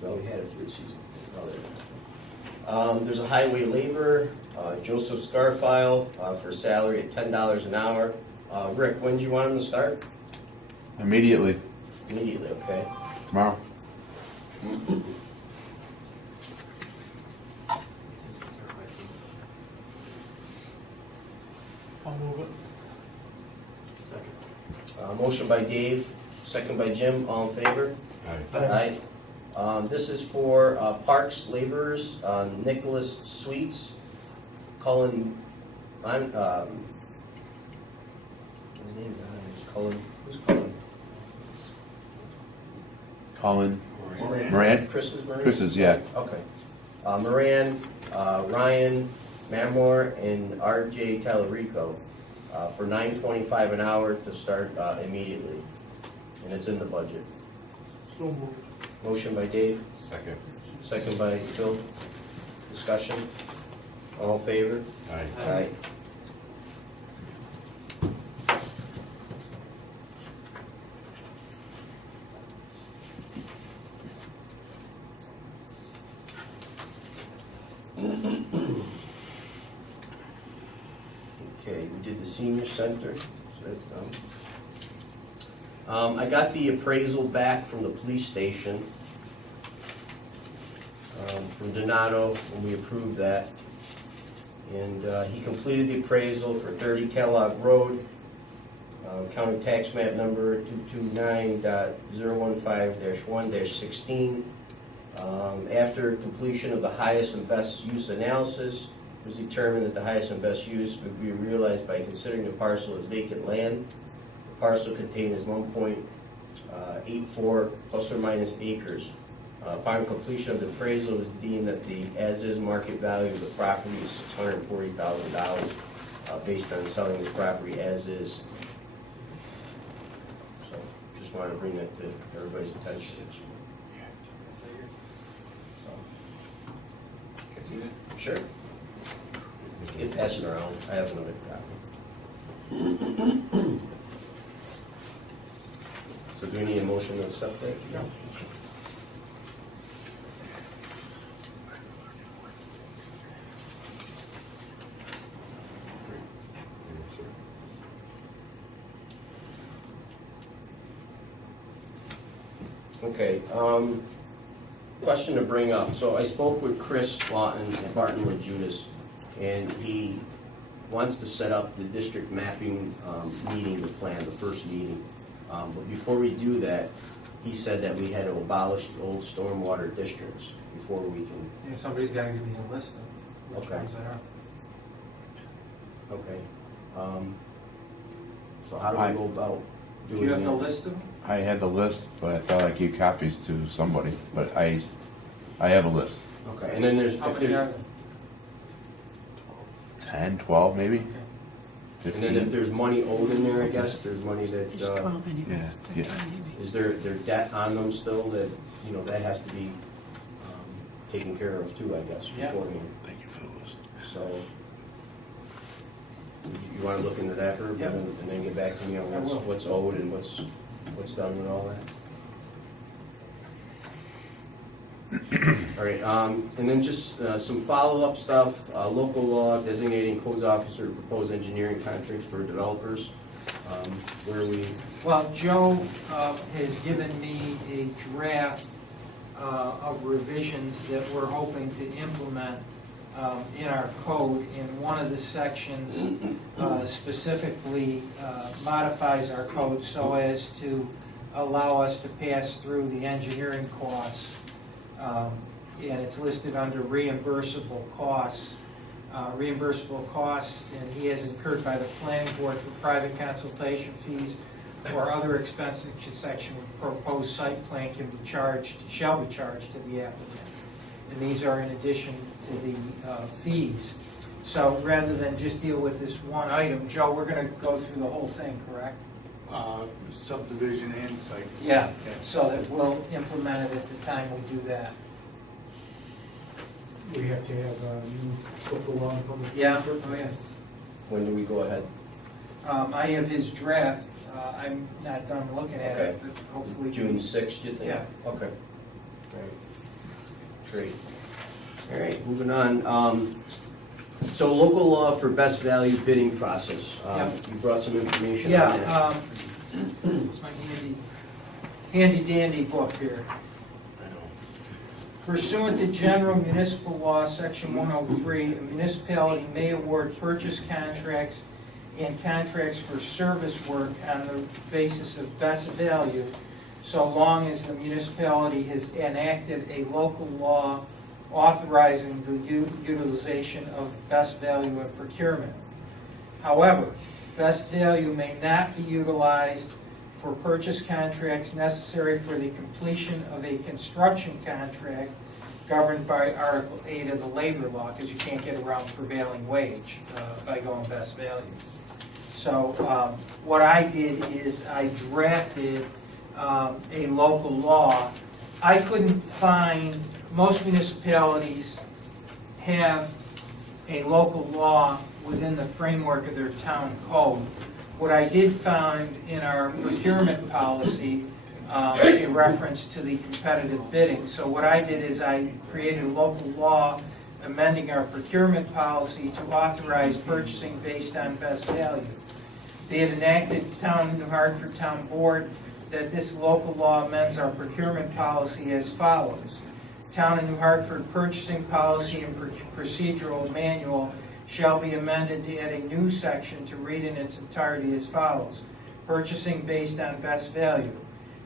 Well, we had a few seasons. There's a highway laborer, Joseph Scarfile, for a salary at $10 an hour. Rick, when do you want him to start? Immediately, Immediately, okay. tomorrow. I'll move it. Second. Motion by Dave, second by Jim, all in favor? Aye. Aye. This is for parks laborers, Nicholas Sweets, Cullen, his name's on it, Cullen, who's Cullen? Colin, Moran? Chris's Moran? Chris's, yeah. Okay. Moran, Ryan, Mamor, and RJ Tallarico for $9.25 an hour to start immediately. And it's in the budget. So moved. Motion by Dave, Second. second by Phil. Discussion. All in favor? Aye. Aye. Okay, we did the senior center, so that's done. I got the appraisal back from the police station, from Donato, when we approved that. And he completed the appraisal for 30 Kellogg Road, county tax map number 229.015-1-16. After completion of the highest and best use analysis, it was determined that the highest and best use would be realized by considering the parcel as vacant land. The parcel contained is 1.84 plus or minus acres. Upon completion of the appraisal, it was deemed that the as-is market value of the property is $640,000 based on selling the property as is. So, just wanted to bring that to everybody's attention. Sure. You can pass it around. I have another copy. So do we need a motion to accept that? No. Okay, question to bring up. So I spoke with Chris Lawton at Martin LaJudas, and he wants to set up the district mapping meeting, the plan, the first meeting. But before we do that, he said that we had to abolish the old stormwater districts before we can. Yeah, somebody's gotta give me a list of which Okay. ones they are. Okay. So how do we go about Do doing you have the that? list of them? I had the list, but I thought I gave copies to somebody, but I have a list. Okay, and then there's, How if many are there's, there? 10, 12 maybe? and then if 15. there's money owed in there, I guess, there's money that, Yeah. is there debt on them still that, you know, that has to be taken care of too, I guess, Yeah. beforehand. Thank you for the list. So, you wanna look into that, Herb, Yep. and then get back to me on I will. what's owed and what's done with all that? All right, and then just some follow-up stuff, local law designating codes officer to propose engineering contracts for developers. Where we, Well, Joe has given me a draft of revisions that we're hoping to implement in our code, and one of the sections specifically modifies our code so as to allow us to pass through the engineering costs, and it's listed under reimbursable costs. Reimbursable costs, and he has incurred by the planning board for private consultation fees or other expenses in connection with proposed site plan shall be charged to the applicant. And these are in addition to the fees. So rather than just deal with this one item, Joe, we're gonna go through the whole thing, correct? Subdivision and site. Yeah, so that we'll implement it at the time we do that. We have to have a new local law and public. Yeah, oh yeah. when do we go ahead? I have his draft, I'm not done looking at Okay. it, but hopefully. June 6th, you think? Yeah. Okay. Great. All right, moving on. So local law for best value bidding process. Yeah. You brought some information on that. Yeah, it's my handy dandy book here. Pursuant to General Municipal Law, Section 103, a municipality may award purchase contracts and contracts for service work on the basis of best value, so long as the municipality has enacted a local law authorizing the utilization of best value in procurement. However, best value may not be utilized for purchase contracts necessary for the completion of a construction contract governed by Article 8 of the labor law, because you can't get around prevailing wage by going best value. So what I did is I drafted a local law. I couldn't find, most municipalities have a local law within the framework of their town code. What I did find in our procurement policy, a reference to the competitive bidding. So what I did is I created a local law amending our procurement policy to authorize purchasing based on best value. They had enacted, Town of New Hartford Town Board, that this local law amends our procurement policy as follows. Town of New Hartford Purchasing Policy and Procedural Manual shall be amended to add a new section to read in its entirety as follows. Purchasing based on best value.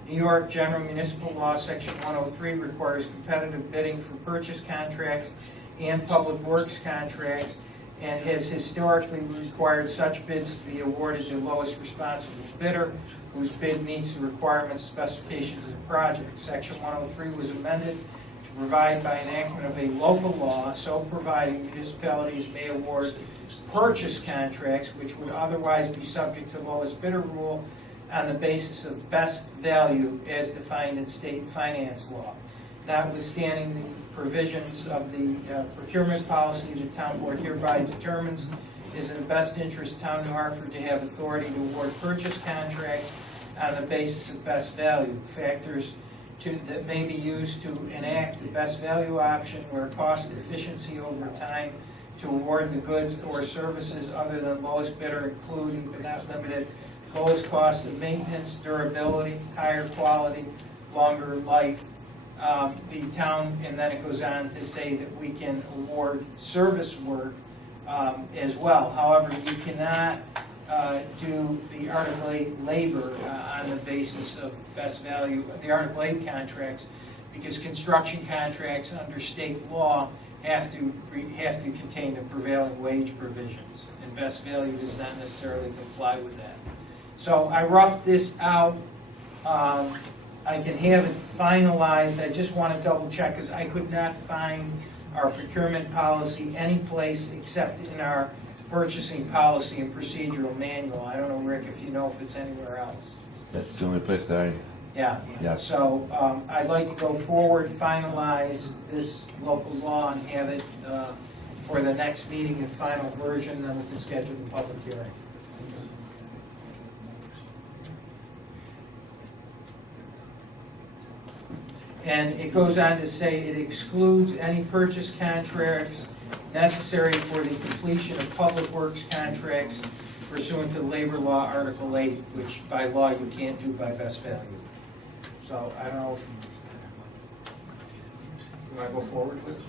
New York General Municipal Law, Section 103 requires competitive bidding for purchase contracts and public works contracts, and has historically required such bids to be awarded to the lowest responsible bidder whose bid meets the requirements and specifications of the project. Section 103 was amended to provide by enactment of a local law, so providing municipalities may award purchase contracts which would otherwise be subject to lowest bidder rule on the basis of best value as defined in state finance law. Notwithstanding the provisions of the procurement policy, the town board hereby determines it is in the best interest of town of New Hartford to have authority to award purchase contracts on the basis of best value. Factors that may be used to enact the best value option where cost efficiency over time to award the goods or services other than lowest bidder, including but not limited lowest cost of maintenance, durability, higher quality, longer life. The town, and then it goes on to say that we can award service work as well. However, you cannot do the Article 8 labor on the basis of best value, the Article 8 contracts, because construction contracts under state law have to contain the prevailing wage provisions, and best value does not necessarily comply with that. So I roughed this out. I can have it finalized. I just want to double check because I could not find our procurement policy any place except in our purchasing policy and procedural manual. I don't know, Rick, if you know if it's anywhere else. That's the only place that I, Yeah. So I'd like to go forward, finalize this local law and have it for the next meeting in final version, then we can schedule the public hearing. And it goes on to say it excludes any purchase contracts necessary for the completion of public works contracts pursuant to labor law Article 8, which by law you can't do by best value. So I don't know if you want to go forward with it?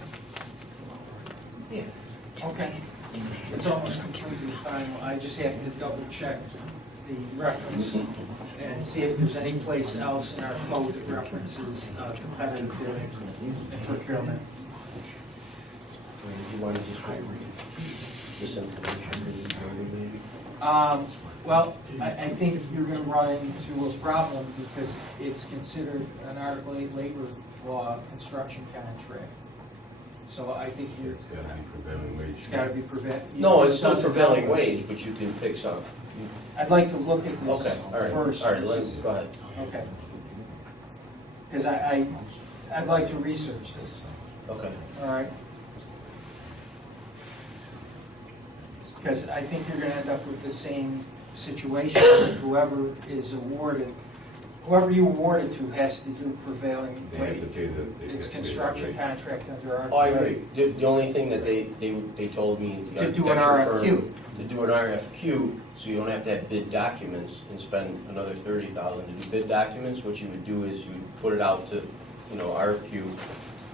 Yeah. Okay. It's almost completely final. I just have to double check the reference and see if there's any place else in our code that references competitive bidding and procurement. Do you want to just this information? Well, I think you're going to run into a problem because it's considered an Article 8 labor law construction contract. So I think you're. It's got to be prevailing wage. It's got to be prevailing. No, it's not prevailing wage, but you can pick some. I'd like to look at this Okay, all right, first. all right, let's, go ahead. Okay. Because I'd like to research this, Okay. all right? Because I think you're gonna end up with the same situation with whoever is awarded, whoever you award it to has to do prevailing They have to wage. pay the. It's construction contract under Article Oh, I 8. agree. The only thing that they told me. the To do an architecture firm, RFQ. To do an RFQ, so you don't have to have bid documents and spend another $30,000 to do bid documents. What you would do is you would put it out to, RFQ.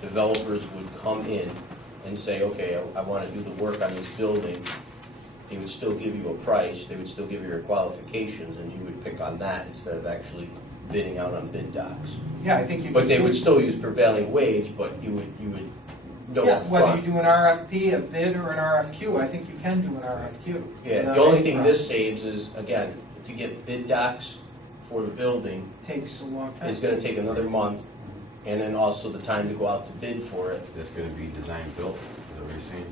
Developers would come in and say, okay, I want to do the work on this building. They would still give you a price, they would still give you your qualifications, and you would pick on that instead of actually bidding out on bid docs. Yeah, I think you. But could they do- would still use prevailing wage, but you would know Yeah, upfront. whether you do an RFP, a bid, or an RFQ, I think you can do an RFQ. Yeah, without the only any thing problem. this saves is, again, to get bid docs for the building Takes a long time. is gonna take another month, and then also the time to go out to bid for it. That's gonna be design built, is that what you're saying?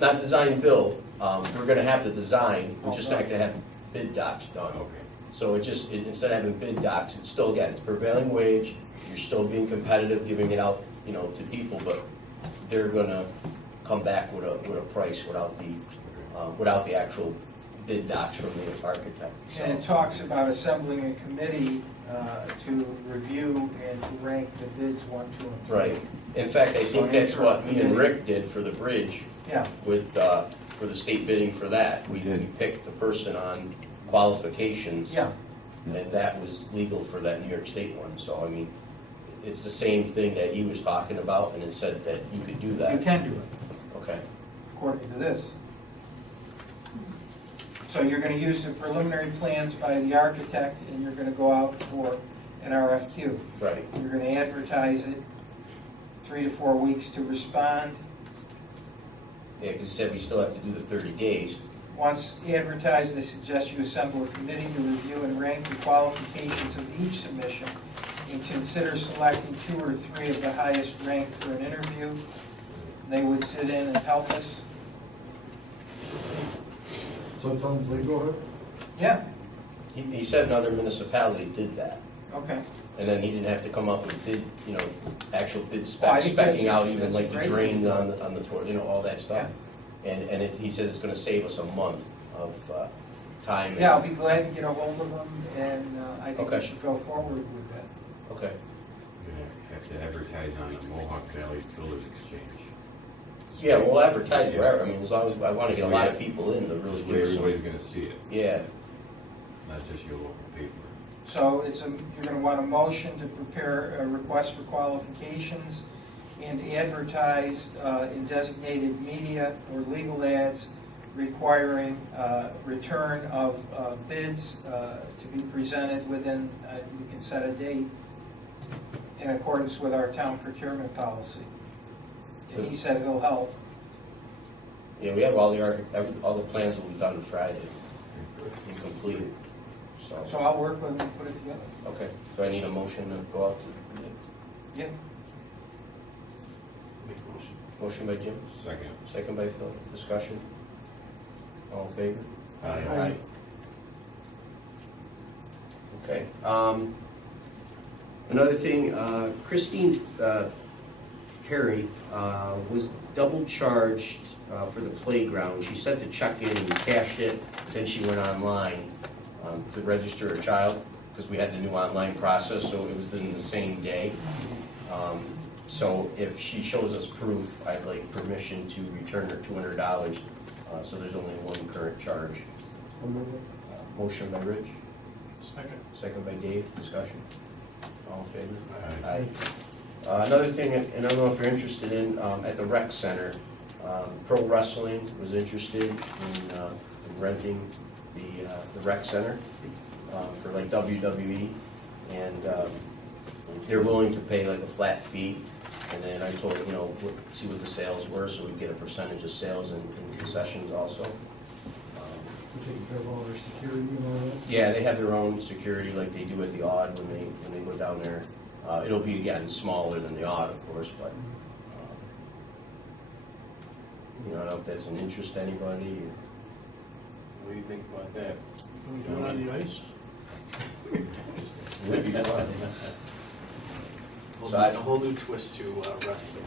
Not design build, we're gonna have the design, we're just not gonna have bid docs done. Okay. So instead of having bid docs, it's still, again, it's prevailing wage, you're still being competitive, giving it out, to people, but they're gonna come back with a price without the actual bid docs from the architect. So- And it talks about assembling a committee to review and to rank the bids 1, 2, and 3. Right. In fact, I think that's what me and Rick did for the bridge Yeah, with, for the state bidding for that. We picked the person on qualifications. yeah. And that was legal for that New York State one. So, I mean, it's the same thing that he was talking about, and it said that you could do that. You can do it, Okay. according to this. So you're gonna use the preliminary plans by the architect, and you're gonna go out for an RFQ. Right. You're gonna advertise it, 3 to 4 weeks to respond. Yeah, because he said we still have to do the 30 days. Once advertised, I suggest you assemble a committee to review and rank the qualifications of each submission and consider selecting 2 or 3 of the highest ranked for an interview. They would sit in and help us. So it sounds legal, huh? Yeah, He said another municipality did that, Okay. and then he didn't have to come up and bid, actual bid Well, I specs, think that's specking out even that's like the great. drains on the toilet, all that stuff. And he says it's gonna save us a month of time. Yeah, I'll be glad to get a hold of them, and I think we Okay. should go forward with that. Okay. You're gonna have to advertise on the Mohawk Valley Builders Exchange. Yeah, we'll advertise wherever, I mean, as long as, I wanna get a lot of people in to really This way do some. everybody's gonna see it, Yeah, not just your local paper. So you're gonna want a motion to prepare a request for qualifications and advertise in designated media or legal ads requiring return of bids to be presented within, you can set a date in accordance with our town procurement policy. And he said it'll help. yeah, we have all the plans will be done Friday and completed, So I'll work with him and put it together. Okay, so I need a motion to go out to bid. Yeah. Make a motion. Motion by Jim, Second. second by Phil, discussion. All in favor? Aye. Okay, another thing, Christine Perry was double charged for the playground. She sent the check in and cashed it, then she went online to register her child, because we had the new online process, so it was in the same day. So if she shows us proof, I'd like permission to return her $200, so there's only one current charge. Motion by Rich, Second. second by Dave, discussion. All in favor? Aye. Another thing, and I don't know if you're interested in, at the rec center, Pro Wrestling was interested in renting the rec center for like WWE, and they're willing to pay like a flat fee. And then I told, see what the sales were, so we'd get a percentage of sales and concessions also. To take care of all their security and all that. Yeah, they have their own security like they do at the Odd when they go down there. It'll be, again, smaller than the Odd, of course, but, I don't know if that's an interest to anybody. What do you think about that? Can we do it on the ice? Would be fun. Whole So new- I- a whole new twist to wrestling.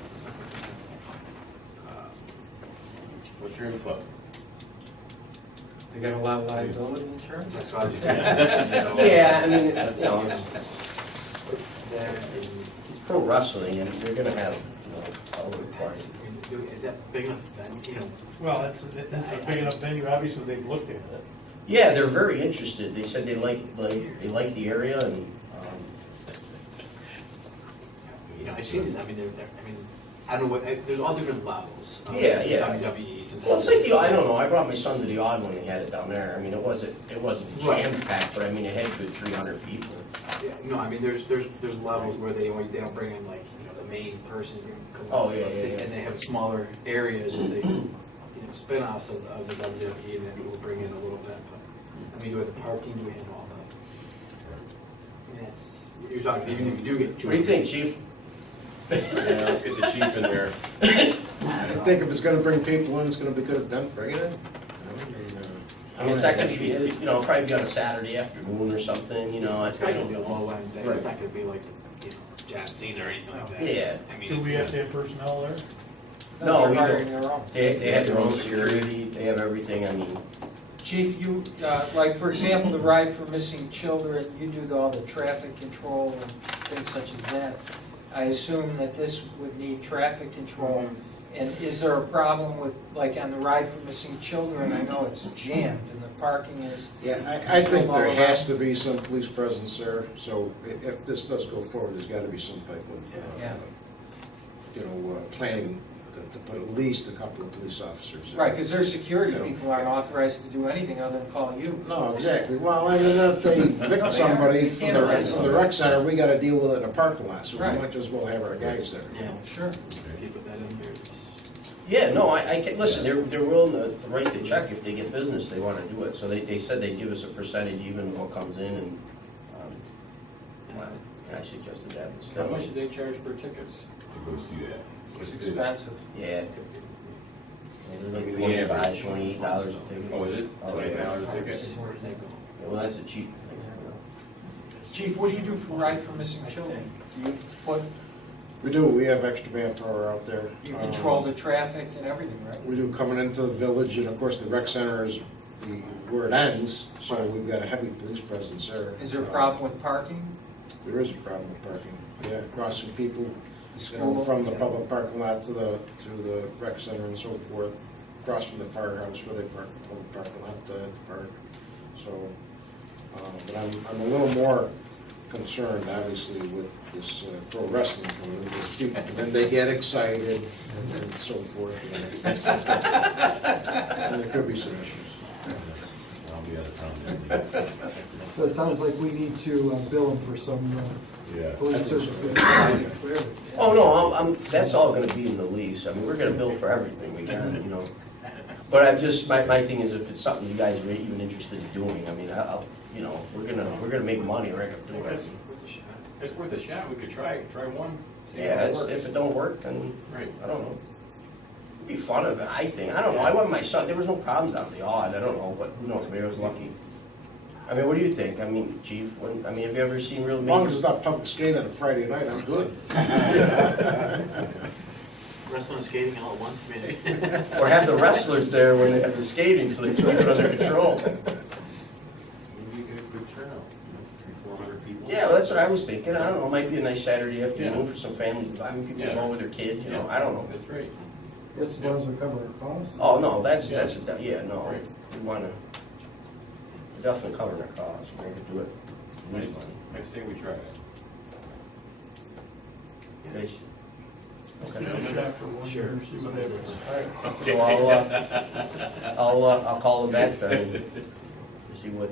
What's your input? They got a lot of liability insurance? That's what I was. Yeah, I mean, it's pro wrestling, and they're gonna have, all the requirements. Is that big enough then, Well, this is a big enough venue, obviously they've looked at it. Yeah, they're very interested. They said they like the area, and, I've seen these, I mean, I don't know what, there's all different levels. of Yeah. WWEs. Well, it's like I don't know, I brought my son to the Odd when they had it down there. I mean, it wasn't Right. jam-packed, but I mean, it had good 300 people. Yeah, no, I mean, there's levels where they don't bring in like, the main person. Oh, yeah. And they have smaller areas and they, spin-offs of the WWE and then we'll bring in a little bit, but, I mean, do we have the parking, do we have all that? I mean, you're talking, even if you do get. What do you think, Chief? Yeah, let's get the chief in there. I think if it's gonna bring people in, it's gonna be good event, bring it in. I mean, it's not gonna be, probably be on a Saturday afternoon or something, It's probably gonna be a low end thing, Right. it's not gonna be like, John Cena or anything like that. Yeah. I mean, Do it's we have gonna- to have personnel there? No, we They're hiring don't. their own. They have their own security, they have everything, I mean, Chief, you, like, for example, the ride for missing children, you do all the traffic control and things such as that. I assume that this would need traffic control. And is there a problem with, like, on the ride for missing children, I know it's jammed and the parking is. Yeah, I think there has to be some police presence there, so if this does go forward, there's gotta be some type Yeah. of, planning to put at least a couple of police officers there. Right, because their security people aren't authorized to do anything other than call you. No, exactly. Well, I mean, if they pick somebody from the rec center, we gotta deal with it in a parking lot, so we Right. might as well have our guys there. Yeah, Sure. can you put that in there? yeah, no, I can, listen, they're willing to write the check if they get business, they wanna do it. So they said they'd give us a percentage even of what comes in, and, I suggested that, but still. How much do they charge for tickets to go see that? It's expensive. Yeah. They're like The average. $25, $28 a ticket. Oh, is it? Oh, $25 yeah. a ticket? Where does that go? Well, that's a cheap thing, Chief, what do you do for Ride for Missing Children? Do you put, We do, we have extra manpower out there. you control the traffic and everything, right? We do coming into the village, and of course, the rec center is where it ends, so we've got a heavy police presence there. Is there a problem with parking? There is a problem with parking, yeah, crossing people, School, from the yeah. public parking lot to through the rec center and so forth, across from the firehouse where they park, public parking lot to park. So, but I'm a little more concerned, obviously, with this pro wrestling coming in, because people, and they get excited and so forth. And there could be some issues. I'll be out of town. So it sounds like we need to bill them for some Yeah. police services. Oh, no, that's all gonna be in the lease. I mean, we're gonna bill for everything we can, you know. But I'm just, my thing is if it's something you guys are even interested in doing, I mean, I'll, you know, we're gonna make money, we're gonna do it. It's worth a shot, we could try one. see how Yeah, it works. if it don't work, then, Right. I don't know. It'd be fun if, I think, I don't know, I went with my son, there was no problems out the odd, I don't know, but who knows, maybe I was lucky. I mean, what do you think? I mean, Chief, have you ever seen real As long as major? it's not public skate on a Friday night, I'm good. Wrestling and skating all at once, maybe. Or have the wrestlers there when they have the skating, so they keep it under control. Maybe you get a good turnout, 300-400 people. Yeah, well, that's what I was thinking, I don't know, it might be a nice Saturday afternoon Yeah. for some families, I mean, people Yeah. go with their kids, you know, I don't know. That's right. Yes, as long as we cover our costs. Oh, no, that's, Yeah. yeah, no, Right. we wanna, we're definitely covering the costs, we're gonna do it. I Lose money. say we try it. Yes. Okay. Sure. Alright, so I'll call them back then to see what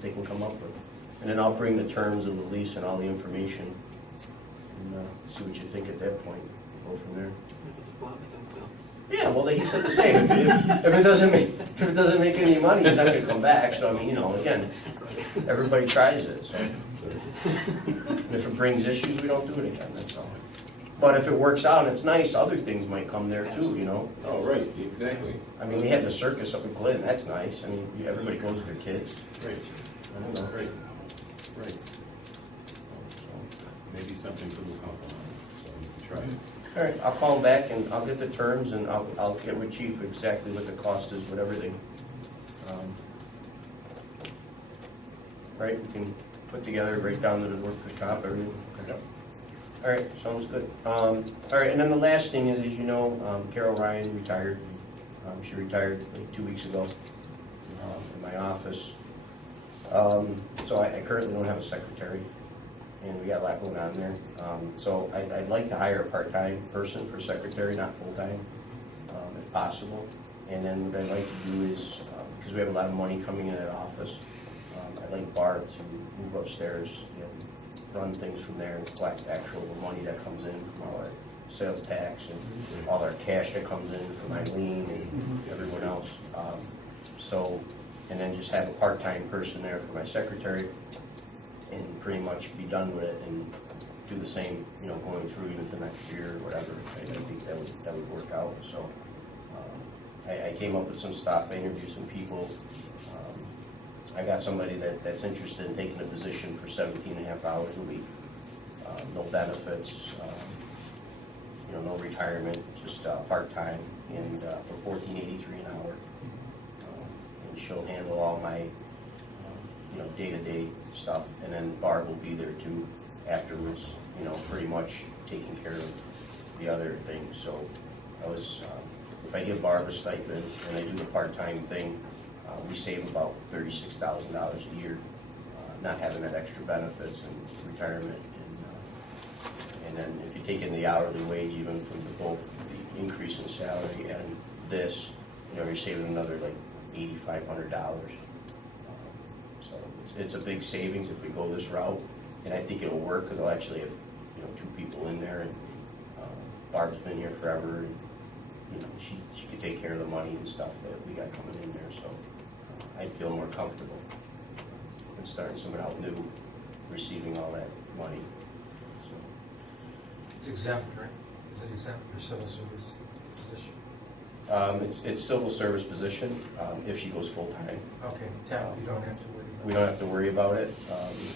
they can come up with. And then I'll bring the terms of the lease and all the information and see what you think at that point, go from there. Yeah, well, he said the same, if it doesn't make any money, he's not gonna come back, so I mean, you know, again, everybody tries it, so. And if it brings issues, we don't do it again, that's all. But if it works out and it's nice, other things might come there too, you know? Oh, right, exactly. I mean, we had the circus up in Glidden, that's nice, I mean, everybody goes with their kids. Right, I don't know. right, right. So, maybe something could come from it, so we can try it. All right, I'll call him back and I'll get the terms and I'll get with Chief exactly what the cost is, with everything. Right, we can put together, right down to the work per cop, everything. Okay. All right, sounds good. All right, and then the last thing is, as you know, Carol Ryan retired. She retired like 2 weeks ago in my office. So I currently don't have a secretary, and we got a lot going on there. So I'd like to hire a part-time person for secretary, not full-time, if possible. And then what I'd like to do is, because we have a lot of money coming in that office, I'd like Barb to move upstairs and run things from there and collect actual money that comes in from all our sales tax and all our cash that comes in from Eileen and everyone else. And then just have a part-time person there for my secretary and pretty much be done with it and do the same, you know, going through even to next year or whatever. I think that would work out, so. I came up with some stuff, I interviewed some people. I got somebody that's interested in taking a position for 17 and a half hours a week. No benefits, you know, no retirement, just part-time, and for $14.83 an hour. And she'll handle all my, you know, day-to-day stuff, and then Barb will be there too afterwards, you know, pretty much taking care of the other things. So I was, if I give Barb a stipend and I do the part-time thing, we save about $36,000 a year, not having that extra benefits and retirement. And then if you take in the hourly wage, even from both the increase in salary and this, you know, you're saving another like $8,500. So it's a big savings if we go this route, and I think it'll work because I'll actually have, you know, 2 people in there, and Barb's been here forever, and you know, she could take care of the money and stuff that we got coming in there, so I'd feel more comfortable than starting someone out new, receiving all that money. So It's exempt, right? Is it exempt for civil service position? It's civil service position, if she goes full-time. Okay, temp, you don't have to worry about We don't have to worry about it.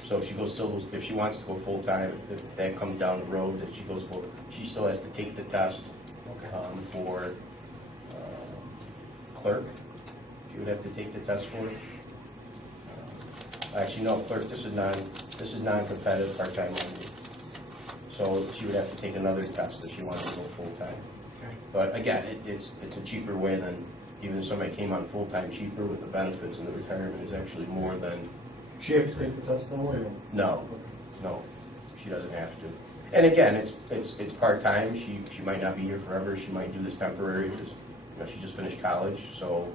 So if she goes civil, if she wants to go full-time, if that comes down the road, that she goes full, she still has to take the test Okay. for clerk. She would have to take the test for it. Actually, no, clerk, this is non-competitive, part-time only. So she would have to take another test if she wanted to go full-time. Okay. But again, it's a cheaper way than, even if somebody came on full-time cheaper with the benefits and the retirement is actually more than, She have to take the test now, or no? no, she doesn't have to. And again, it's part-time, she might not be here forever, she might do this temporary, because, she just finished college, so,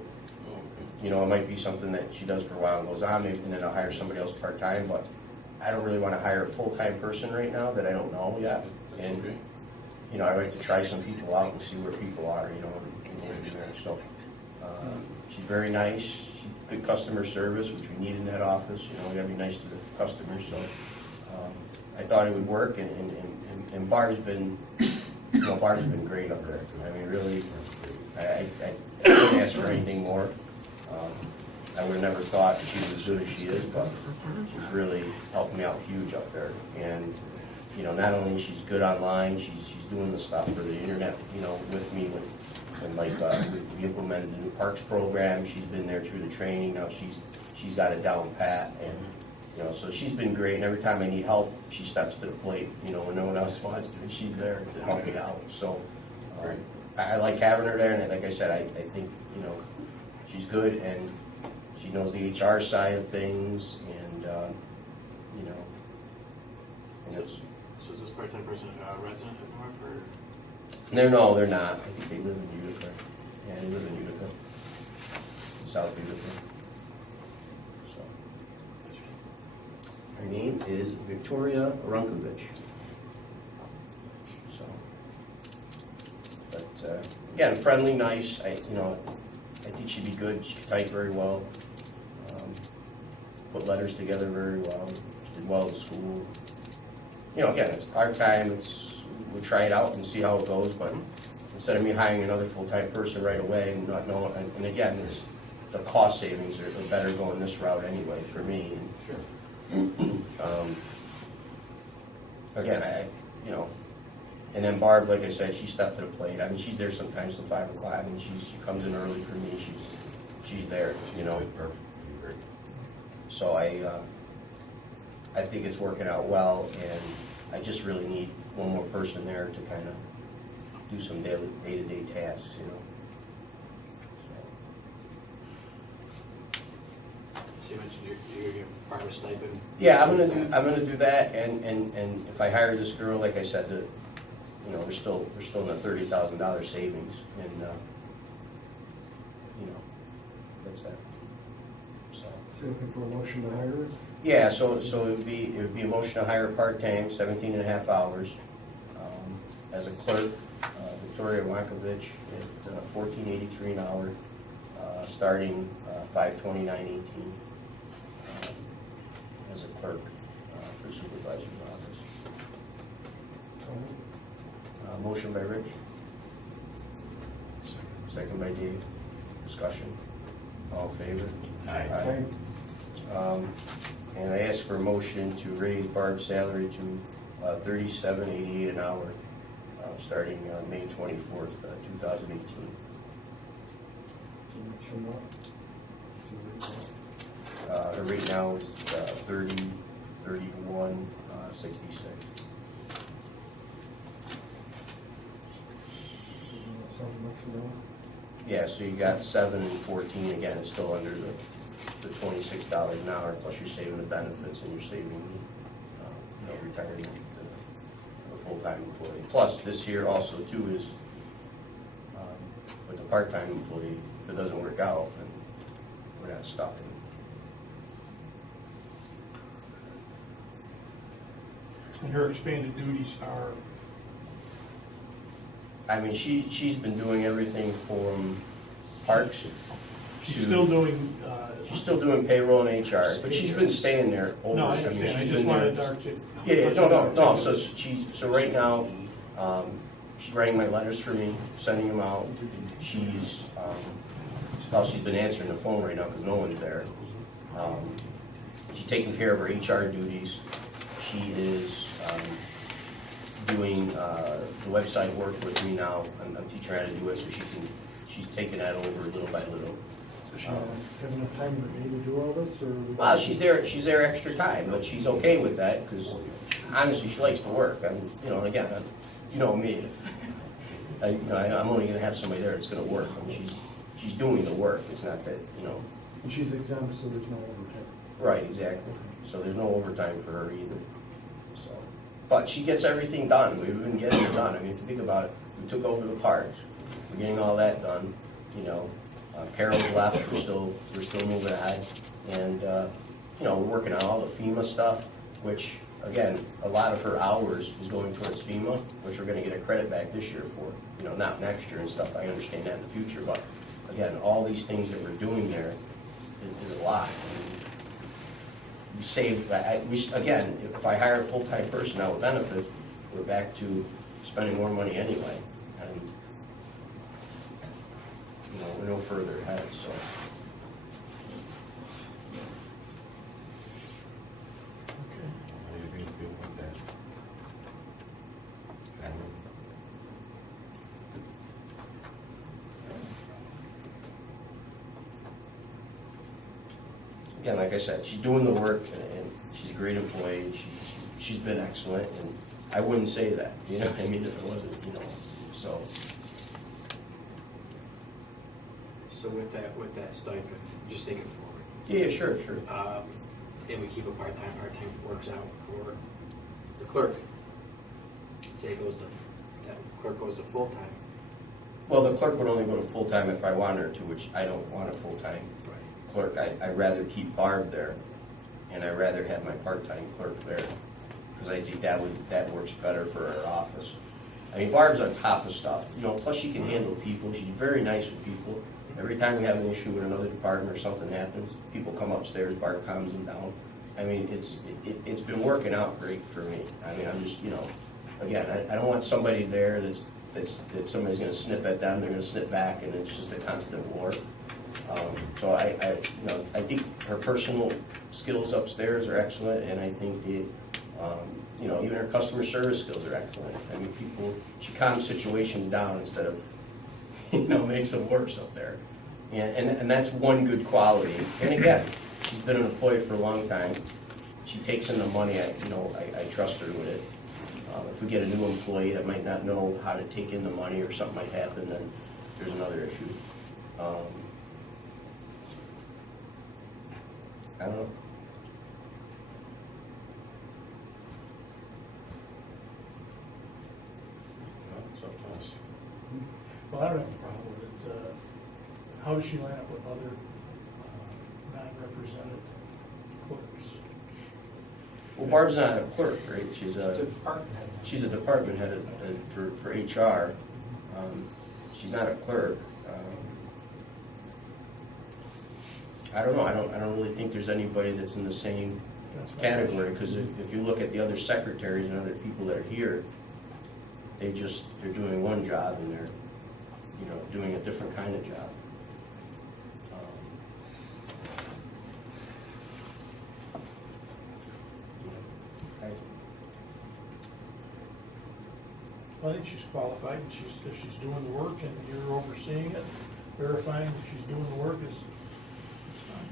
it might be something that she does for a while and goes on, maybe, and then I'll hire somebody else part-time, but I don't really want to hire a full-time person right now that I don't know yet. And, I like to try some people out and see where people are, and there. So, she's very nice, she's good customer service, which we need in that office, we gotta be nice to the customers, so. I thought it would work, and Barb's been, Barb's been great up there. I mean, really, I couldn't ask for anything more. I would have never thought she was as good as she is, but she's really helped me out huge up there. And, not only she's good online, she's doing the stuff for the internet, with me when we implemented the new parks program. She's been there through the training. Now she's got it down pat, and so she's been great. And every time I need help, she steps to the plate. When no one else wants to, she's there to help me out. So I like having her there, and like I said, I think she's good, and she knows the HR side of things, and and it's. So is this part-time person a resident of Hartford? No, they're not. I think they live in Utica. Yeah, they live in Utica, South Utica. So, her name is Victoria Runkovich. So, but again, friendly, nice. I think she'd be good. She can type very well. Put letters together very well. She did well in school. Again, it's part-time. We'll try it out and see how it goes, but instead of me hiring another full-time person right away and not knowing, and again, the cost savings are better going this route anyway for me. And, again, and then Barb, like I said, she stepped to the plate. I mean, she's there sometimes till 5 o'clock. I mean, she comes in early for me. She's there, So I think it's working out well, and I just really need one more person there to kind of do some day-to-day tasks, So you mentioned you're getting part of a stipend. Yeah, I'm gonna do that, and if I hire this girl, like I said, we're still in the $30,000 savings, and that's that. So you're looking for a motion to hire her? yeah, so it would be a motion to hire part-time, 17 and a half hours, as a clerk, Victoria Wankovich at $14.83 an hour, starting 5/29/18. As a clerk for supervisor's office. Motion by Rich. Second by Dave. Discussion. All in favor? Aye. And I ask for a motion to raise Barb's salary to $37.88 an hour, starting May 24th, 2018. From what? The rate now is 31.66. Yeah, so you got 7 and 14, again, it's still under the $26 an hour, plus you're saving the benefits and you're saving, retirement to the full-time employee. Plus, this year also too is, with the part-time employee, if it doesn't work out, then we're not stuck. And her expanded duties are, I mean, she's been doing everything from parks to. she's still doing, She's still doing payroll and HR, but she's been staying there over. no, I mean, understand, I she's just been there- wanted to. Yeah, no, so right now, she's writing my letters for me, sending them out. Well, she's been answering the phone right now because no one's there. She's taking care of her HR duties. She is doing the website work with me now. I'm teaching her how to do it, so she's taking that over little by little. Have enough time in the day to do all this, or? Well, she's there extra time, but she's okay with that, because honestly, she likes to work. And, again, you know me, I'm only gonna have somebody there that's gonna work. I mean, she's doing the work, it's not that, And she's exempt, so there's no overtime. Right, exactly. So there's no overtime for her either, so. But she gets everything done, we've been getting it done. I mean, if you think about it, we took over the parks, we're getting all that done, Carol's left, we're still moving ahead. And, we're working on all the FEMA stuff, which, again, a lot of her hours is going towards FEMA, which we're gonna get a credit back this year for, not next year and stuff, I understand that in the future, but again, all these things that we're doing there is a lot. You save, again, if I hire a full-time person out with benefits, we're back to spending more money anyway, and, we're no further ahead, so. How do you feel about that? Cameron? Again, like I said, she's doing the work, and she's a great employee. She's been excellent, and I wouldn't say that, if it wasn't, so. So with that stipend, just think it forward. Yeah, sure. And we keep a part-time works out for the clerk. Say that clerk goes to full-time. Well, the clerk would only go to full-time if I wanted her to, which I don't want a full-time clerk. I'd rather keep Barb there, and I'd rather have my part-time clerk there, because I think that works better for our office. I mean, Barb's on top of stuff, plus she can handle people. She's very nice with people. Every time we have an issue with another department or something happens, people come upstairs, Barb calms them down. I mean, it's been working out great for me. I mean, I'm just, again, I don't want somebody there that somebody's gonna snip at them, they're gonna snip back, and it's just a constant war. So I think her personal skills upstairs are excellent, and I think even her customer service skills are excellent. I mean, she calms situations down instead of, makes them worse up there. And that's one good quality. And again, she's been an employee for a long time. She takes in the money, I trust her with it. If we get a new employee that might not know how to take in the money or something might happen, then there's another issue. I don't know. No, it's up to us. Well, I don't have a problem with it. How does she line up with other non-represented clerks? Well, Barb's not a clerk, right? She's The department head. She's a department head for HR. She's not a clerk. I don't know. I don't really think there's anybody that's in the same category, because if you look at the other secretaries and other people that are here, they're doing one job, and they're doing a different kind of job. I think she's qualified, and if she's doing the work and you're overseeing it, verifying that she's doing the work it's fine.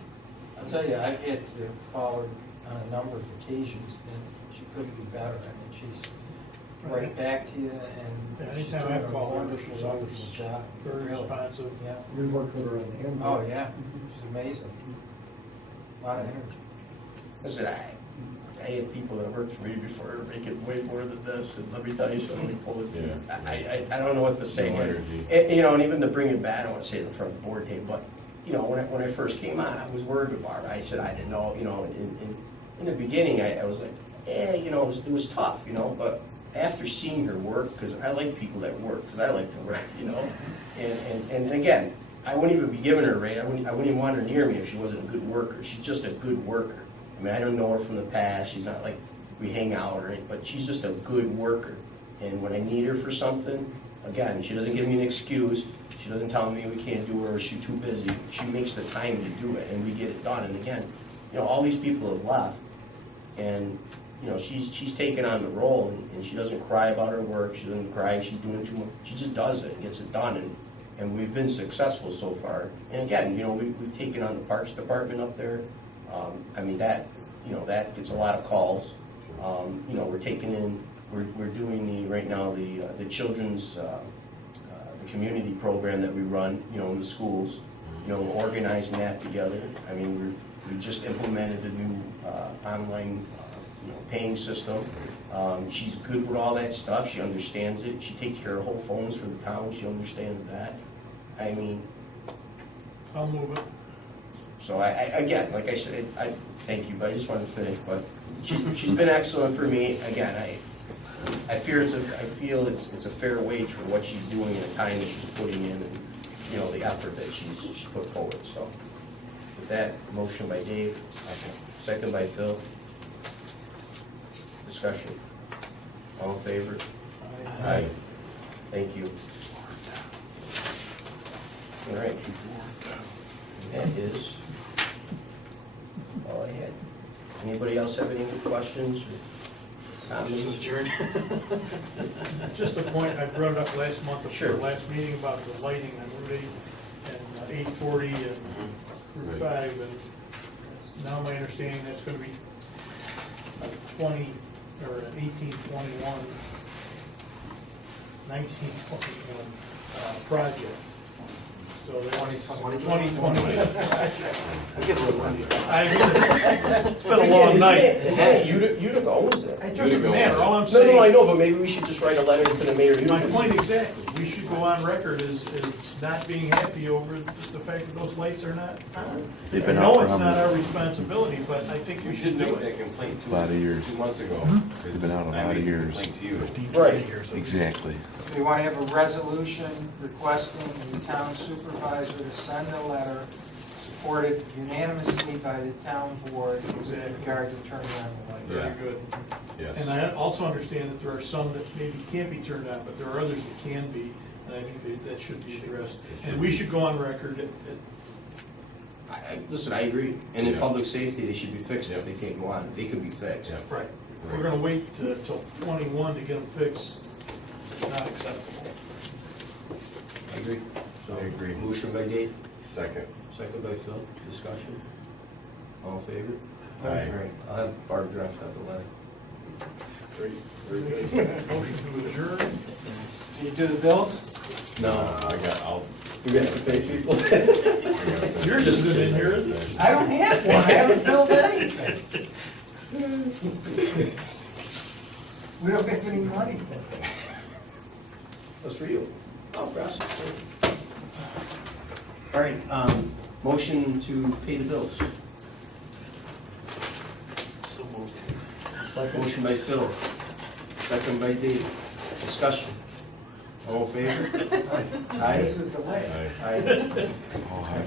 I'll tell you, I've had to call her on a number of occasions, and she couldn't be better. I mean, she's right back to you, and she's Anytime doing I a call her, wonderful, she's wonderful always job. very Really. responsive. Yeah. We've worked with her on the handbook. Oh, yeah. She's amazing. A lot of energy. Listen, I had people that worked for me before making way more than this, and let me tell you something, I don't know what to say. No energy. And even to bring it back, I don't want to say it in front of the board table, but, when I first came on, I was worried with Barb. I said I didn't know, in the beginning, I was like, it was tough, but after seeing her work, because I like people that work, because I like to work, and again, I wouldn't even be giving her a rate. I wouldn't even want her near me if she wasn't a good worker. She's just a good worker. I mean, I don't know her from the past. She's not like we hang out or anything, but she's just a good worker. and when I need her for something, again, she doesn't give me an excuse, she doesn't tell me we can't do it or she's too busy. She makes the time to do it, and we get it done. And again, you know, all these people have left, and, you know, she's taken on the role, and she doesn't cry about her work, she doesn't cry, she's doing too much, she just does it, gets it done, and we've been successful so far. And again, you know, we've taken on the Parks Department up there. I mean, that, you know, that gets a lot of calls. You know, we're taking in, we're doing right now, the children's, the community program that we run, you know, in the schools. You know, we're organizing that together. I mean, we just implemented a new online, you know, paying system. She's good with all that stuff, she understands it, she takes care of whole phones for the town, she understands that. I mean, I'll move it. so again, like I said, I thank you, but I just wanted to finish, but she's been excellent for me. Again, I feel it's a fair wage for what she's doing and the time that she's putting in, and, you know, the effort that she's put forward, so. With that, motion by Dave, second by Phil. Discussion. All in favor? Aye. Thank you. All right. That is all I had. Anybody else have any questions or comments? Just a point, I brought it up last month at Sure. our last meeting about the lighting on Route 8 and 840 and Route 5, and it's now my understanding that's gonna be a 20, or an 1821, 1921 project. So there's 2020. It's been a long night. Isn't it Utica owns it? It doesn't matter, all I'm No, saying. I know, but maybe we should just write a letter to the mayor. My point exactly, we should go on record as not being happy over the fact that those lights are not on. They've I been know out it's for not how our many- responsibility, but I think we You should should do make it. that complaint A lot of years. 2 months ago. They've been out a I lot made of a years. complaint to you. Right. Exactly. We want to have a resolution requesting the town supervisor to send a letter supported unanimously by the town board with regard to turning on the lights. Very good. Yes. And I also understand that there are some that maybe can't be turned on, but there are others that can be, and I think that should be addressed. And we should go on record Listen, I agree. And in Yeah. public safety, they should be fixed if they can't go on. They could be fixed. Yeah. right. If we're gonna wait till 21 to get them fixed, it's not acceptable. I agree. So, I agree. motion by Dave, Second. second by Phil. Discussion. All in favor? Aye. All right. I'll have Barb draft out the letter. Motion to adjourn. Can you do the bills? No, do we have to pay people? Yours Just isn't in kidding. here, is it? I don't have one, I haven't billed anything. We don't get any money. That's for you. Oh, gosh. All right, motion to pay the bills. So moved. Motion by Phil, second by Dave. Discussion. All in favor? Aye. This is the way. Aye. All highway.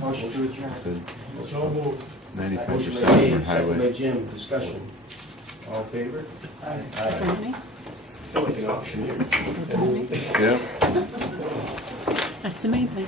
Motion to adjourn. Said So moved. 95% Motion by for Dave, second by highway. Jim. Discussion. All in favor? Aye. Aye. I feel like an auctioneer. Yeah. That's the main thing.